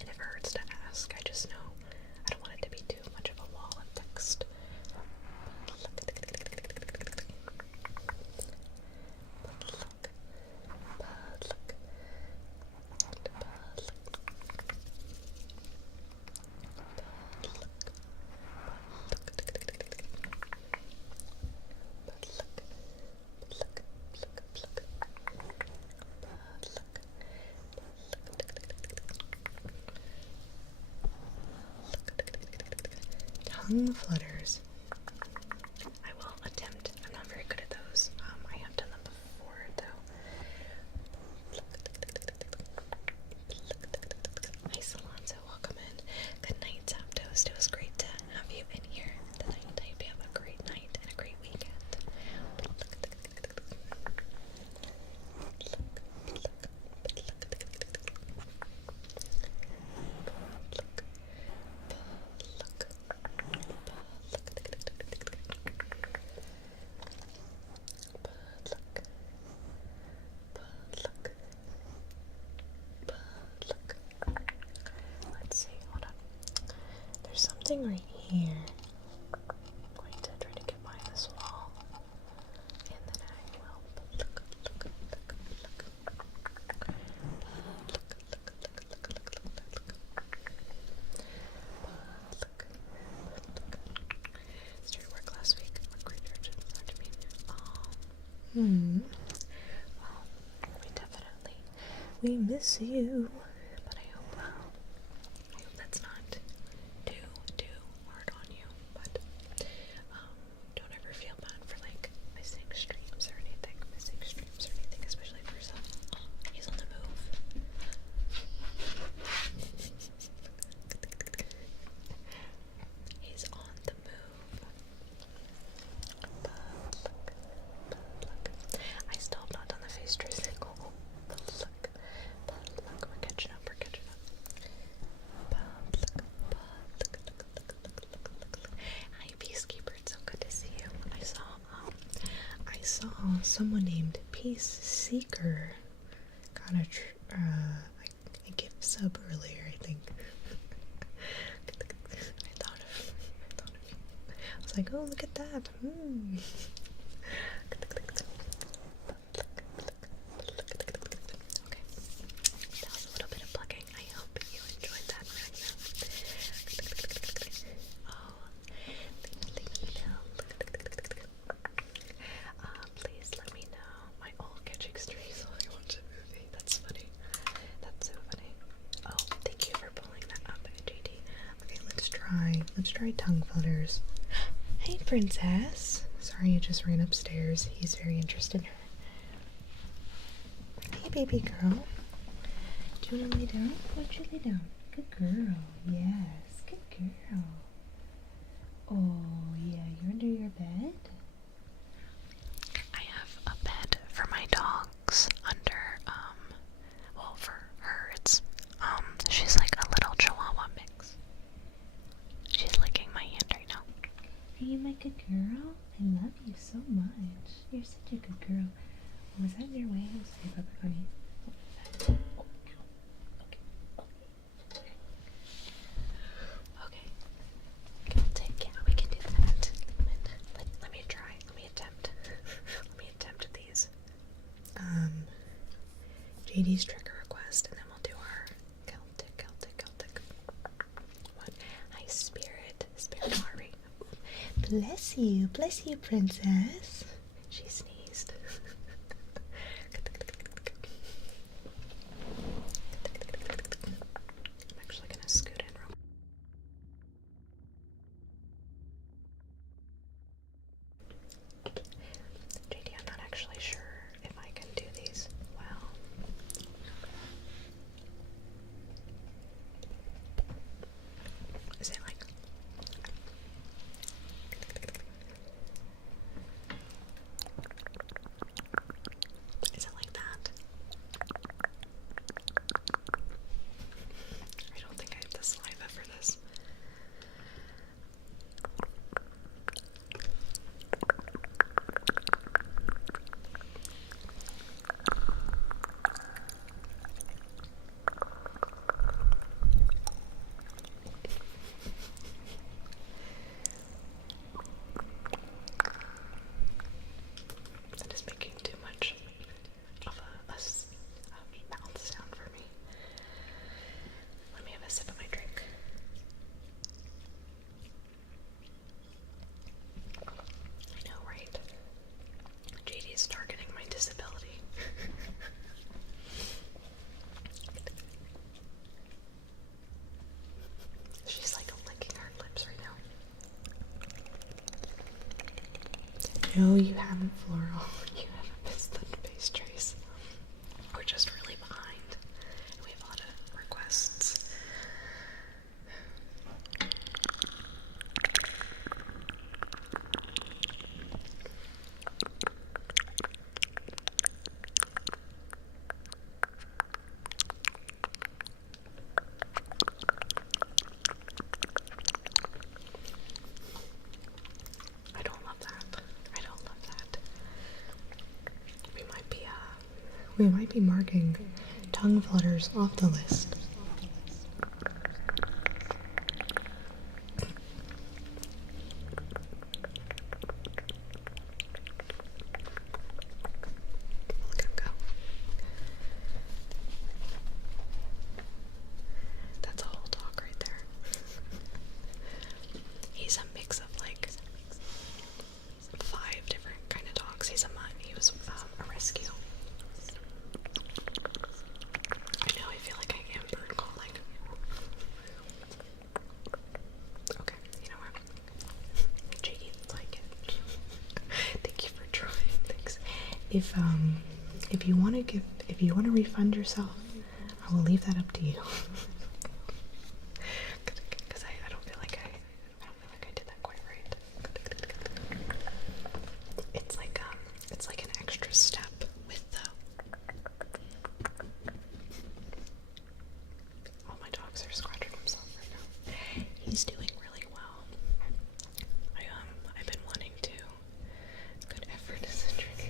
It never hurts to ask. I just know I don't want it to be too much of a wall of text. Tongue flutters. I will attempt. I'm not very good at those. I have done them before, though. Nice, Alonzo. Welcome in. Good night, Zapdos. It was great to have you in here tonight. I hope you have a great night and a great weekend. Let's see, hold on. There's something right here. I'm going to try to get behind this wall. And then I will look. Started work last week. What graveyard shift was to me? Well, we miss you. But I hope saw someone named Peace Seeker got a gift sub earlier, I think. I thought of you. I was like, oh, look at that. Okay, that was a little bit of plugging. I hope you enjoyed that right now. Oh, please let me know. My old catching streaks while I watch a movie. That's funny. That's so funny. Oh, thank you for pulling that up, JD. Okay, let's try tongue flutters. Hey, princess. Sorry, you just ran upstairs. He's very interested in her. Hey, baby girl. Do you want to lay down? Why don't you lay down? Good girl. Yes, good girl. Oh, yeah, you're under your bed? I have a bed for my dogs under, well, for her, it's, she's like a little Chihuahua mix. She's licking my hand right now. Are you my good girl? I love you so much. You're such a good girl. Was that your way of saying bye, honey? Okay. We can do that. Let me try. Let me attempt. Let me attempt these. JD's trigger request, and then we'll do our Celtic one. Hi, Spirit Ari. Bless you, princess. She sneezed. I'm actually gonna scoot in real quick. JD, I'm not actually sure if I can do these well. Is it like... Is it like that? I don't think I have the saliva for this. That is making too much of a mouth sound for me. Let me have a sip of my drink. I know, right? JD is targeting my disability. She's like licking her lips right now. No, you haven't, Floral. You haven't missed the face trace. We're just really behind. We have a lot of requests. I don't love that. We might be marking tongue flutters off the list. Look at him go. That's a whole dog right there. He's a mix of like 5 different kind of dogs. He's a mutt. He was a rescue. I know, I feel like I am bird calling. Okay, you know what? JD like it. Thank you for trying. Thanks. If you want to refund yourself, I will leave that up to you. Because I don't feel like I did that quite right. It's like an extra step with the... All my dogs are scratching himself right now. He's doing really well. I've been wanting to... Good effort is a trick.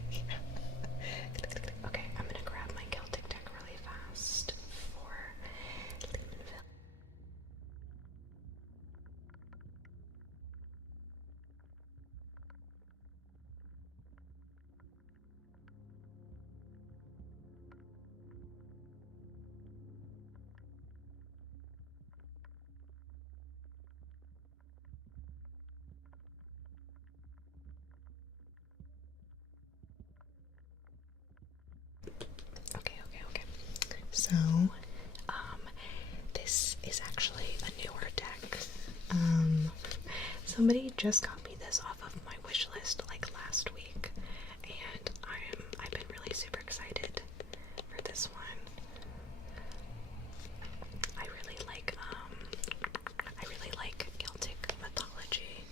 So, this is actually a newer deck. Somebody just got me this off of my wish list like last week, and I've been really super excited for this one. I really like Celtic mythology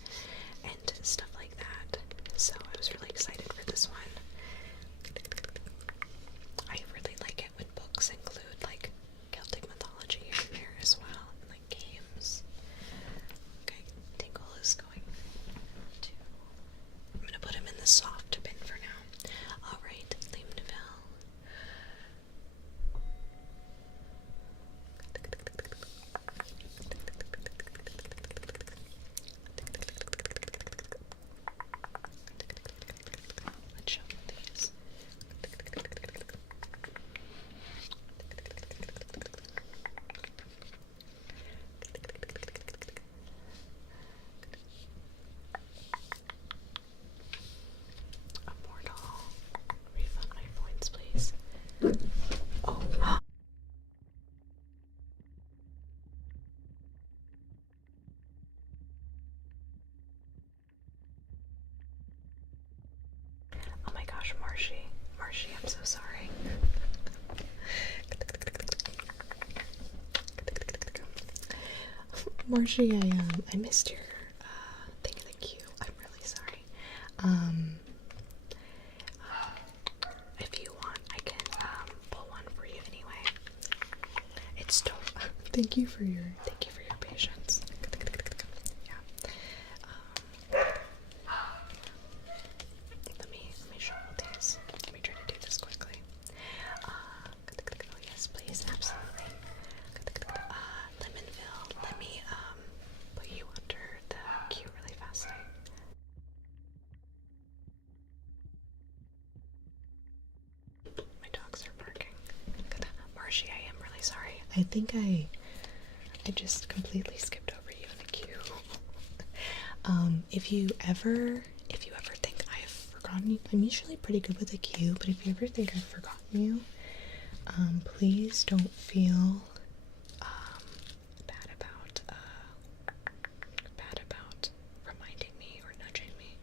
and stuff like that, so I was really excited for this one. I really like it when books include like Celtic mythology in there as well, and like games. Okay, Tingle is going to. I'm gonna put him in the soft bin for now. Alright, Liam Neville. Let's shuffle these. Immortal. Refund my points, please. Oh. Oh my gosh, Marshy, I'm so sorry. Marshy, I missed your thing in the queue. I'm really sorry. If you want, I can pull one for you anyway. It's still. Thank you for your patience. Yeah. Let me shuffle these. Let me try to do this quickly. Oh yes, please, absolutely. Lemonville, let me put you under the queue really fast. My dogs are barking. Marshy, I am really sorry. I think I just completely skipped over you in the queue. If you ever think I've forgotten you, I'm usually pretty good with the queue, but if you ever think I've forgotten you, please don't feel bad about reminding me or nudging me.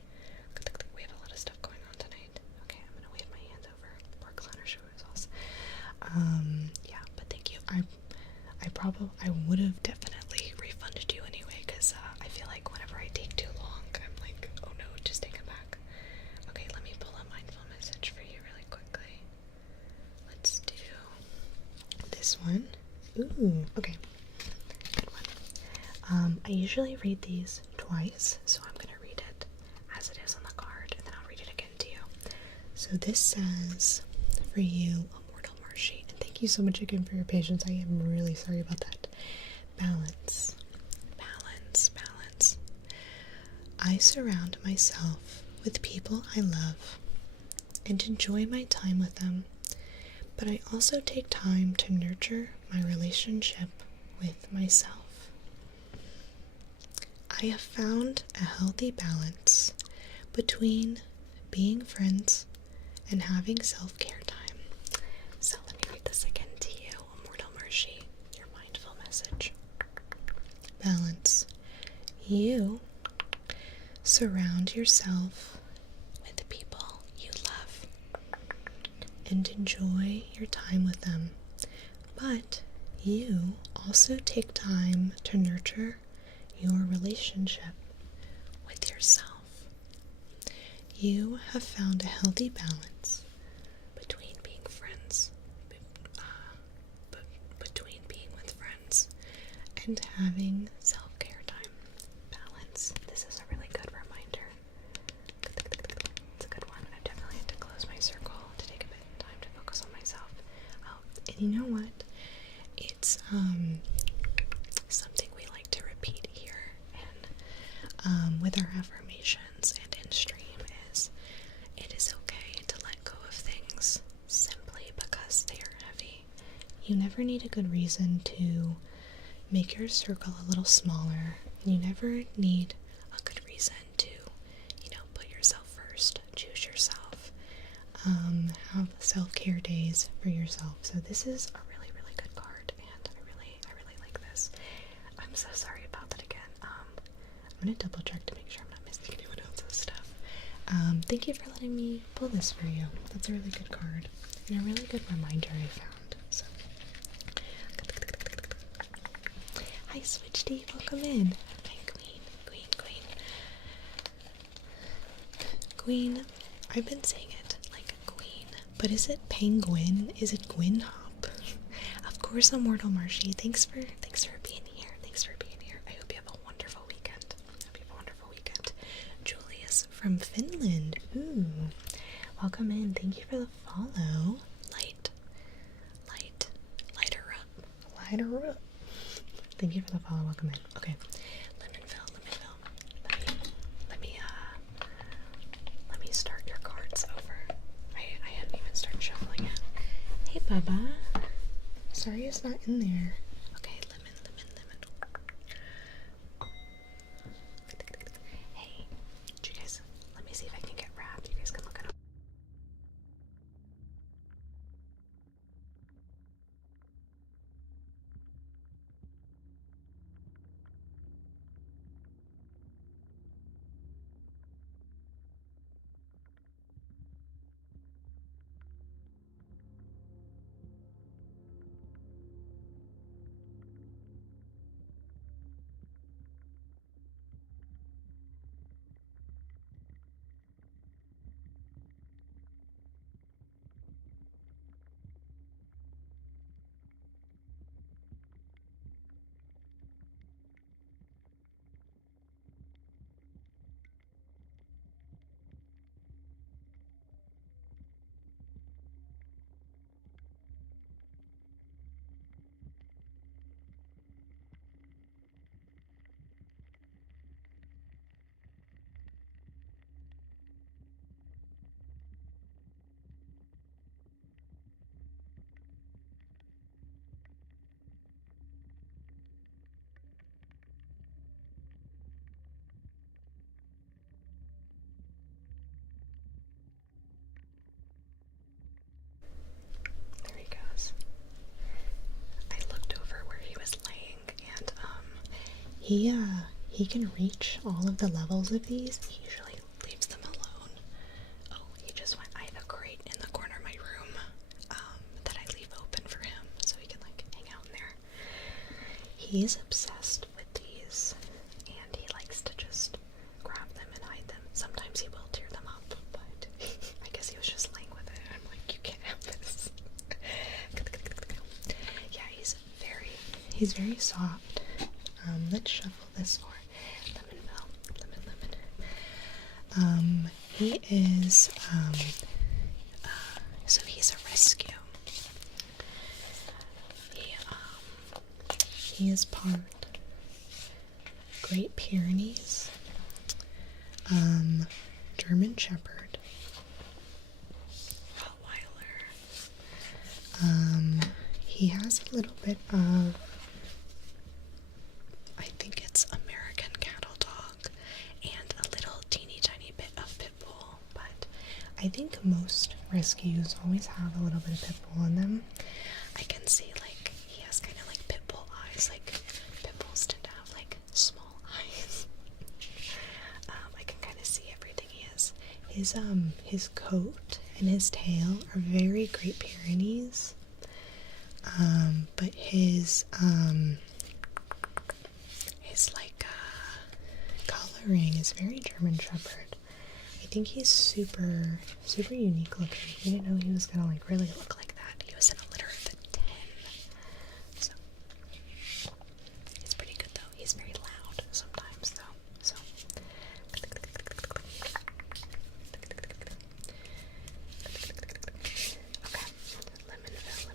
We have a lot of stuff going on tonight. Okay, I'm gonna wave my hand over. Poor clowner show sauce. Yeah, but thank you. I would have definitely refunded you anyway, because I feel like whenever I take too long, I'm like, oh no, just take it back. Okay, let me pull a mindful message for you really quickly. Let's do this one. Ooh, okay. Good one. I usually read these twice, so I'm gonna read it as it is on the card, and then I'll read it again to you. So this says, for you, Immortal Marshy, and thank you so much again for your patience. I am really sorry about that. Balance. Balance. Balance. I surround myself with people I love and enjoy my time with them, but I also take time to nurture my relationship with myself. I have found a healthy balance between being friends and having self-care time. So let me read this again to you, Immortal Marshy, your mindful message. Balance. You surround yourself with people you love and enjoy your time with them, but you also take time to nurture your relationship with yourself. You have found a healthy balance between being friends, between being with friends, and having self-care time. Balance. This is a really good reminder. It's a good one. I've definitely had to close my circle to take a bit of time to focus on myself. Oh, and you know what? It's something we like to repeat here and with our affirmations and in stream is, it is okay to let go of things simply because they are heavy. You never need a good reason to make your circle a little smaller. You never need a good reason to, put yourself first, choose yourself, have self-care days for yourself. So this is a really, really I'm gonna double check to make sure I'm not missing anyone else's stuff. Thank you for letting me pull this for you. That's a really good card. And a really good reminder I found. So hi Switch D, welcome in. Hi Queen. I've been saying it like Queen, but is it Penguin? Is it Gwyn Hop? Of course, Immortal Marshy. Thanks for being here. I hope you have a wonderful weekend. Julius from Finland. Ooh. Welcome in. Thank you for the follow. Lighter up. Thank you for the follow. Welcome in. Okay. Lemonville. Let me start your cards over. I hadn't even started shuffling it. Hey, Bubba. Sorry it's not in there. Okay, lemon. Hey, you guys, let me see if I can get wrapped. You guys can look it up. There he goes. I looked over where he was laying, and he can reach all of the levels of these. He usually leaves them alone. Oh, he just went. I have a crate in the corner of my room that I leave open for him so he can like hang out in there. He's obsessed with these, and he likes to just grab them and hide them. Sometimes he will tear them up, but I guess he was just laying with it. I'm like, you can't have this. Yeah, he's very soft. Let's shuffle this for Lemon. He is, so he's a rescue. He is part Great Pyrenees, German Shepherd, Rottweiler. He has a little bit of, I think it's American Cattle Dog, and a little teeny tiny bit of Pit Bull, but I think most rescues always have a little bit of Pit Bull in them. I can see like he has kind of like Pit Bull eyes, like Pit Bulls tend to have like small eyes. I can kind of see everything he is. His coat and his tail are very Great Pyrenees. But his like coloring is very German Shepherd. I think he's super unique looking. I didn't know he was gonna like really look like that. He was in a litter of 10. So it's pretty good though. He's very loud sometimes though. So okay. Lemonville.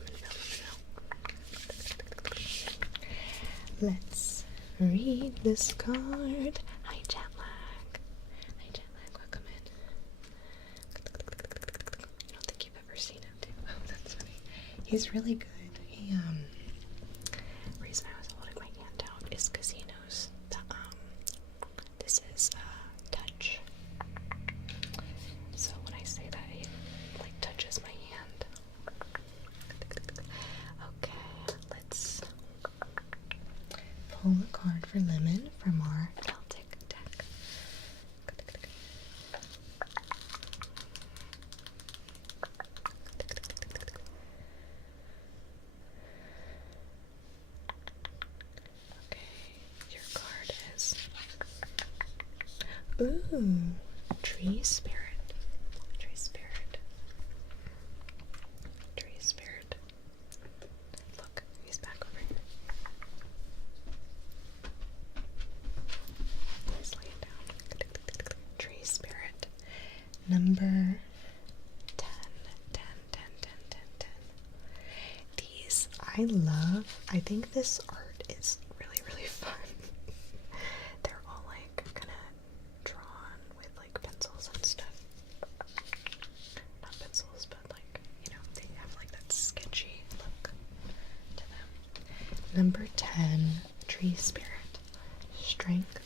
Let's read this card. Hi Jetlag. Welcome in. I don't think you've ever seen him too. Oh, that's funny. He's really good. Reason I was holding my hand out is because he knows that this is touch. So when I say that, he like touches my hand. Okay, let's pull a card for Lemon from our Celtic deck. Ooh, tree spirit. Tree spirit. Tree spirit. Look, he's back over here. Let's lay it down. Tree spirit. Number 10. 10, 10, 10, 10, 10. These I love. I think this art is really, really fun. They're all like kind of drawn with like pencils and stuff. Not pencils, but like, you know, they have like that sketchy look to them. Number 10, tree spirit. Strength,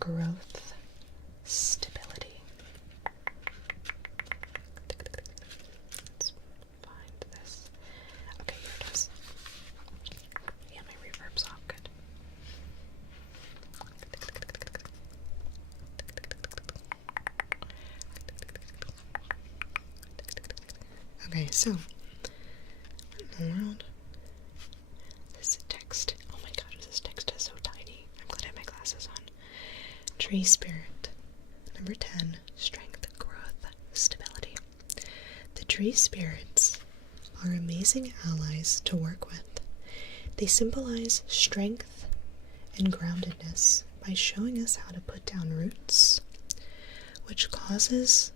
growth, stability. Let's find this. Okay, here it is. Yeah, my reverb's off. Good. Okay, so what in the world? This text. Oh my gosh, this text is so tiny. I'm glad I have my glasses on. Tree spirit. Number 10, strength, growth, stability. The tree spirits are amazing allies to work with. They symbolize strength and groundedness by showing us how to put down roots, which creates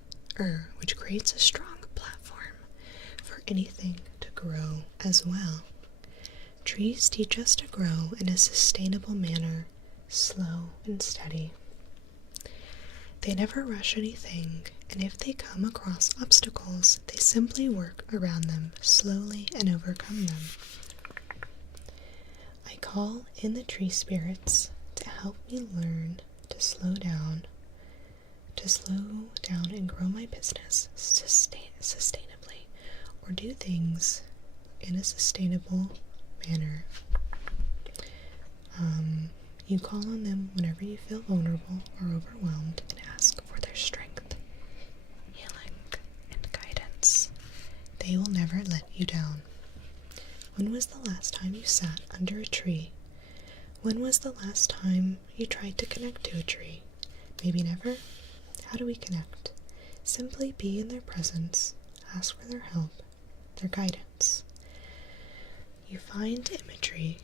a strong platform for anything to grow as well. Trees teach us to grow in a sustainable manner, slow and steady. They never rush anything, and if they come across obstacles, they simply work around them slowly and overcome them. I call in the tree spirits to help me learn to slow down and grow my business sustainably, or do things in a sustainable manner. You call on them whenever you feel vulnerable or overwhelmed and ask for their strength, healing, and guidance. They will never let you down. When was the last time you sat under a tree? When was the last time you tried to connect to a tree? Maybe never? How do we connect? Simply be in their presence, ask for their help, their guidance. You find imagery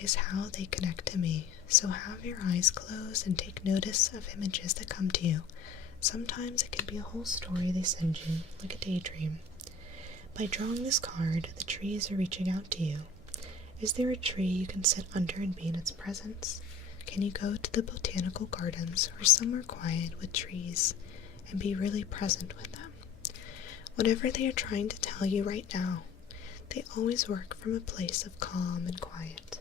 is how they connect to me, so have your eyes closed and take notice of images that come to you. Sometimes it can be a whole story they send you, like a daydream. By drawing this card, the trees are reaching out to you. Is there a tree you can sit under and be in its presence? Can you go to the botanical gardens or somewhere quiet with trees and be really present with them? Whatever they are trying to tell you right now, they always work from a place of calm and quiet.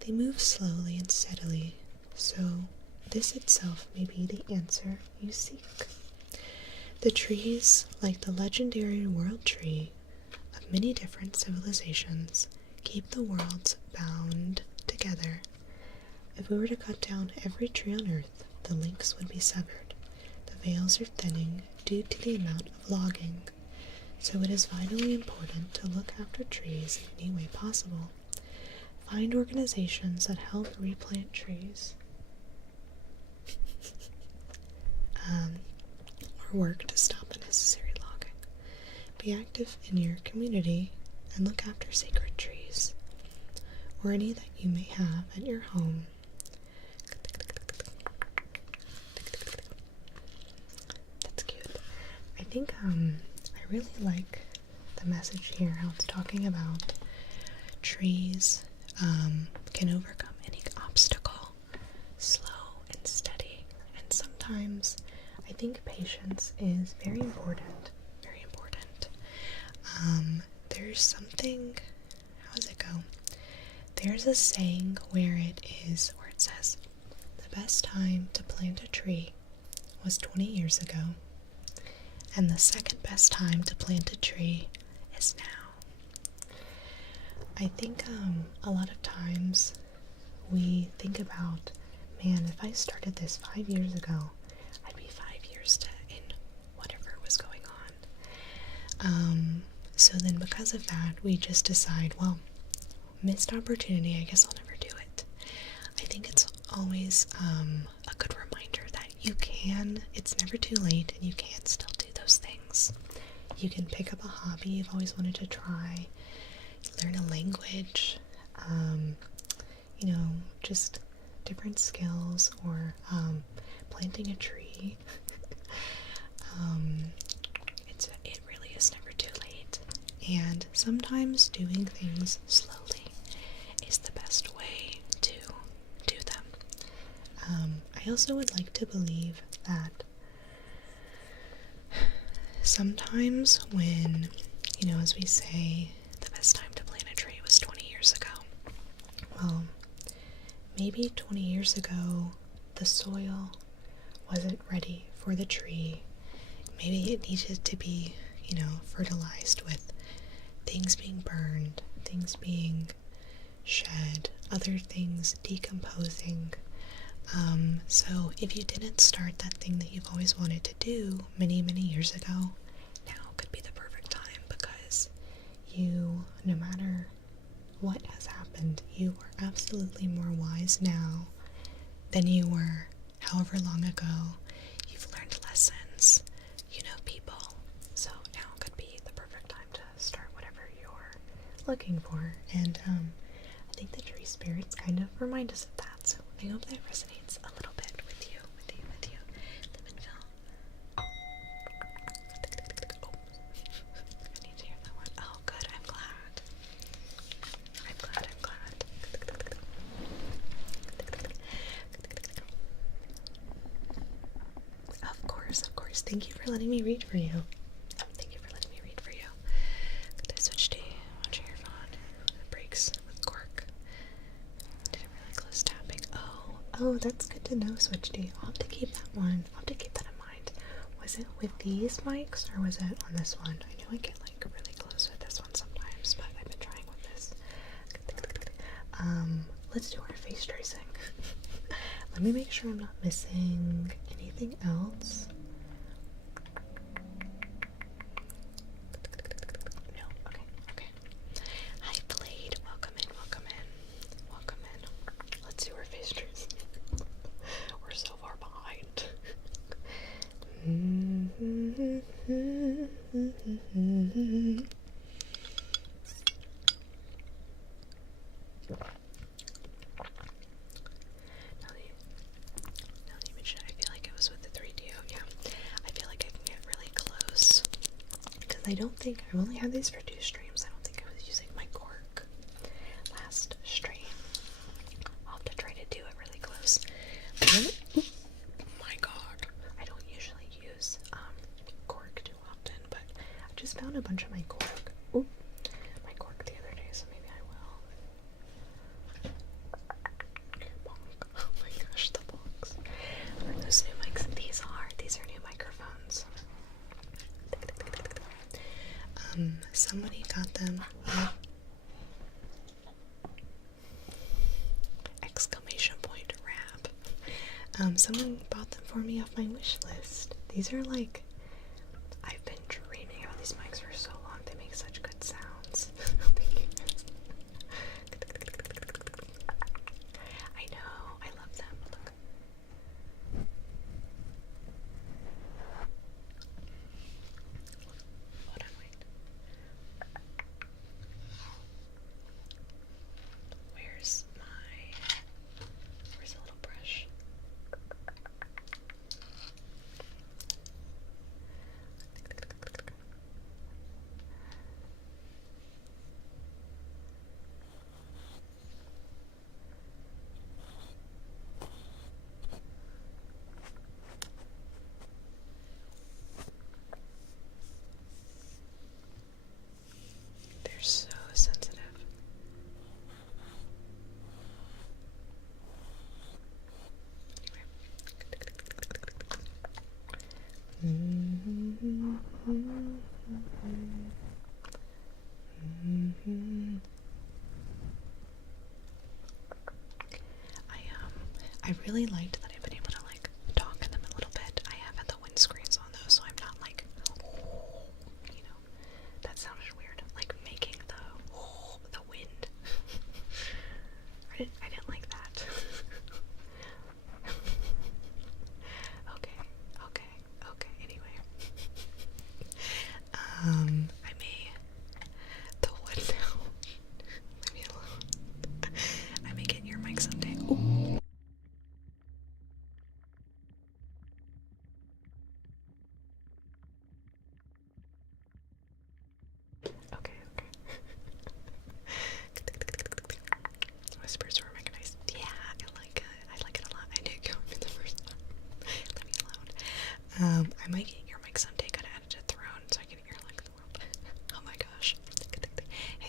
They move slowly and steadily, so this itself may be the answer you seek. The trees, like the legendary world tree of many different civilizations, keep the worlds bound together. If we were to cut down every tree on Earth, the links would be severed. The veils are thinning due to the amount of logging, so it is vitally important to look after trees in any way possible. Find organizations that help replant trees, or work to stop unnecessary logging. Be active in your community and look after sacred trees, or any that you may have at your home. That's cute. I think I really like the message here, how it's talking about trees can overcome any obstacle, slow and steady, and sometimes I think patience is very important, very important. There's something, how does it go? There's a saying where it says, the best time to plant a tree was 20 years ago, and the second best time to plant a tree is now. I think a lot of times we think about, man, if I started this 5 years ago, I'd be 5 years in whatever was going on. So then because of that, we just decide, well, missed opportunity, I guess I'll never do it. I think it's always a good reminder that it's never too late, and you can still do those things. You can pick up a hobby you've always wanted to try, learn a language, just different skills, or planting a tree. It really is never too late. And sometimes doing things slowly is the best way to do them. I also would like to believe that sometimes when, as we say, the best time to plant a tree was 20 years ago. Well, maybe 20 years ago, the soil wasn't ready for the tree. Maybe it needed to be, fertilized with things being burned, things being shed, other things decomposing. So if you didn't start that thing that you've always wanted to do many, many years ago, now could be the perfect time, because no matter what has happened, you are absolutely more wise now than you were however long ago. You've learned lessons, you know people, so now could be the perfect time to start whatever you're looking for. And I think the tree spirits kind of remind us of that, so I hope that resonates a little bit with you. Live and feel. Oh, I need to hear that one. Oh, good, I'm glad. Of course. Thank you for letting me read for you. Could I switch to watch your phone? It breaks with cork. Did it really close tapping? Oh, that's good to know, Switch D. I'll have to keep that one. I'll have to keep that in mind. Was it with these mics, or was it on this one? I know I get like really close with this one sometimes, but I've been trying with this. Let's do our face tracing. Let me make sure I'm not missing anything else. No, okay. Hi, Blade. Welcome in. Let's do our face tracing. We're so far behind. Now that you mention it, I feel like it was with the 3DO. Yeah, I feel like I can get really close, because I've only had these for 2 streams. I don't think I was using my cork last stream. I'll have to try to do it really close. Oh my god, I don't usually use cork too often, but I just found a bunch of my cork. My cork the other day, so maybe I will. Bonk. Oh my gosh, the bonks. Are those new mics? These are new microphones. Somebody got them. Exclamation point rap. Someone bought them for me off my wish list. These are like, I've been dreaming about these mics for so long. They make such good sounds. I know, I love them. Look. Hold on, wait. Where's a little brush? They're so sensitive. I really liked that I've been able to like talk in them a little bit. I have had the windscreens on though, so I'm not like, that sounded weird, like making the wind. I didn't like that.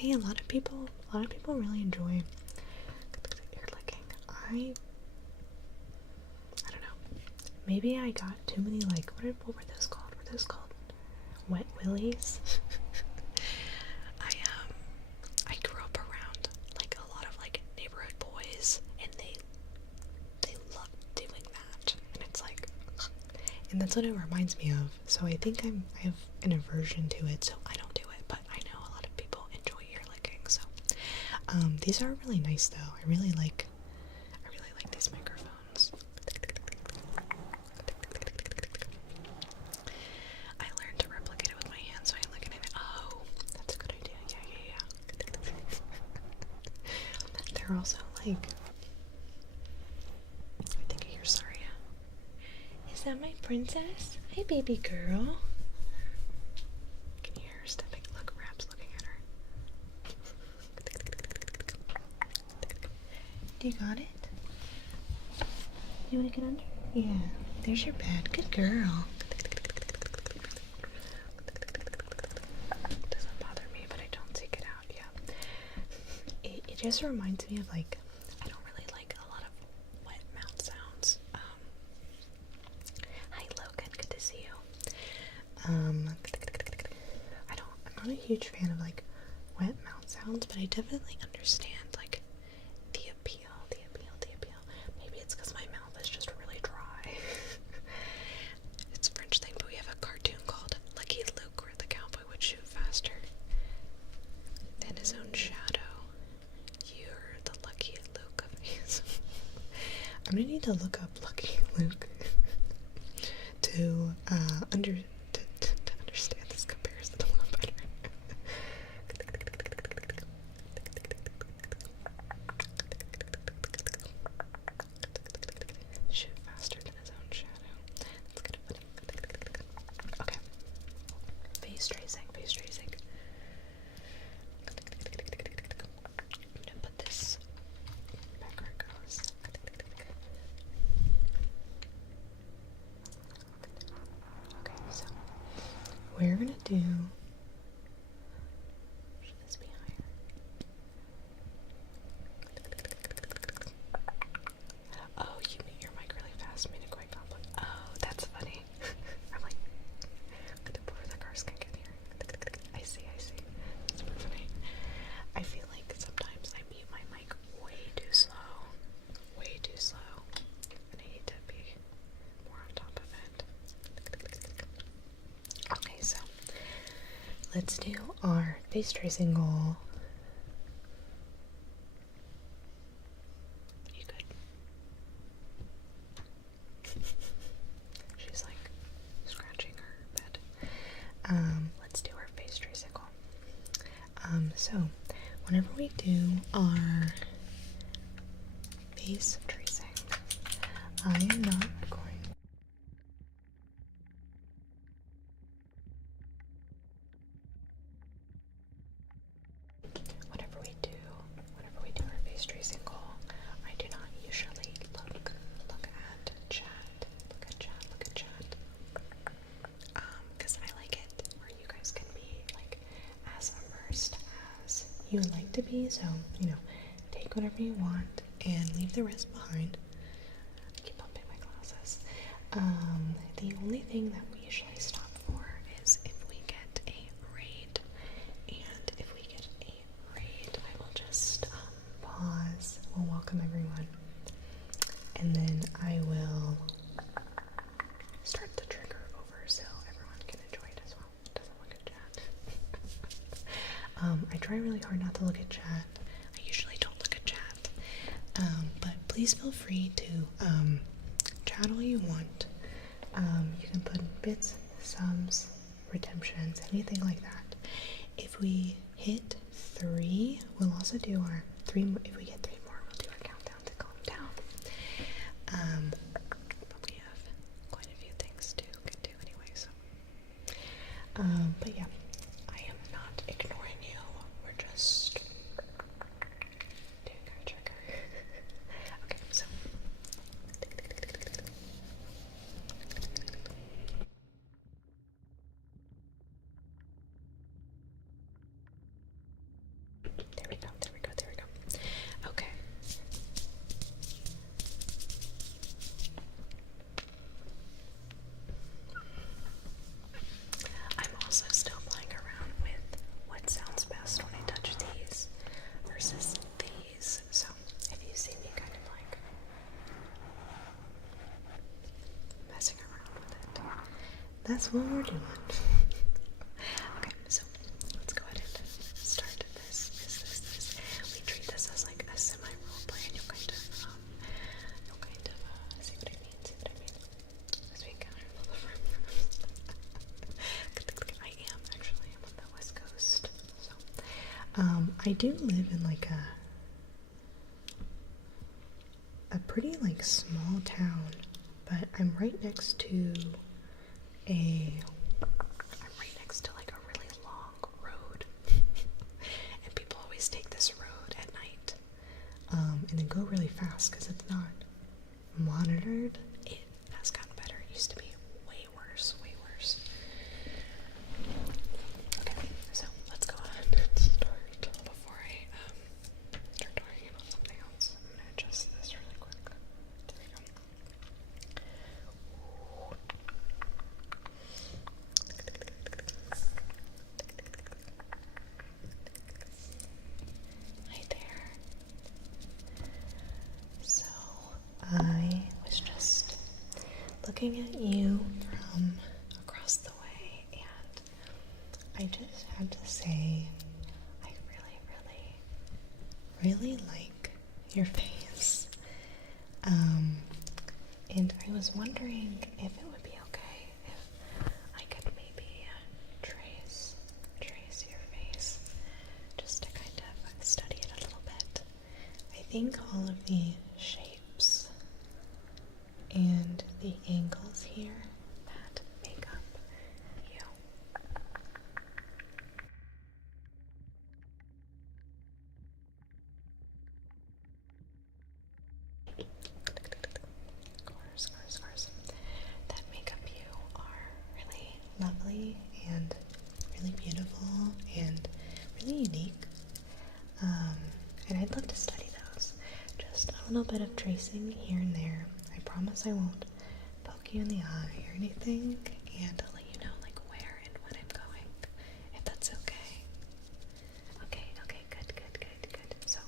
Hey, a lot of people really enjoy ear licking. I don't know. Maybe I got too many, like, what were those called? Were those called wet willies? I grew up around like a lot of like neighborhood boys, and they love doing that, and it's like, and that's what it reminds me of. So I think I have an aversion to it, so I don't do it. But I know a lot of people enjoy ear licking. So these are really nice though. I really like these microphones. I learned to replicate it with my hands, so I look at it. Oh, that's a good idea. Yeah. They're also like, I think I hear Saria. Is that my princess? Hi, baby girl. Can you hear her stepping? Look, Rap's looking at her. Do you got it? You want to get under? Yeah. There's your bed. Good girl. Doesn't bother me, but I don't seek it out. Yeah. It just reminds me of, like, I don't really like a lot of wet mouth sounds. Hi Logan, good to see you. I'm not a huge fan of like wet mouth sounds, but I definitely understand like the appeal. Maybe it's because my mouth is just really dry. It's a French thing, but we have a cartoon called Lucky Luke where the cowboy would shoot faster than his own shadow. You're the Lucky Luke of these. I'm gonna need to look up Lucky Luke to understand this comparison a little better. Shoot faster than his own shadow. That's kind of funny. Okay. Face tracing. I'm gonna put this back where it goes. Okay, so we're gonna do. Should this be higher? Oh, you mute your mic really fast, made it quite complex. Oh, that's funny. I'm like, before the cars can get here. I see. That's super funny. I feel like sometimes I mute my mic way too slow, and I need to be more on top of it. Okay, so let's do our face tracing goal. You good? She's like scratching her bed. Let's do our face tracing goal. So whenever we do our face tracing, I am not going. Whenever we do our face tracing goal, I do not usually look at chat. Because I like it where you guys can be like as immersed as you would like to be. So, take whatever you want and leave the rest behind. I keep bumping my glasses. The only thing that we usually stop for is if we get a raid. And if we get a raid, I will just pause. We'll welcome everyone. And then I will start the trigger over so everyone can enjoy it as well. Doesn't look at chat. I try really hard not to look at chat. I usually don't look at chat. But please feel free to chat all you want. You can put bits, subs, redemptions, anything like that. If we hit 3, we'll also do our 3 more. If we get 3 more, we'll do our countdown to calm down. But we have quite a few things to get to anyway, so. But yeah, I am not ignoring you. We're just doing our trigger. Okay, so. what we're doing. Okay, so let's go ahead and start this. We treat this as like a semi-role play, and you'll kind of see what I mean, as we encounter all the rumors. I am actually on the West Coast, so I do live in like a pretty like small town, but I'm right next to like a really long road, and people always take this road at night, and then go really fast because it's not monitored. It has gotten better. It used to be way worse. Okay, so let's go ahead and start. Before I start talking about something else, I'm gonna adjust this really quick. There we go. Hi there. So I was just looking at you from across the way, and I just had to say I really like your face. And I was wondering if it would be okay if I could maybe trace your face, just to kind of study it a little bit. I think all of the shapes and the angles here that make up you. Scars. That make up you are really lovely and really beautiful and really unique. And I'd love to study those. Just a little bit of tracing here and there. I promise I won't poke you in the eye or anything, and I'll let you know like where and when I'm going, if that's okay. Okay, good. So,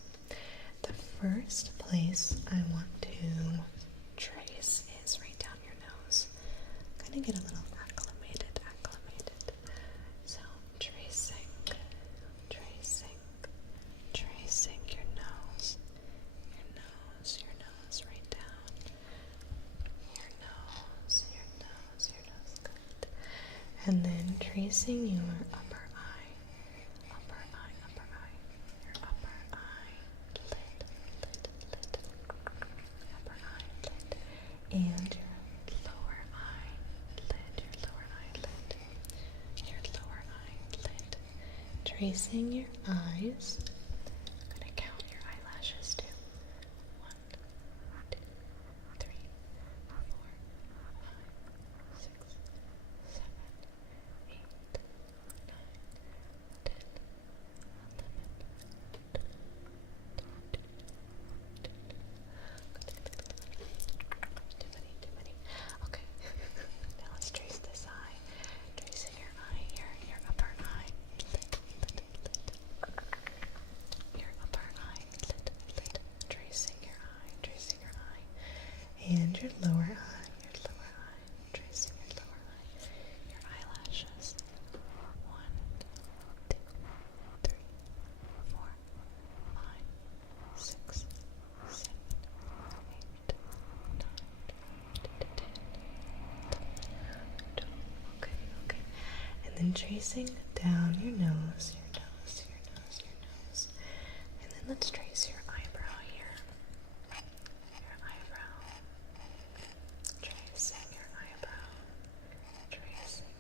the first place I want to trace is right down your nose. I'm gonna get a little acclimated. So, tracing your nose, right down. Your nose, good. And then tracing your upper eye, your upper eyelid, and your lower eyelid, tracing your eyes. I'm gonna count your eyelashes too. 1, 2, 3, 4, 5, 6, 7, 8, 9, 10, 11, 12. Too many. Okay. Now let's trace this eye. Tracing your eye here, your upper eye. Your upper eye, lid. Tracing your eye. And your lower eye, tracing your lower eye. Your eyelashes. 1, 2, 3, 4, 5, 6, 7, 8, 9, 10. Okay. And then tracing down your nose. And then let's trace your eyebrow here. Your eyebrow. Tracing your eyebrow. Tracing.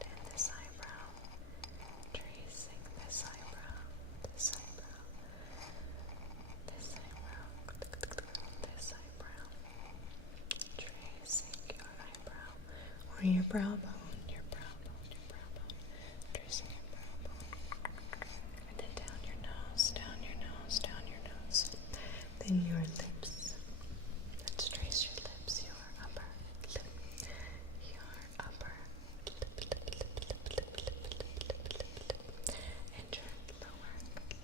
And this eyebrow. Tracing this eyebrow. This eyebrow. Tracing your eyebrow. Or your brow bone. Tracing your brow bone. And then down your nose. Then your lips. Let's trace your lips, your upper lip. And your lower lip.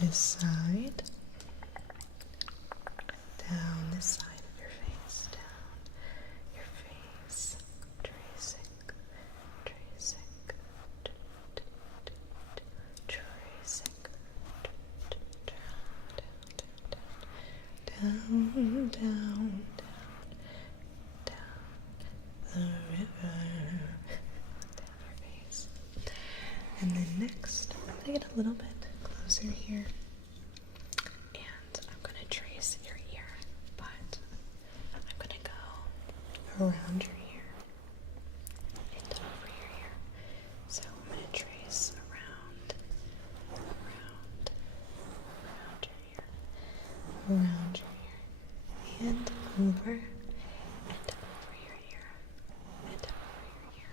this side, down this side of your face, down your face, tracing, tracing, tracing, down, down, down, down the river, down your face. And then next, I'm going to get a little bit closer here, and I'm going to trace your ear, but I'm going to go around your ear and over your ear. So I'm going to trace around your ear, and over your ear, and over your ear.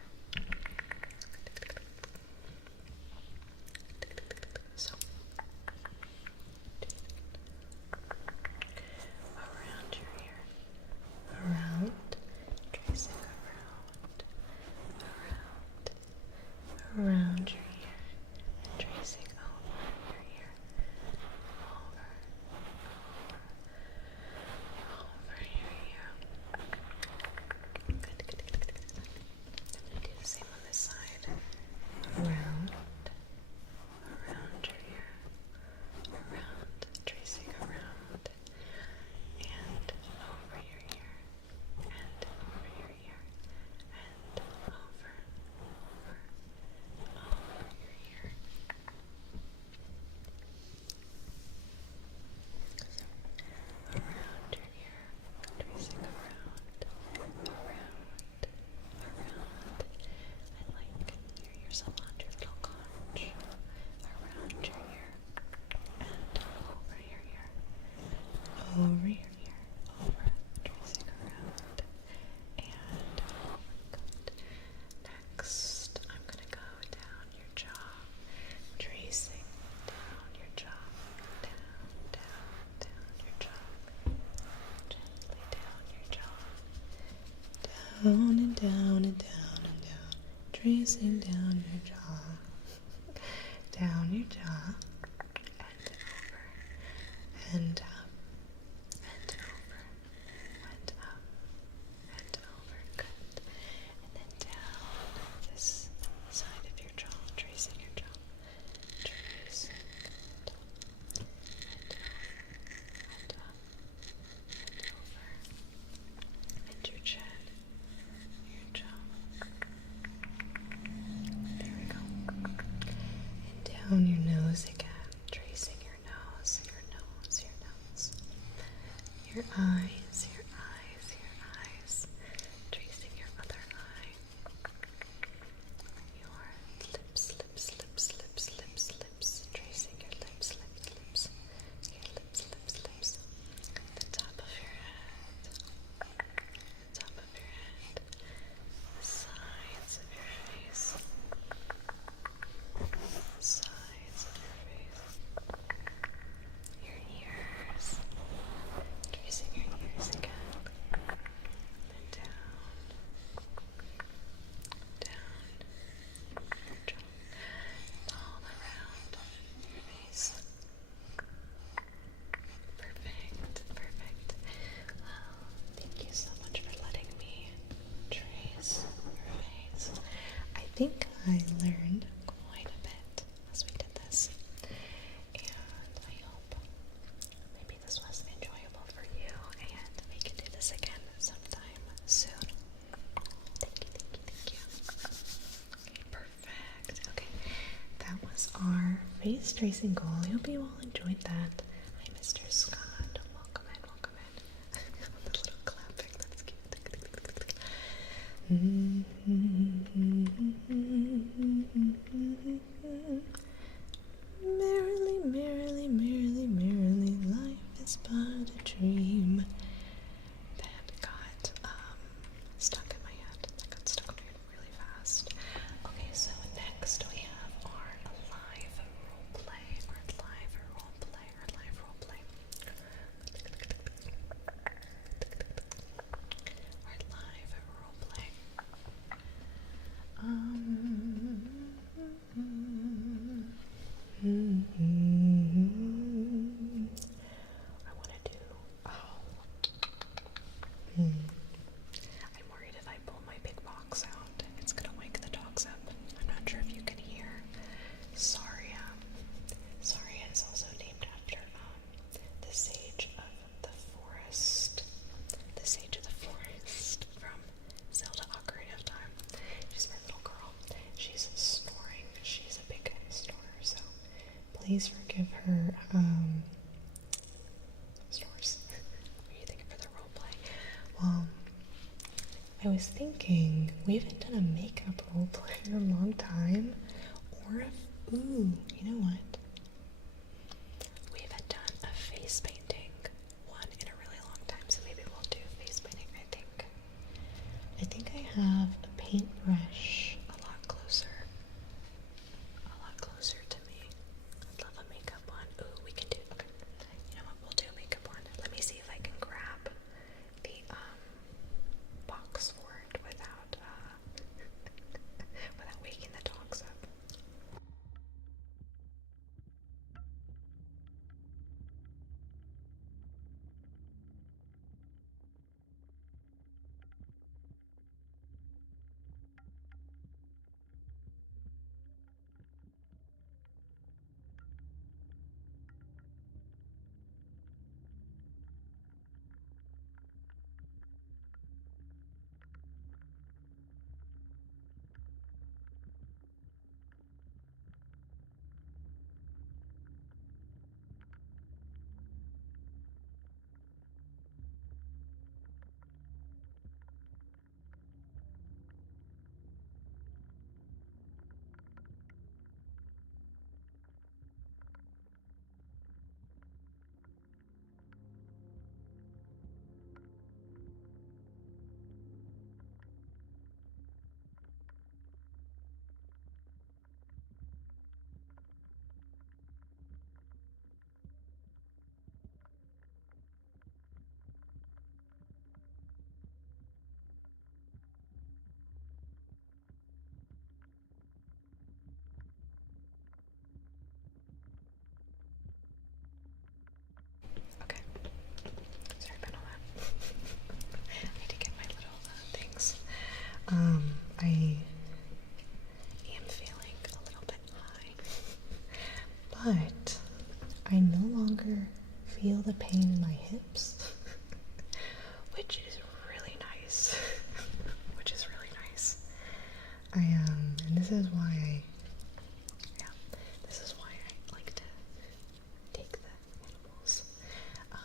So around your ear, around, tracing around your ear, and tracing over your ear, over your ear. Good, good, good, good, good. I'm going to do the same on this side. Around your ear, around, tracing around, and over your ear, and over your ear, and over your ear. So, around your ear, tracing around. I like your ears a lot, your little conch. Around your ear, and over your ear, over your ear, over, tracing around, and over. Good. Next, I'm going to go down your jaw, tracing down your jaw, down your jaw, gently down your jaw, down and down and down and down, tracing down your jaw, down your jaw, and over, and up, and over, and up, and over. Good. And then down this side of your jaw, tracing your jaw, tracing, and up, and up, and over, and your chin, your jaw. There we go. And down your nose again, tracing your nose, your nose, your nose. Your eyes, your eyes, your eyes. Tracing your other eye. Your lips, lips, lips, lips, lips, lips. Tracing your lips, lips, lips. Your lips, lips, lips. The top of your head. The top of your head. The sides of your face. The sides of your face. Your ears. Tracing your ears again. And down. Down your jaw. All around your face. Perfect, perfect. Well, thank you so much for letting me trace your face. I think I learned quite a bit as we did this, and I hope maybe this was enjoyable for you, and we can do this again sometime soon. Thank you, thank you, thank you. Okay, perfect. Okay, that was our face tracing goal. I hope you all enjoyed that. Hi, Mr. Scott. Welcome in, welcome in. The little clapping, that's cute. Merrily, merrily, merrily, merrily, life is but a dream. That got stuck in my head. That got stuck in my head really fast. Okay, so next we have our live role play. Our live role play. Our live role play. Our live role play. please forgive her stores. What are you thinking for the role play? Well, I was thinking we haven't done a makeup role play in a long time. Or if, ooh, you know what? We haven't done a face painting one in a really long time, so maybe we'll do face painting, I think. I think I have a paintbrush a lot closer to me. I'd love a makeup one. Ooh, we can do, okay. You know what, we'll do a makeup one. Let me see if I can grab the, box for it without, without waking the dogs up. Okay. Sorry about all that. I need to get my little things. I am feeling a little bit high, but I no longer feel the pain in my hips, which is really nice. Which is really nice. And this is why this is why I like to take the animals. I'm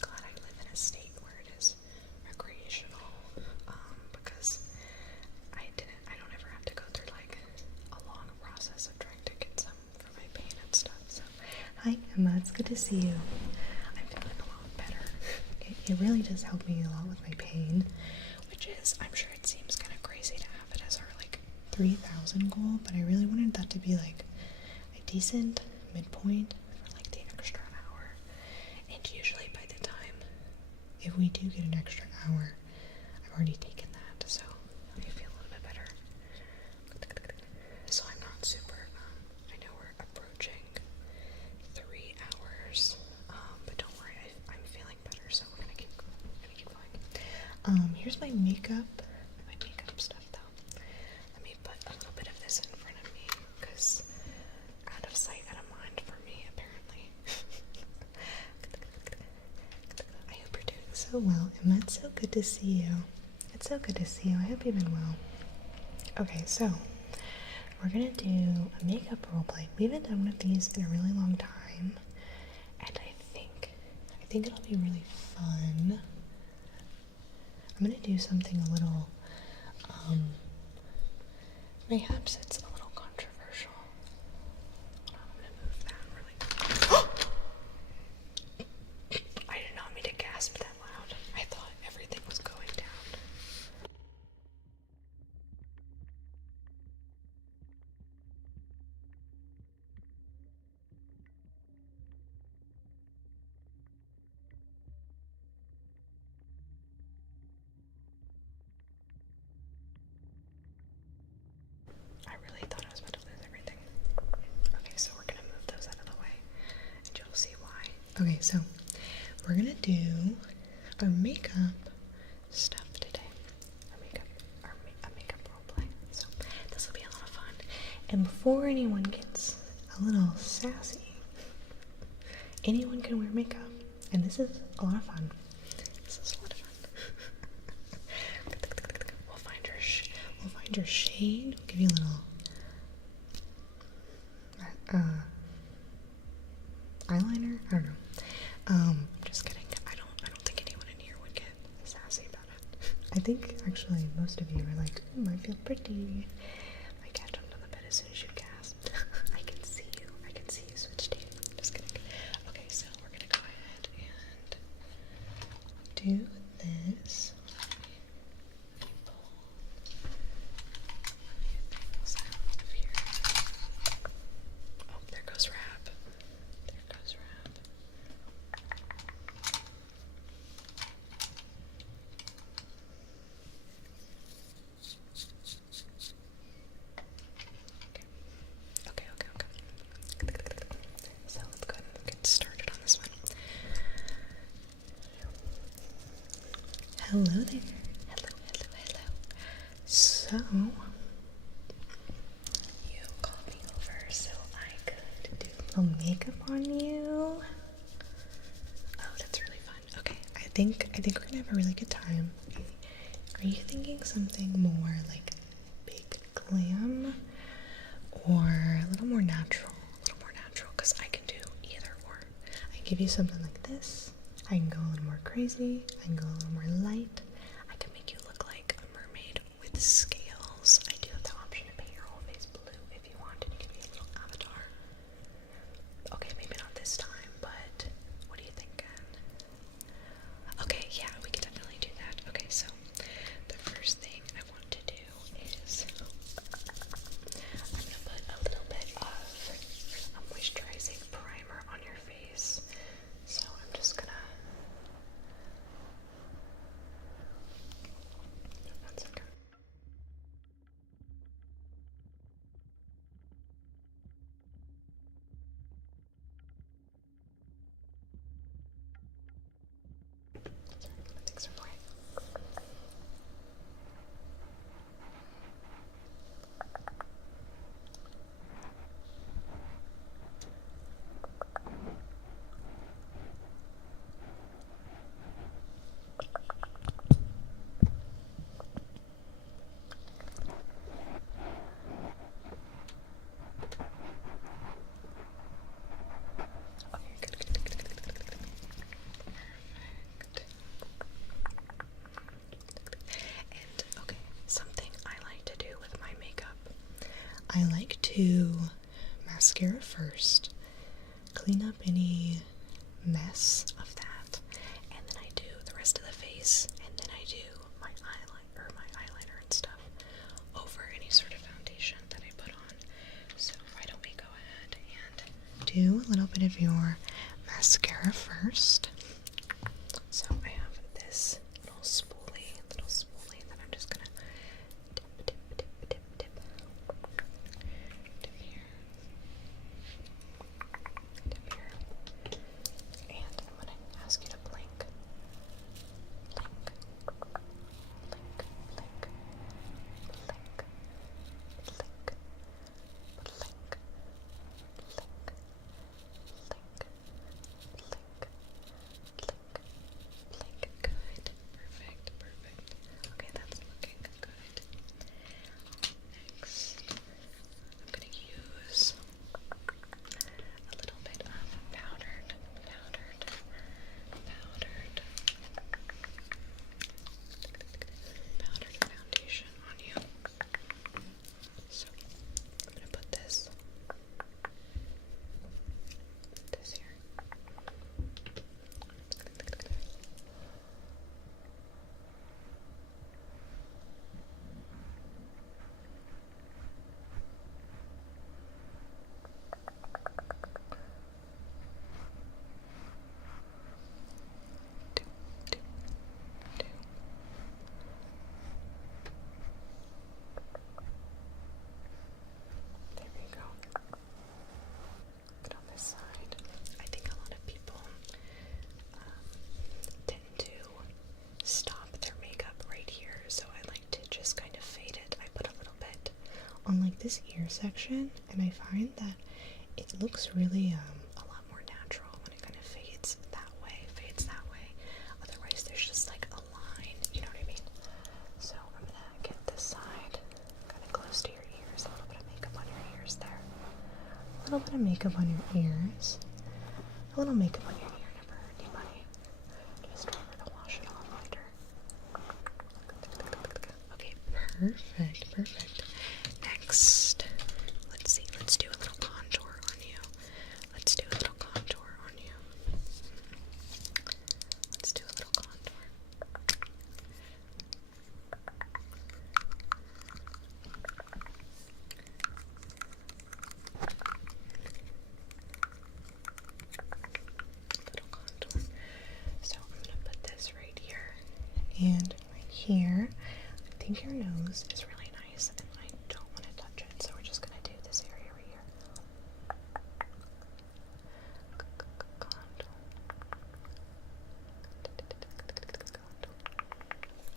glad I live in a state where it is recreational, because I don't ever have to go through like a long process of trying to get some for my pain and stuff. So, hi Emma, it's good to see you. I'm feeling a lot better. It really does help me a lot with my pain, which is, I'm sure it seems kind of crazy to have it as our like 3,000 goal, but I really wanted that to be like a decent midpoint for like the extra hour. And usually by the time, if we do get an extra hour, I've already taken that, so I feel a little bit better. So I'm not super, I know we're approaching 3 hours, but don't worry, I'm feeling better, so we're gonna keep going. Here's my makeup stuff though. Let me put a little bit of this in front of me, because out of sight, out of mind for me, apparently. I hope you're doing so well, Emma. It's so good to see you. It's so good to see you. I hope you've been well. Okay, so we're gonna do a makeup role play. We haven't done one of these in a really long time, and I think it'll be really fun. I'm gonna do something a little, perhaps it's a little controversial. Hold on, I'm gonna move that really. I did not mean to gasp that loud. I thought everything was going down. I really thought I was about to lose everything. Okay, so we're gonna move those out of the way, and you'll see why. Okay, so we're gonna do our makeup stuff today. A makeup role play. So this will be a lot of fun. And before anyone gets a little sassy, anyone can wear makeup, and this is a lot of fun. This is a lot of fun. We'll find your shade. We'll give you a little I don't know. Just kidding. I don't think anyone in here would get sassy about it. I think actually most of you are like, I feel pretty. My cat jumped on the bed as soon as you gasped. I can see you. I can see you switch team. Just kidding. Okay, so we're gonna go ahead and do this. Oh, there goes Rap. There goes Rap. Okay. So let's go ahead and get started on this one. Hello there. Hello. So, you called me over so I could do a little makeup on you. Oh, that's really fun. Okay, I think we're gonna have a really good time. Are you thinking something more like big glam or a little more natural? Because I can do either or. I can give you something like this. I can go a little more crazy. I can go a little more light. I can make you look like a mermaid with scales. I do have the option to paint your whole face blue if you want, and you can be a little avatar. Okay, maybe not this time, but what are you thinking? Okay, yeah, we can definitely do that. Okay, so the first thing I want to do is I'm gonna put a little bit of a moisturizing primer on your face. So I'm just gonna. One second. Sorry, things are bright. Okay, good. And okay, something I like to do with my makeup. I like to mascara first, clean up any mess of that, and then I do the rest of the face, and then I do my eyeliner and stuff over any sort of foundation that I put on. So why don't we go ahead and do a little bit of your mascara first. So I have this little spoolie that I'm just gonna dip here, and I'm gonna ask you to blink, good, perfect. Okay, that's looking good. Next, I'm gonna use a little bit of powdered foundation on you. So I'm gonna put this here. There we go. Put on this side. I think a lot of people tend to stop their makeup right here, so I like to just kind of fade it. I put a little bit on like this ear section, and I find that it looks really a lot more natural when it kind of fades that way. Otherwise there's just like a line, you know what I mean? So I'm gonna get this side kind of close to your ears, a little bit of makeup on your ears there. A little bit of makeup on your ears. A little makeup on your ear never hurt anybody. Just remember to wash it off later. Okay, perfect. Next, let's see, let's do a little contour on you. Let's do a little contour on you. Let's do a little contour. Little contour. So I'm gonna put this right here and right here. I think your nose is really nice and I don't want to touch it, so we're just gonna do this area right here. Contour.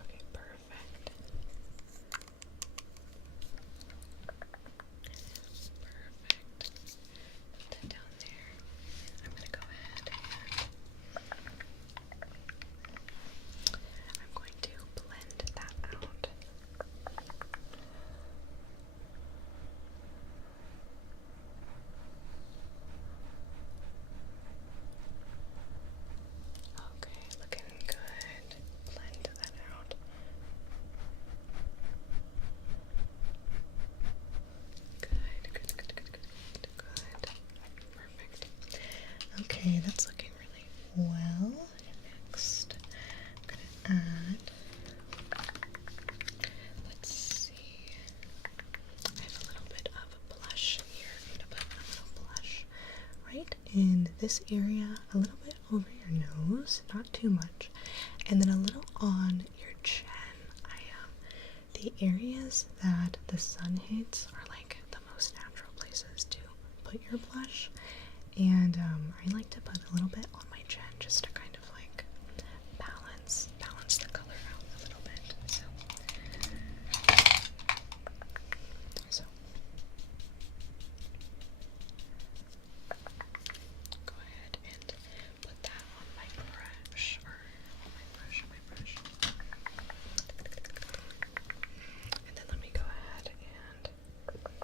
Okay, perfect. Put that down there. I'm gonna go ahead and I'm going to blend that out. Okay, looking good. Blend that out. Good. Perfect. Okay, that's looking really well. Next, I'm gonna add, let's see, I have a little bit of blush here. I'm gonna put a little blush right in this area, a little bit over your nose, not too much, and then a little on your chin. The areas that the sun hits are like the most natural places to put your blush, and I like to put a little bit on my chin just to kind of like balance the color out a little bit. So go ahead and put that on my brush, and then let me go ahead and I'm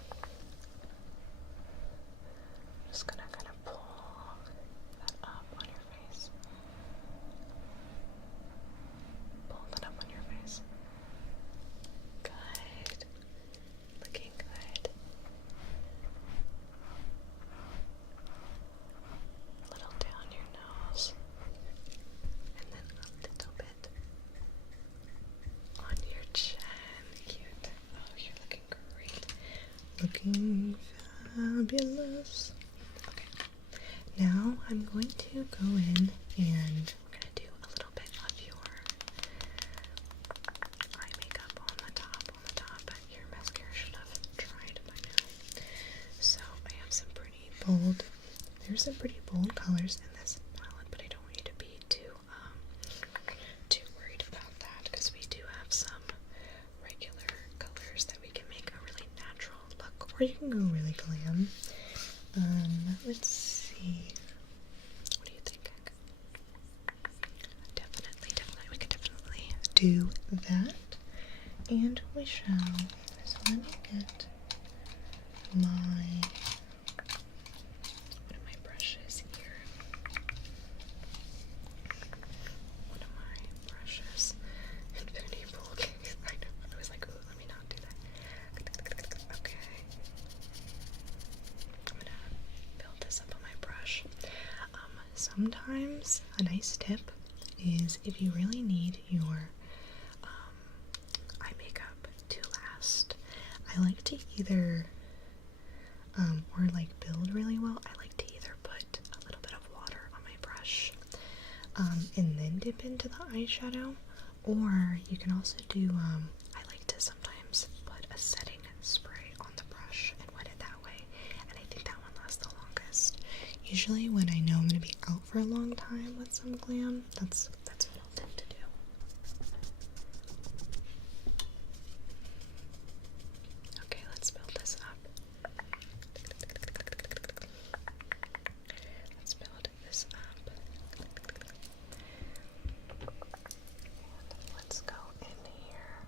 just gonna kind of pull that up on your face. Pull that up on your face. Good. Looking good. A little down your nose. And then a little bit on your chin. Cute. Oh, you're looking great. Looking fabulous. Okay. Now I'm going to go in and we're going to do a little bit of your eye makeup on the top. Your mascara should have dried by now. So I have some pretty bold, there's some pretty bold colors in this palette, but I don't want you to be too worried about that because we do have some regular colors that we can make a really natural look, or you can go really glam. Let's see. What do you think? Definitely, we could definitely do that. And we shall. So let me get one of my brushes here. One of my brushes. Infinity bowl case. I know. I was like, ooh, let me not do that. Okay. I'm gonna build this up on my brush. Sometimes a nice tip is if you really need your eye makeup to last, I like to either or like build really well, I like to either put a little bit of water on my brush and then dip into the eyeshadow, or you can also do I like to sometimes put a setting spray on the brush and wet it that way, and I think that one lasts the longest. Usually when I know I'm going to be out for a long time with some glam, that's what I'll tend to do. Okay, let's build this up. Let's build this up. And let's go in here.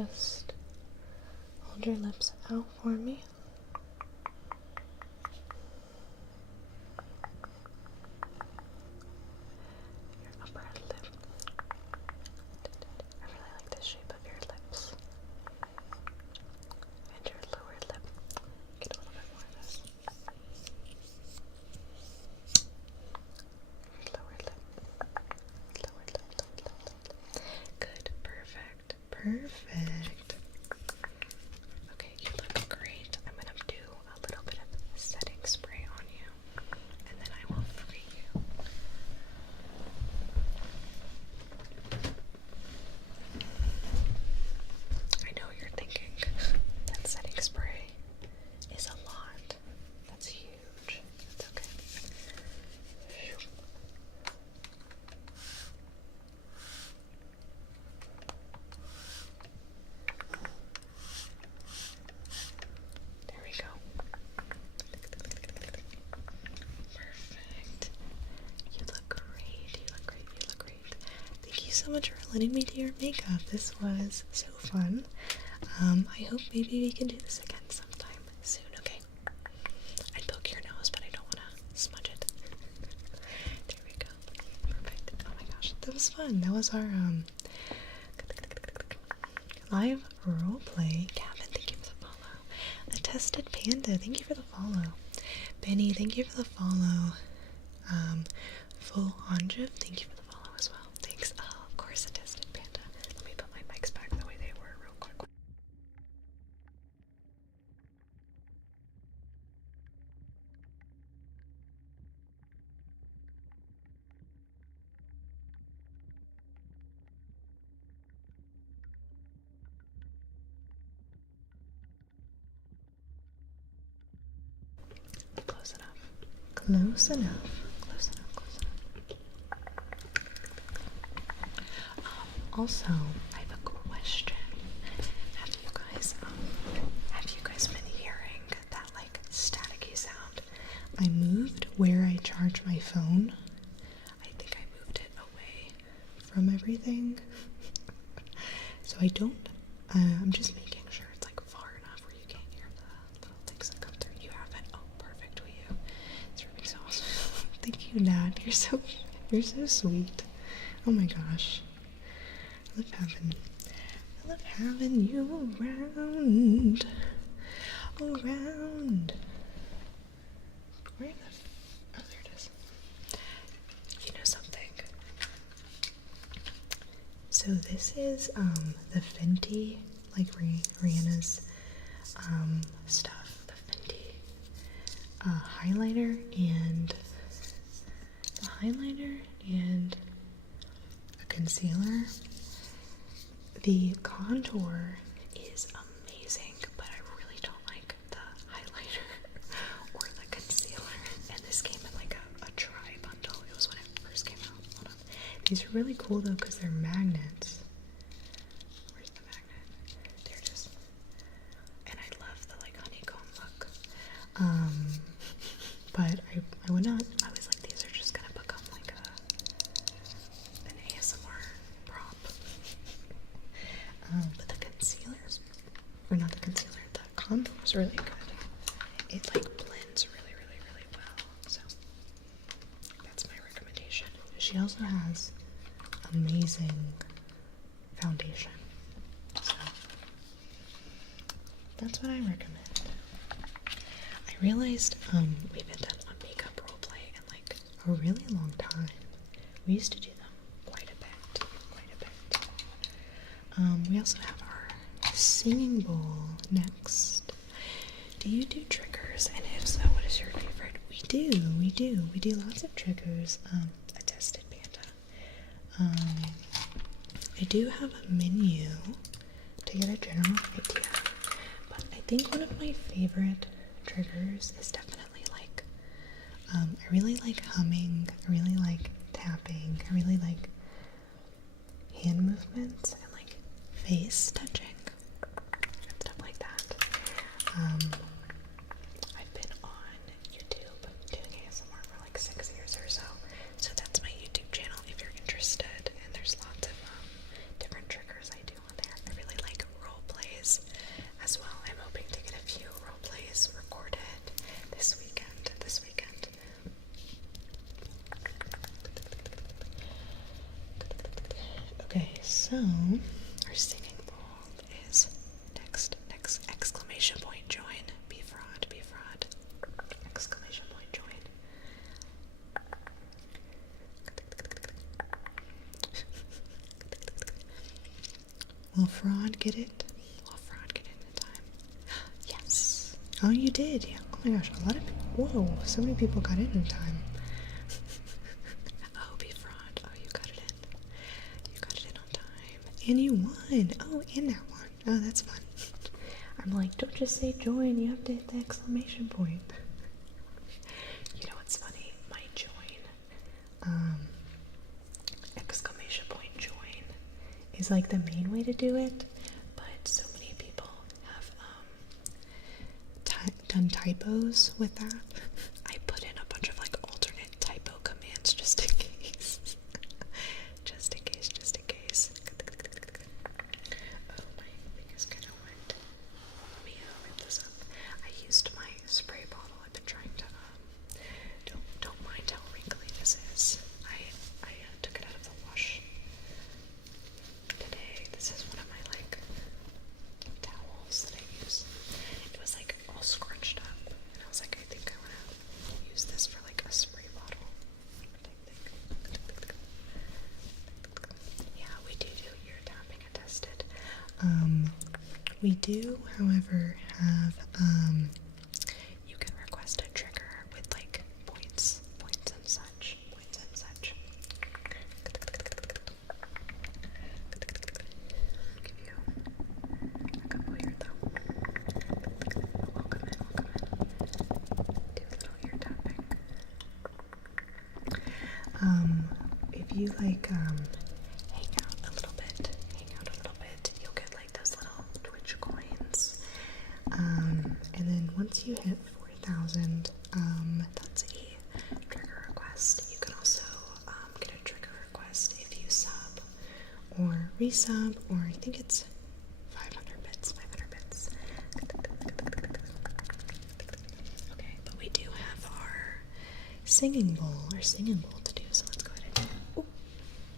just hold your lips out for me. Your upper lip. I really like the shape of your lips. And your lower lip. Get a little bit more of this. Lower lip. Lower lip, lower lip, lower lip. Good, perfect. Perfect. Okay, you look great. I'm gonna do a little bit of setting spray on you, and then I will free you. I know you're thinking that setting spray is a lot. That's huge. That's okay. There we go. Perfect. You look great. You look great. You look great. Thank you so much for letting me do your makeup. This was so fun. I hope maybe we can do this again sometime soon, okay? I'd poke your nose, but I don't want to smudge it. There we go. Perfect. Oh my gosh, that was fun. That was our live roleplay. Gavin, thank you for the follow. Attested Panda, thank you for the follow. Benny, thank you for the follow. Full Anjiv, thank you for the follow as well. Thanks. Oh, of course, Attested Panda. Let me put my mics back the way they were real quick. Close enough. Close enough. Close enough. Close enough. Also, I have a question. Have you guys been hearing that like staticky sound? I moved where I charge my phone. I think I moved it away from everything. So I don't. I'm just making sure it's like far enough where you can't hear the little things that come through. You have it. Oh, perfect with you. It's really so awesome. Thank you, Nat. You're so sweet. Oh my gosh. I love having you around. Around. Where the oh, there it is. You know something? So this is the Fenty, like Rihanna's stuff. The Fenty highlighter and a concealer. The contour is amazing, but I really don't like the highlighter or the concealer. And this came in like a tri bundle. It was when it first came out. Hold on. These are really cool though because they're magnets. Where's the magnet? There it is. And I love the like honeycomb look. But I would not. I was like, these are just gonna become like an ASMR prop. But the concealers, or not the concealer, the contour is really good. It like blends really, really, really well. So that's my recommendation. She also has amazing foundation. So that's what I recommend. I realized we haven't done a makeup roleplay in like a really long time. We used to do them quite a bit. We also have our singing bowl next. Do you do triggers? And if so, what is your favorite? We do lots of triggers. Attested Panda. I do have a menu to get a general idea, but I think one of my favorite triggers is definitely like, I really like humming, I really like tapping, I really like hand movements and like face touching and stuff like that. I've been on YouTube doing ASMR for like 6 years or so, so that's my YouTube channel if you're interested, and there's lots of different triggers I do on there. I really like role fraud get it? Will fraud get it in time? Yes. Oh, you did. Yeah. Oh my gosh, a lot of people. Whoa, so many people got in time. Oh, be fraud. Oh, you got it in. You got it in on time. And you won. Oh, and that one. Oh, that's fun. I'm like, don't just say join. You have to hit the exclamation point. You know what's funny? My join. Exclamation point join is like the main way to do it, but so many people have done typos with that. I put in a bunch of like alternate typo commands just in case. just in case. Oh, my fingers kind of wet. Let me rip this up. I used my spray bottle. I've been trying to don't mind how wrinkly this is. I took it out of the wash today. This is one of my like towels that I use. It was like all scrunched up, and I was like, I think I want to use this for like a spray bottle type thing. Yeah, we do ear tapping attested. We do, however, have you can request a trigger with like points and such. Give you a couple ear thumb. Welcome in. Do a little ear tapping. If you like hang out a little bit, you'll get like those little Twitch coins. And then once you hit 4,000, that's a trigger request. You can also get a trigger request if you sub or resub, or I think it's 500 bits. Okay, but we do have our singing bowl to do, so let's go ahead and do.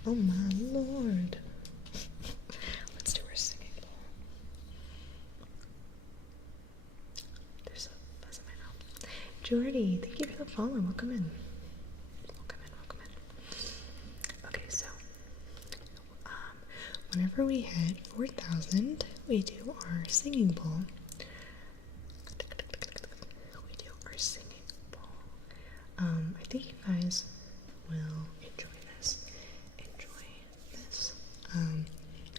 Oh my lord. Let's do our singing bowl. There's a buzz in my mouth. Jordy, thank you for the follow. Welcome in. Okay, so whenever we hit 4,000, we do our singing bowl. I think you guys will enjoy this.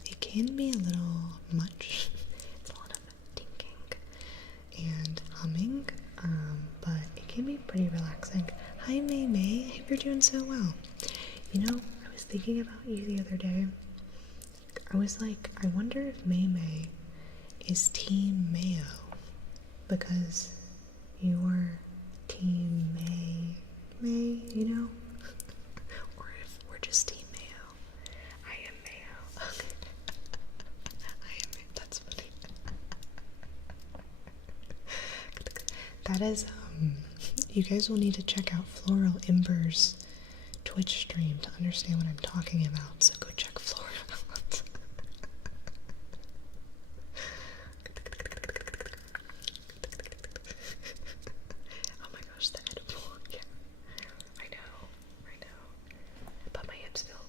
It can be a little much. It's a lot of thinking and humming, but it can be pretty relaxing. Hi, May. I hope you're doing so well. You know, I was thinking about you the other day. I was like, I wonder if May is Team Mayo, because you're Team May, you know? Or if we're just Team Mayo. I am Mayo. I am Mayo. That's funny. That is, you guys will need to check out Floral Ember's Twitch stream to understand what I'm talking about, so go check Floral out. Oh my gosh, the edible. Yeah. I know. But my hips feel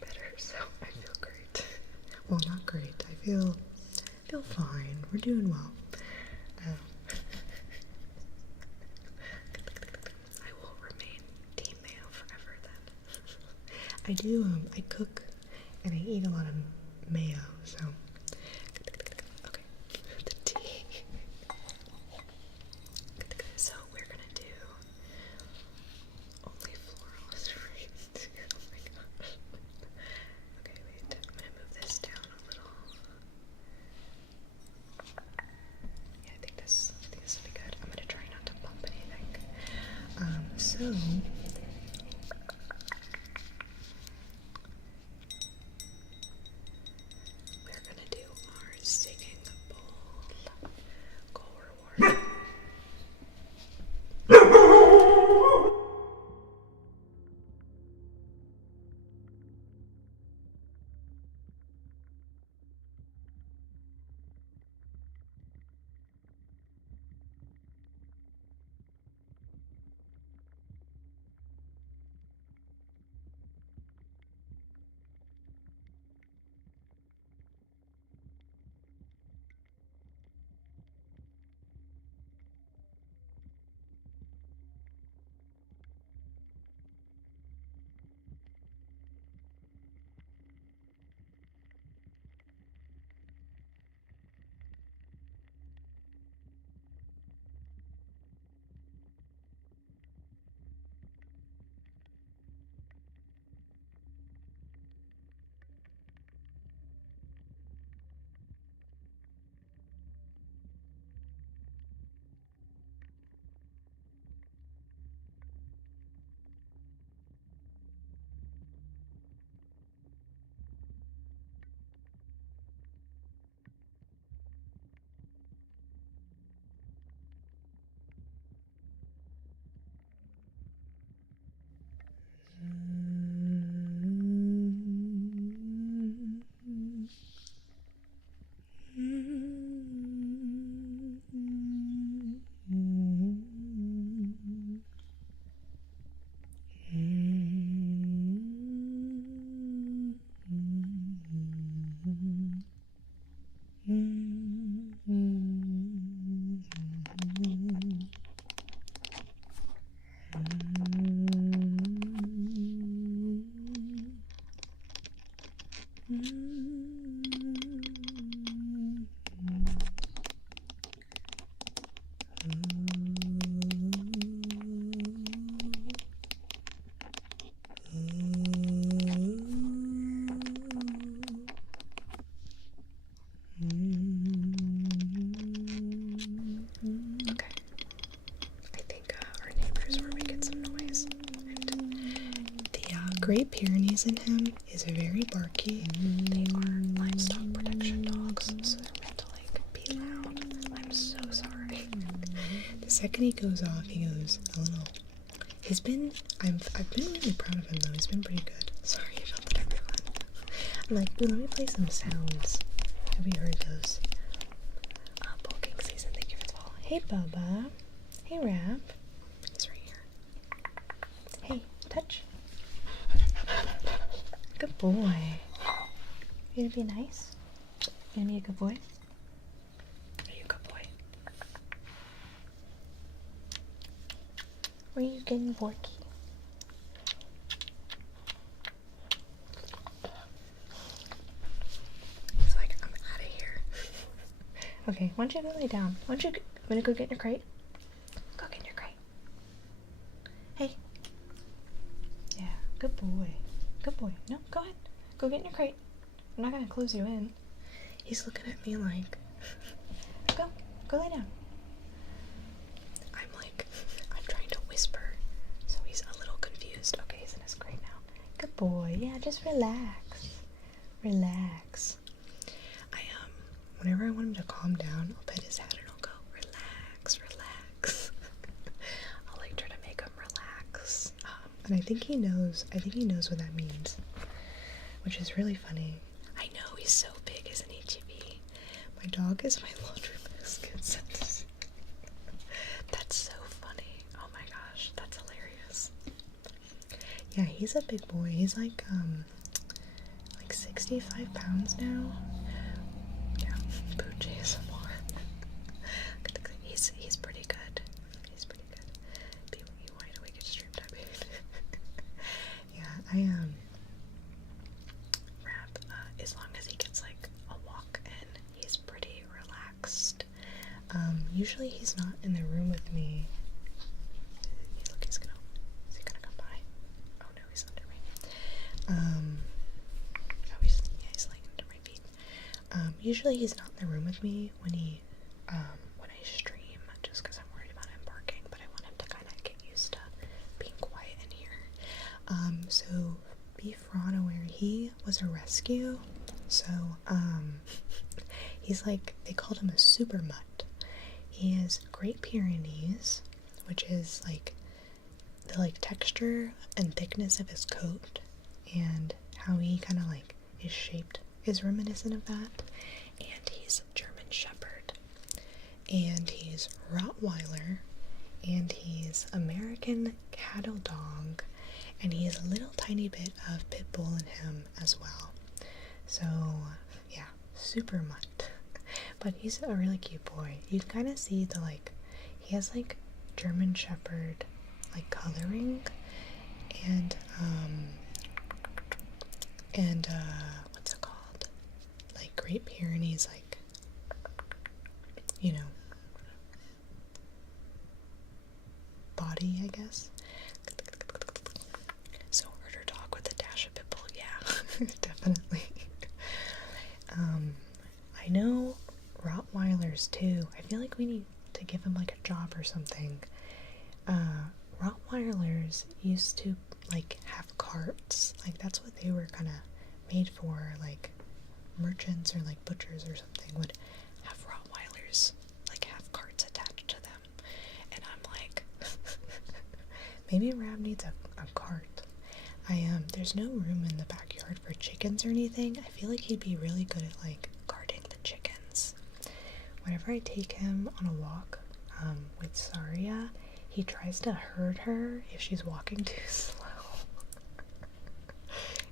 better, so I feel great. Well, not great. I feel fine. We're doing well. I will remain Team Mayo forever then. I cook and I eat a lot of mayo, so. Okay, the tea. So we're gonna do only floral is right. Oh my gosh. Okay, wait. I'm gonna move this down a little. Yeah, I think this will be good. I'm gonna try not to bump anything. So we're gonna do our singing bowl. Goal reward. Great Pyrenees in him is very barky. They are livestock protection dogs, so they're meant to like be loud. I'm so sorry. The second he goes off, he goes a little. I've been really proud of him though. He's been pretty good. Sorry about that, everyone. I'm like, ooh, let me play some sounds. Have you heard those? Bulking season. Thank you for the follow. Hey, Bubba. Hey, Rap. He's right here. Hey, touch. Good boy. You gonna be nice? You gonna be a good boy? Are you a good boy? Were you getting Borky? He's like, I'm out of here. Okay, why don't you go lay down? Why don't you wanna go get in your crate? Go get in your crate. Hey. Yeah, good boy. Good boy. No, go ahead. Go get in your crate. I'm not gonna close you in. He's looking at me like, go lay down. I'm trying to whisper, so he's a little confused. Okay, he's in his crate now. Good boy. Yeah, just relax. Relax. Whenever I want him to calm down, I'll pet his head and I'll go, relax, relax. I'll like try to make him relax. And I think he knows what that means, which is really funny. I know, he's so big, isn't he, Chibi? My dog is my laundry basket. That's so funny. Oh my gosh, that's hilarious. Yeah, he's a big boy. He's like 65 pounds now. Yeah, Pooch ASMR. He's pretty good. He's pretty good. Be wide awake at stream time. Yeah, Rap, as long as he gets like a walk in, he's pretty relaxed. Usually he's not in the room with me. Look, is he gonna come by? Oh no, he's under me. He's like under my feet. Usually he's not in the room with me when I stream, just because I'm worried about him barking, but I want him to kind of get used to being quiet in here. So be aware, he was a rescue, so he's like, they called him a super mutt. He has Great Pyrenees, which is like the like texture and thickness of his coat, and how he kind of like is shaped is reminiscent of that. And he's German Shepherd, and he's Rottweiler, and he's American Cattle Dog, and he has a little tiny bit of pit bull in him as well. So yeah, super mutt. But he's a really cute boy. You can kind of see the like, he has like German Shepherd like coloring, and what's it called? Like Great Pyrenees, like, you know, body, I guess. So herder dog with a dash of pitbull, yeah, definitely. I know Rottweilers too. I feel like we need to give him like a job or something. Rottweilers used to like have carts, like that's what they were kind of made for, like merchants or like butchers or something would have Rottweilers like have carts attached to them, and I'm like, maybe Ram needs a cart. There's no room in the backyard for chickens or anything. I feel like he'd be really good at like guarding the chickens. Whenever I take him on a walk with Saria, he tries to herd her if she's walking too slow.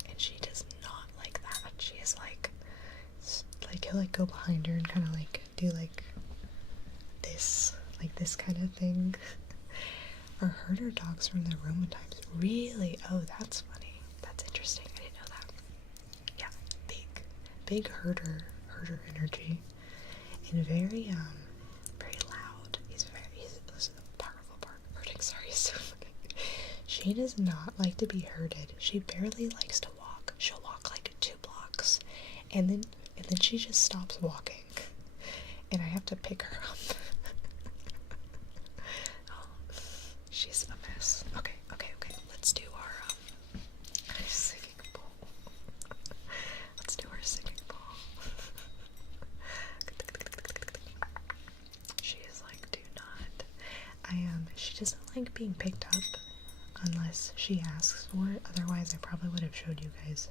And she does not like that. She is like he'll like go behind her and kind of like do like this kind of thing. Our herder dogs from the Roman times. Really? Oh, that's funny. That's interesting. I didn't know that. Yeah, big herder energy, and very loud. He's a powerful herding. Sorry, so funny. She does not like to be herded. She barely likes to walk. She'll walk like 2 blocks, and then she just stops walking, and I have to pick her up. She's a mess. Okay. Let's do our She doesn't like being picked up unless she asks for it. Otherwise, I probably would have showed you guys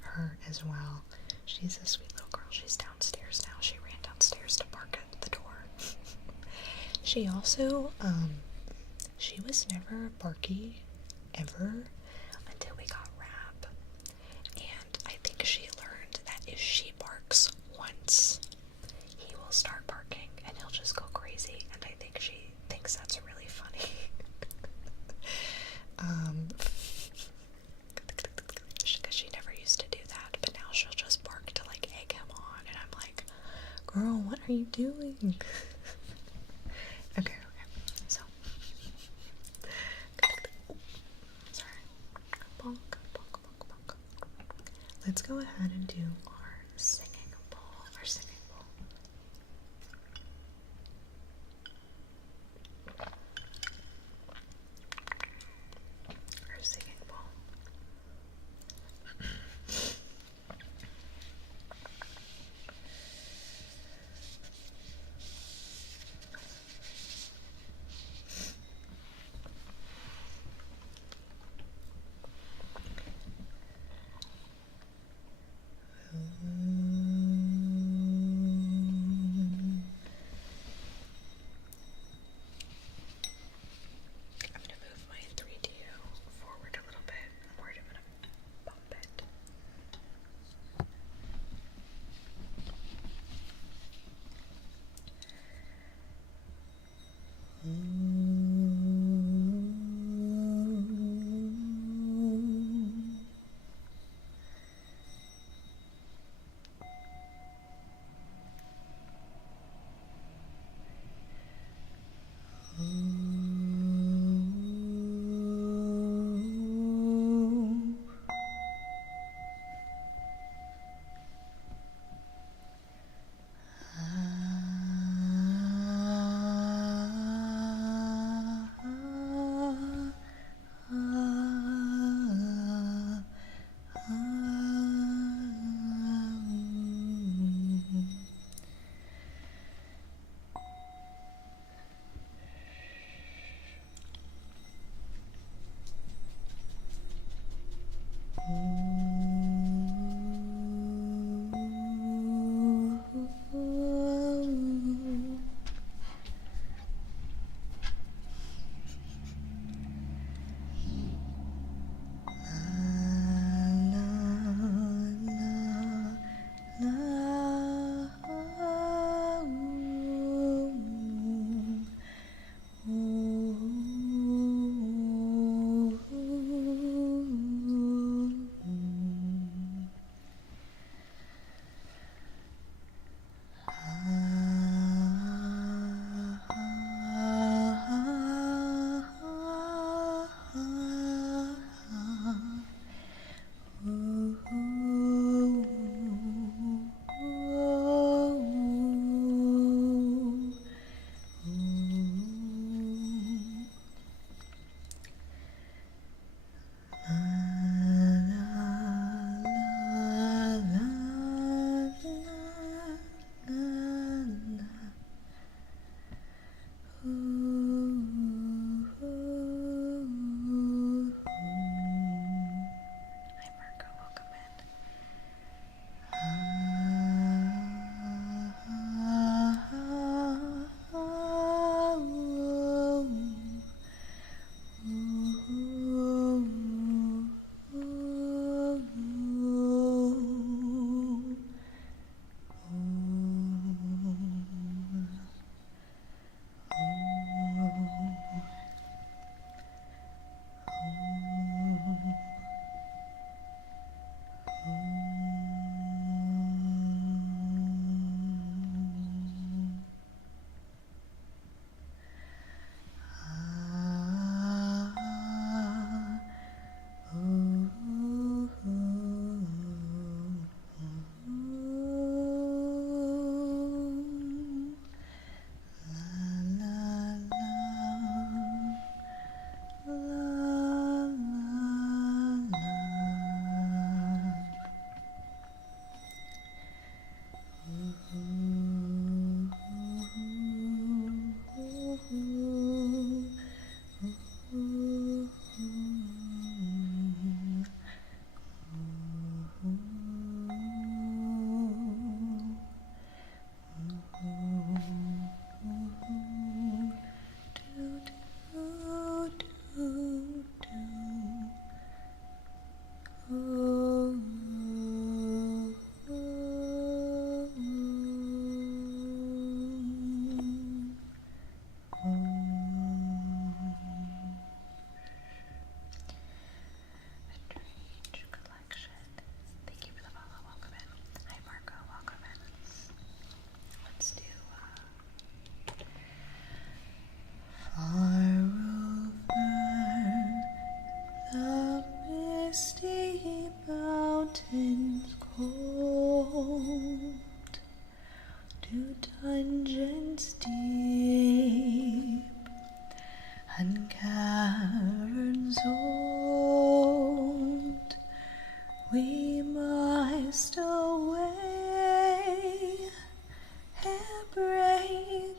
her as well. She's a sweet little girl. She's downstairs now. She ran downstairs to bark at the door. She also, she was never barky, ever, until we got Rap. And I think she learned that if she barks once, he will start barking and he'll just go crazy. And I think she thinks that's really funny. Because she never used to do that, but now she'll just bark to like egg him on, and I'm like, girl, what are you doing? Okay, so sorry. Bonk, bonk, bonk, bonk. Let's go ahead and do our singing bowl. Our singing bowl. Our singing bowl.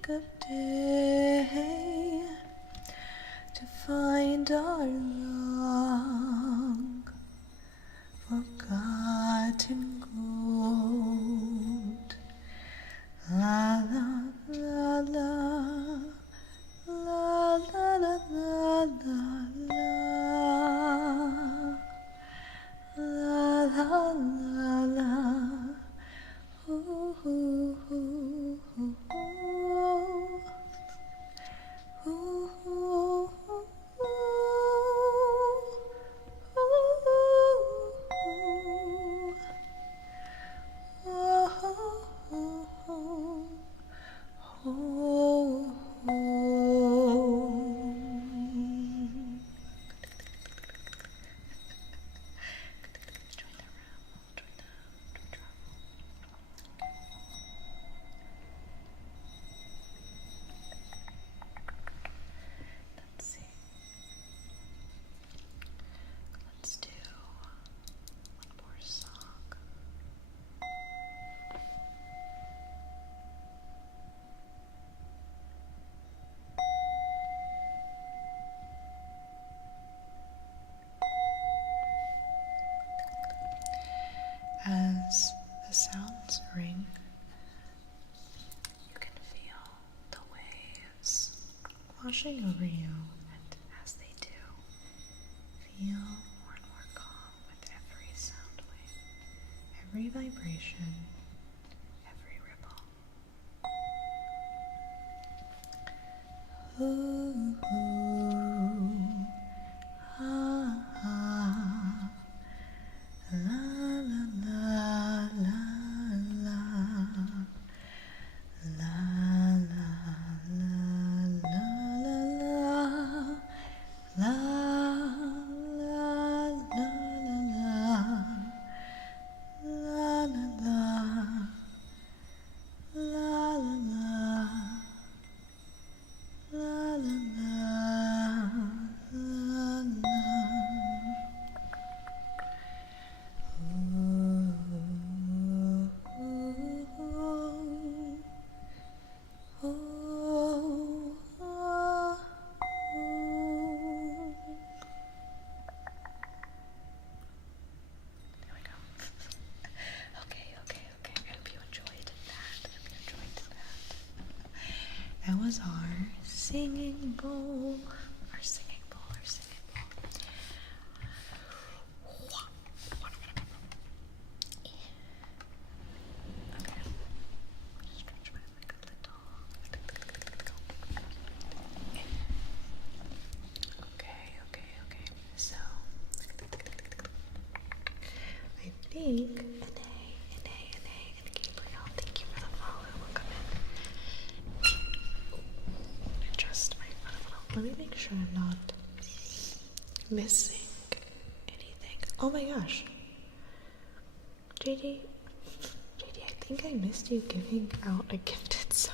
of day to find our long forgotten gold. La la la la, la la la la la la, la la la la. Ooh, ooh, ooh, ooh, ooh, ooh, Let's see. Let's do one more song. As the sounds ring, you can feel the waves washing over you, and as they do, feel more and more calm with every sound wave, every vibration, every ripple. Ooh, ooh, ah, ah, la la la la la, la la la la la, la la la la la, la la la. La la la la la. Ooh, ooh, ooh, ooh, ooh. There we go. Okay. I hope you enjoyed that. That was our singing bowl. Our singing bowl. Okay. Stretch my leg a little. Okay. So, I think and Gabriel, thank you for the follow. Welcome in. Adjust my let me make sure I'm not missing anything. Oh my gosh. JD, I think I missed you giving out a gifted sub.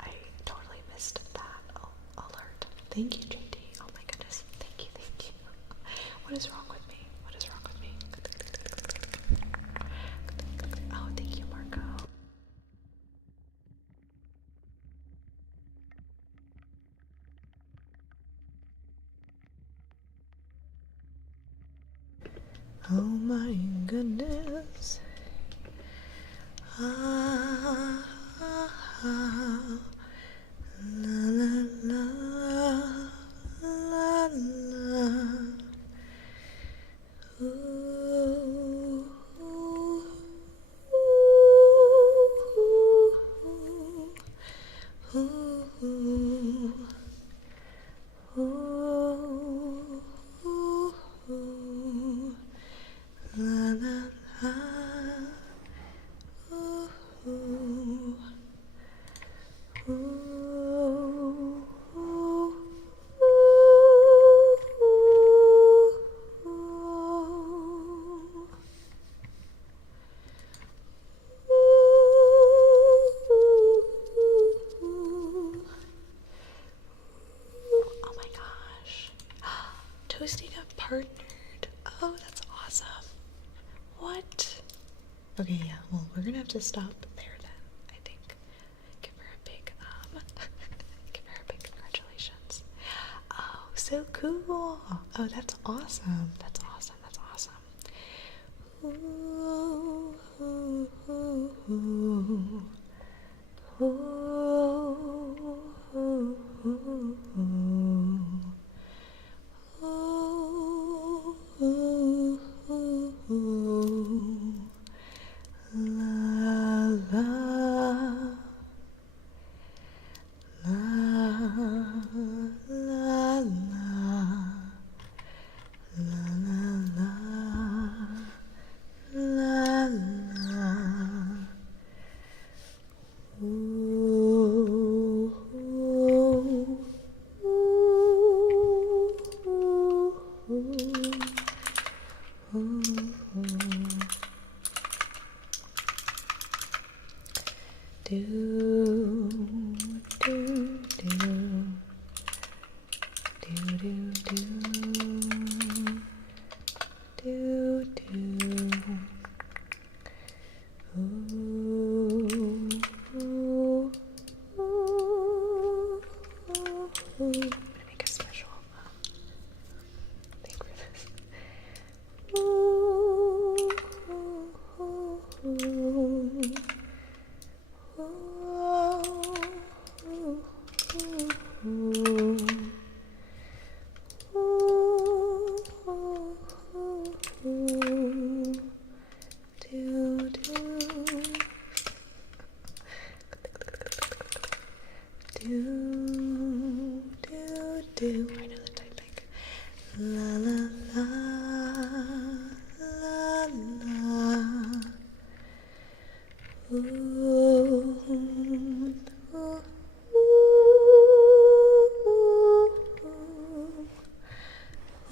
I totally missed that alert. Thank you, JD. Oh my goodness. Thank you. What is wrong with me? Oh, thank you, Marco. Oh my goodness. Ah, ah, ah. La la la la la. Ooh, ooh, ooh, ooh, ooh, ooh, la la la. Ooh, ooh, ooh, ooh, ooh. Oh my gosh. Toasty got partnered. Oh, that's awesome. What? Okay, yeah, well, we're gonna have to stop there then. so cool. Oh, that's awesome. That's awesome. That's awesome. Ooh, ooh, ooh, ooh. Ooh, ooh, ooh, ooh. Ooh, ooh, ooh, ooh. La, la. La, la, la. La, la, la. La, la. Ooh, ooh, ooh, ooh, ooh. Do, do, do. Do, do, do. Do, do. Ooh, ooh, ooh, ooh. I'm gonna make a special thing for this. Ooh, ooh, ooh, ooh, ooh, ooh. Do, do. Do, do, do. I know the typing. La la la, la la. Ooh, ooh, ooh,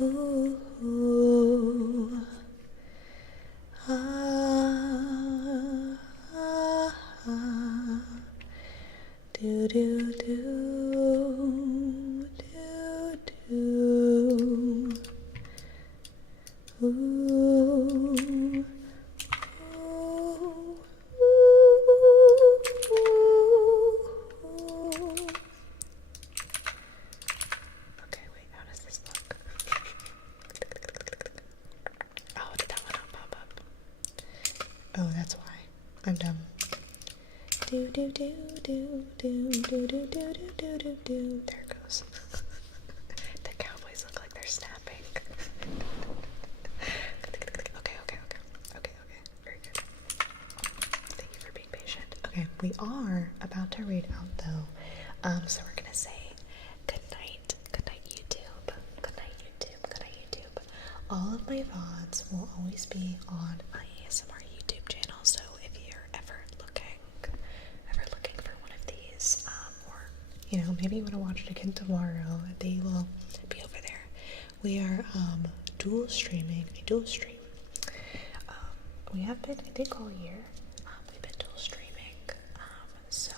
ooh, ooh. Ah, ah, ah. Do do do do do. Ooh, ooh, ooh, ooh. Okay, wait, how does this look? Oh, did that one not pop up? Oh, that's why. I'm dumb. Do do do do do do do do do do do do. There it goes. The cowboys look like they're snapping. Okay. Very good. Thank you for being patient. Okay, we are about to read out though. So we're gonna say good night. Good night, YouTube. Good night, YouTube. Good night, YouTube. All of my VODs will always be on my ASMR YouTube channel. So if you're ever looking for one of these, or maybe you want to watch it again tomorrow, they will be over there. We are dual streaming. We dual stream. We have been, I think, all year. We've been dual streaming. So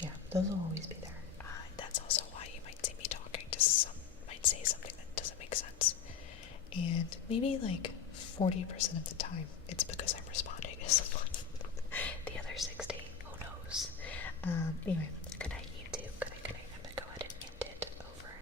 yeah, those will always be there. That's also why you might see me talking to might say something that doesn't make sense. And maybe like 40% of the time, it's because I'm responding to someone. The other 60, who knows? Anyway,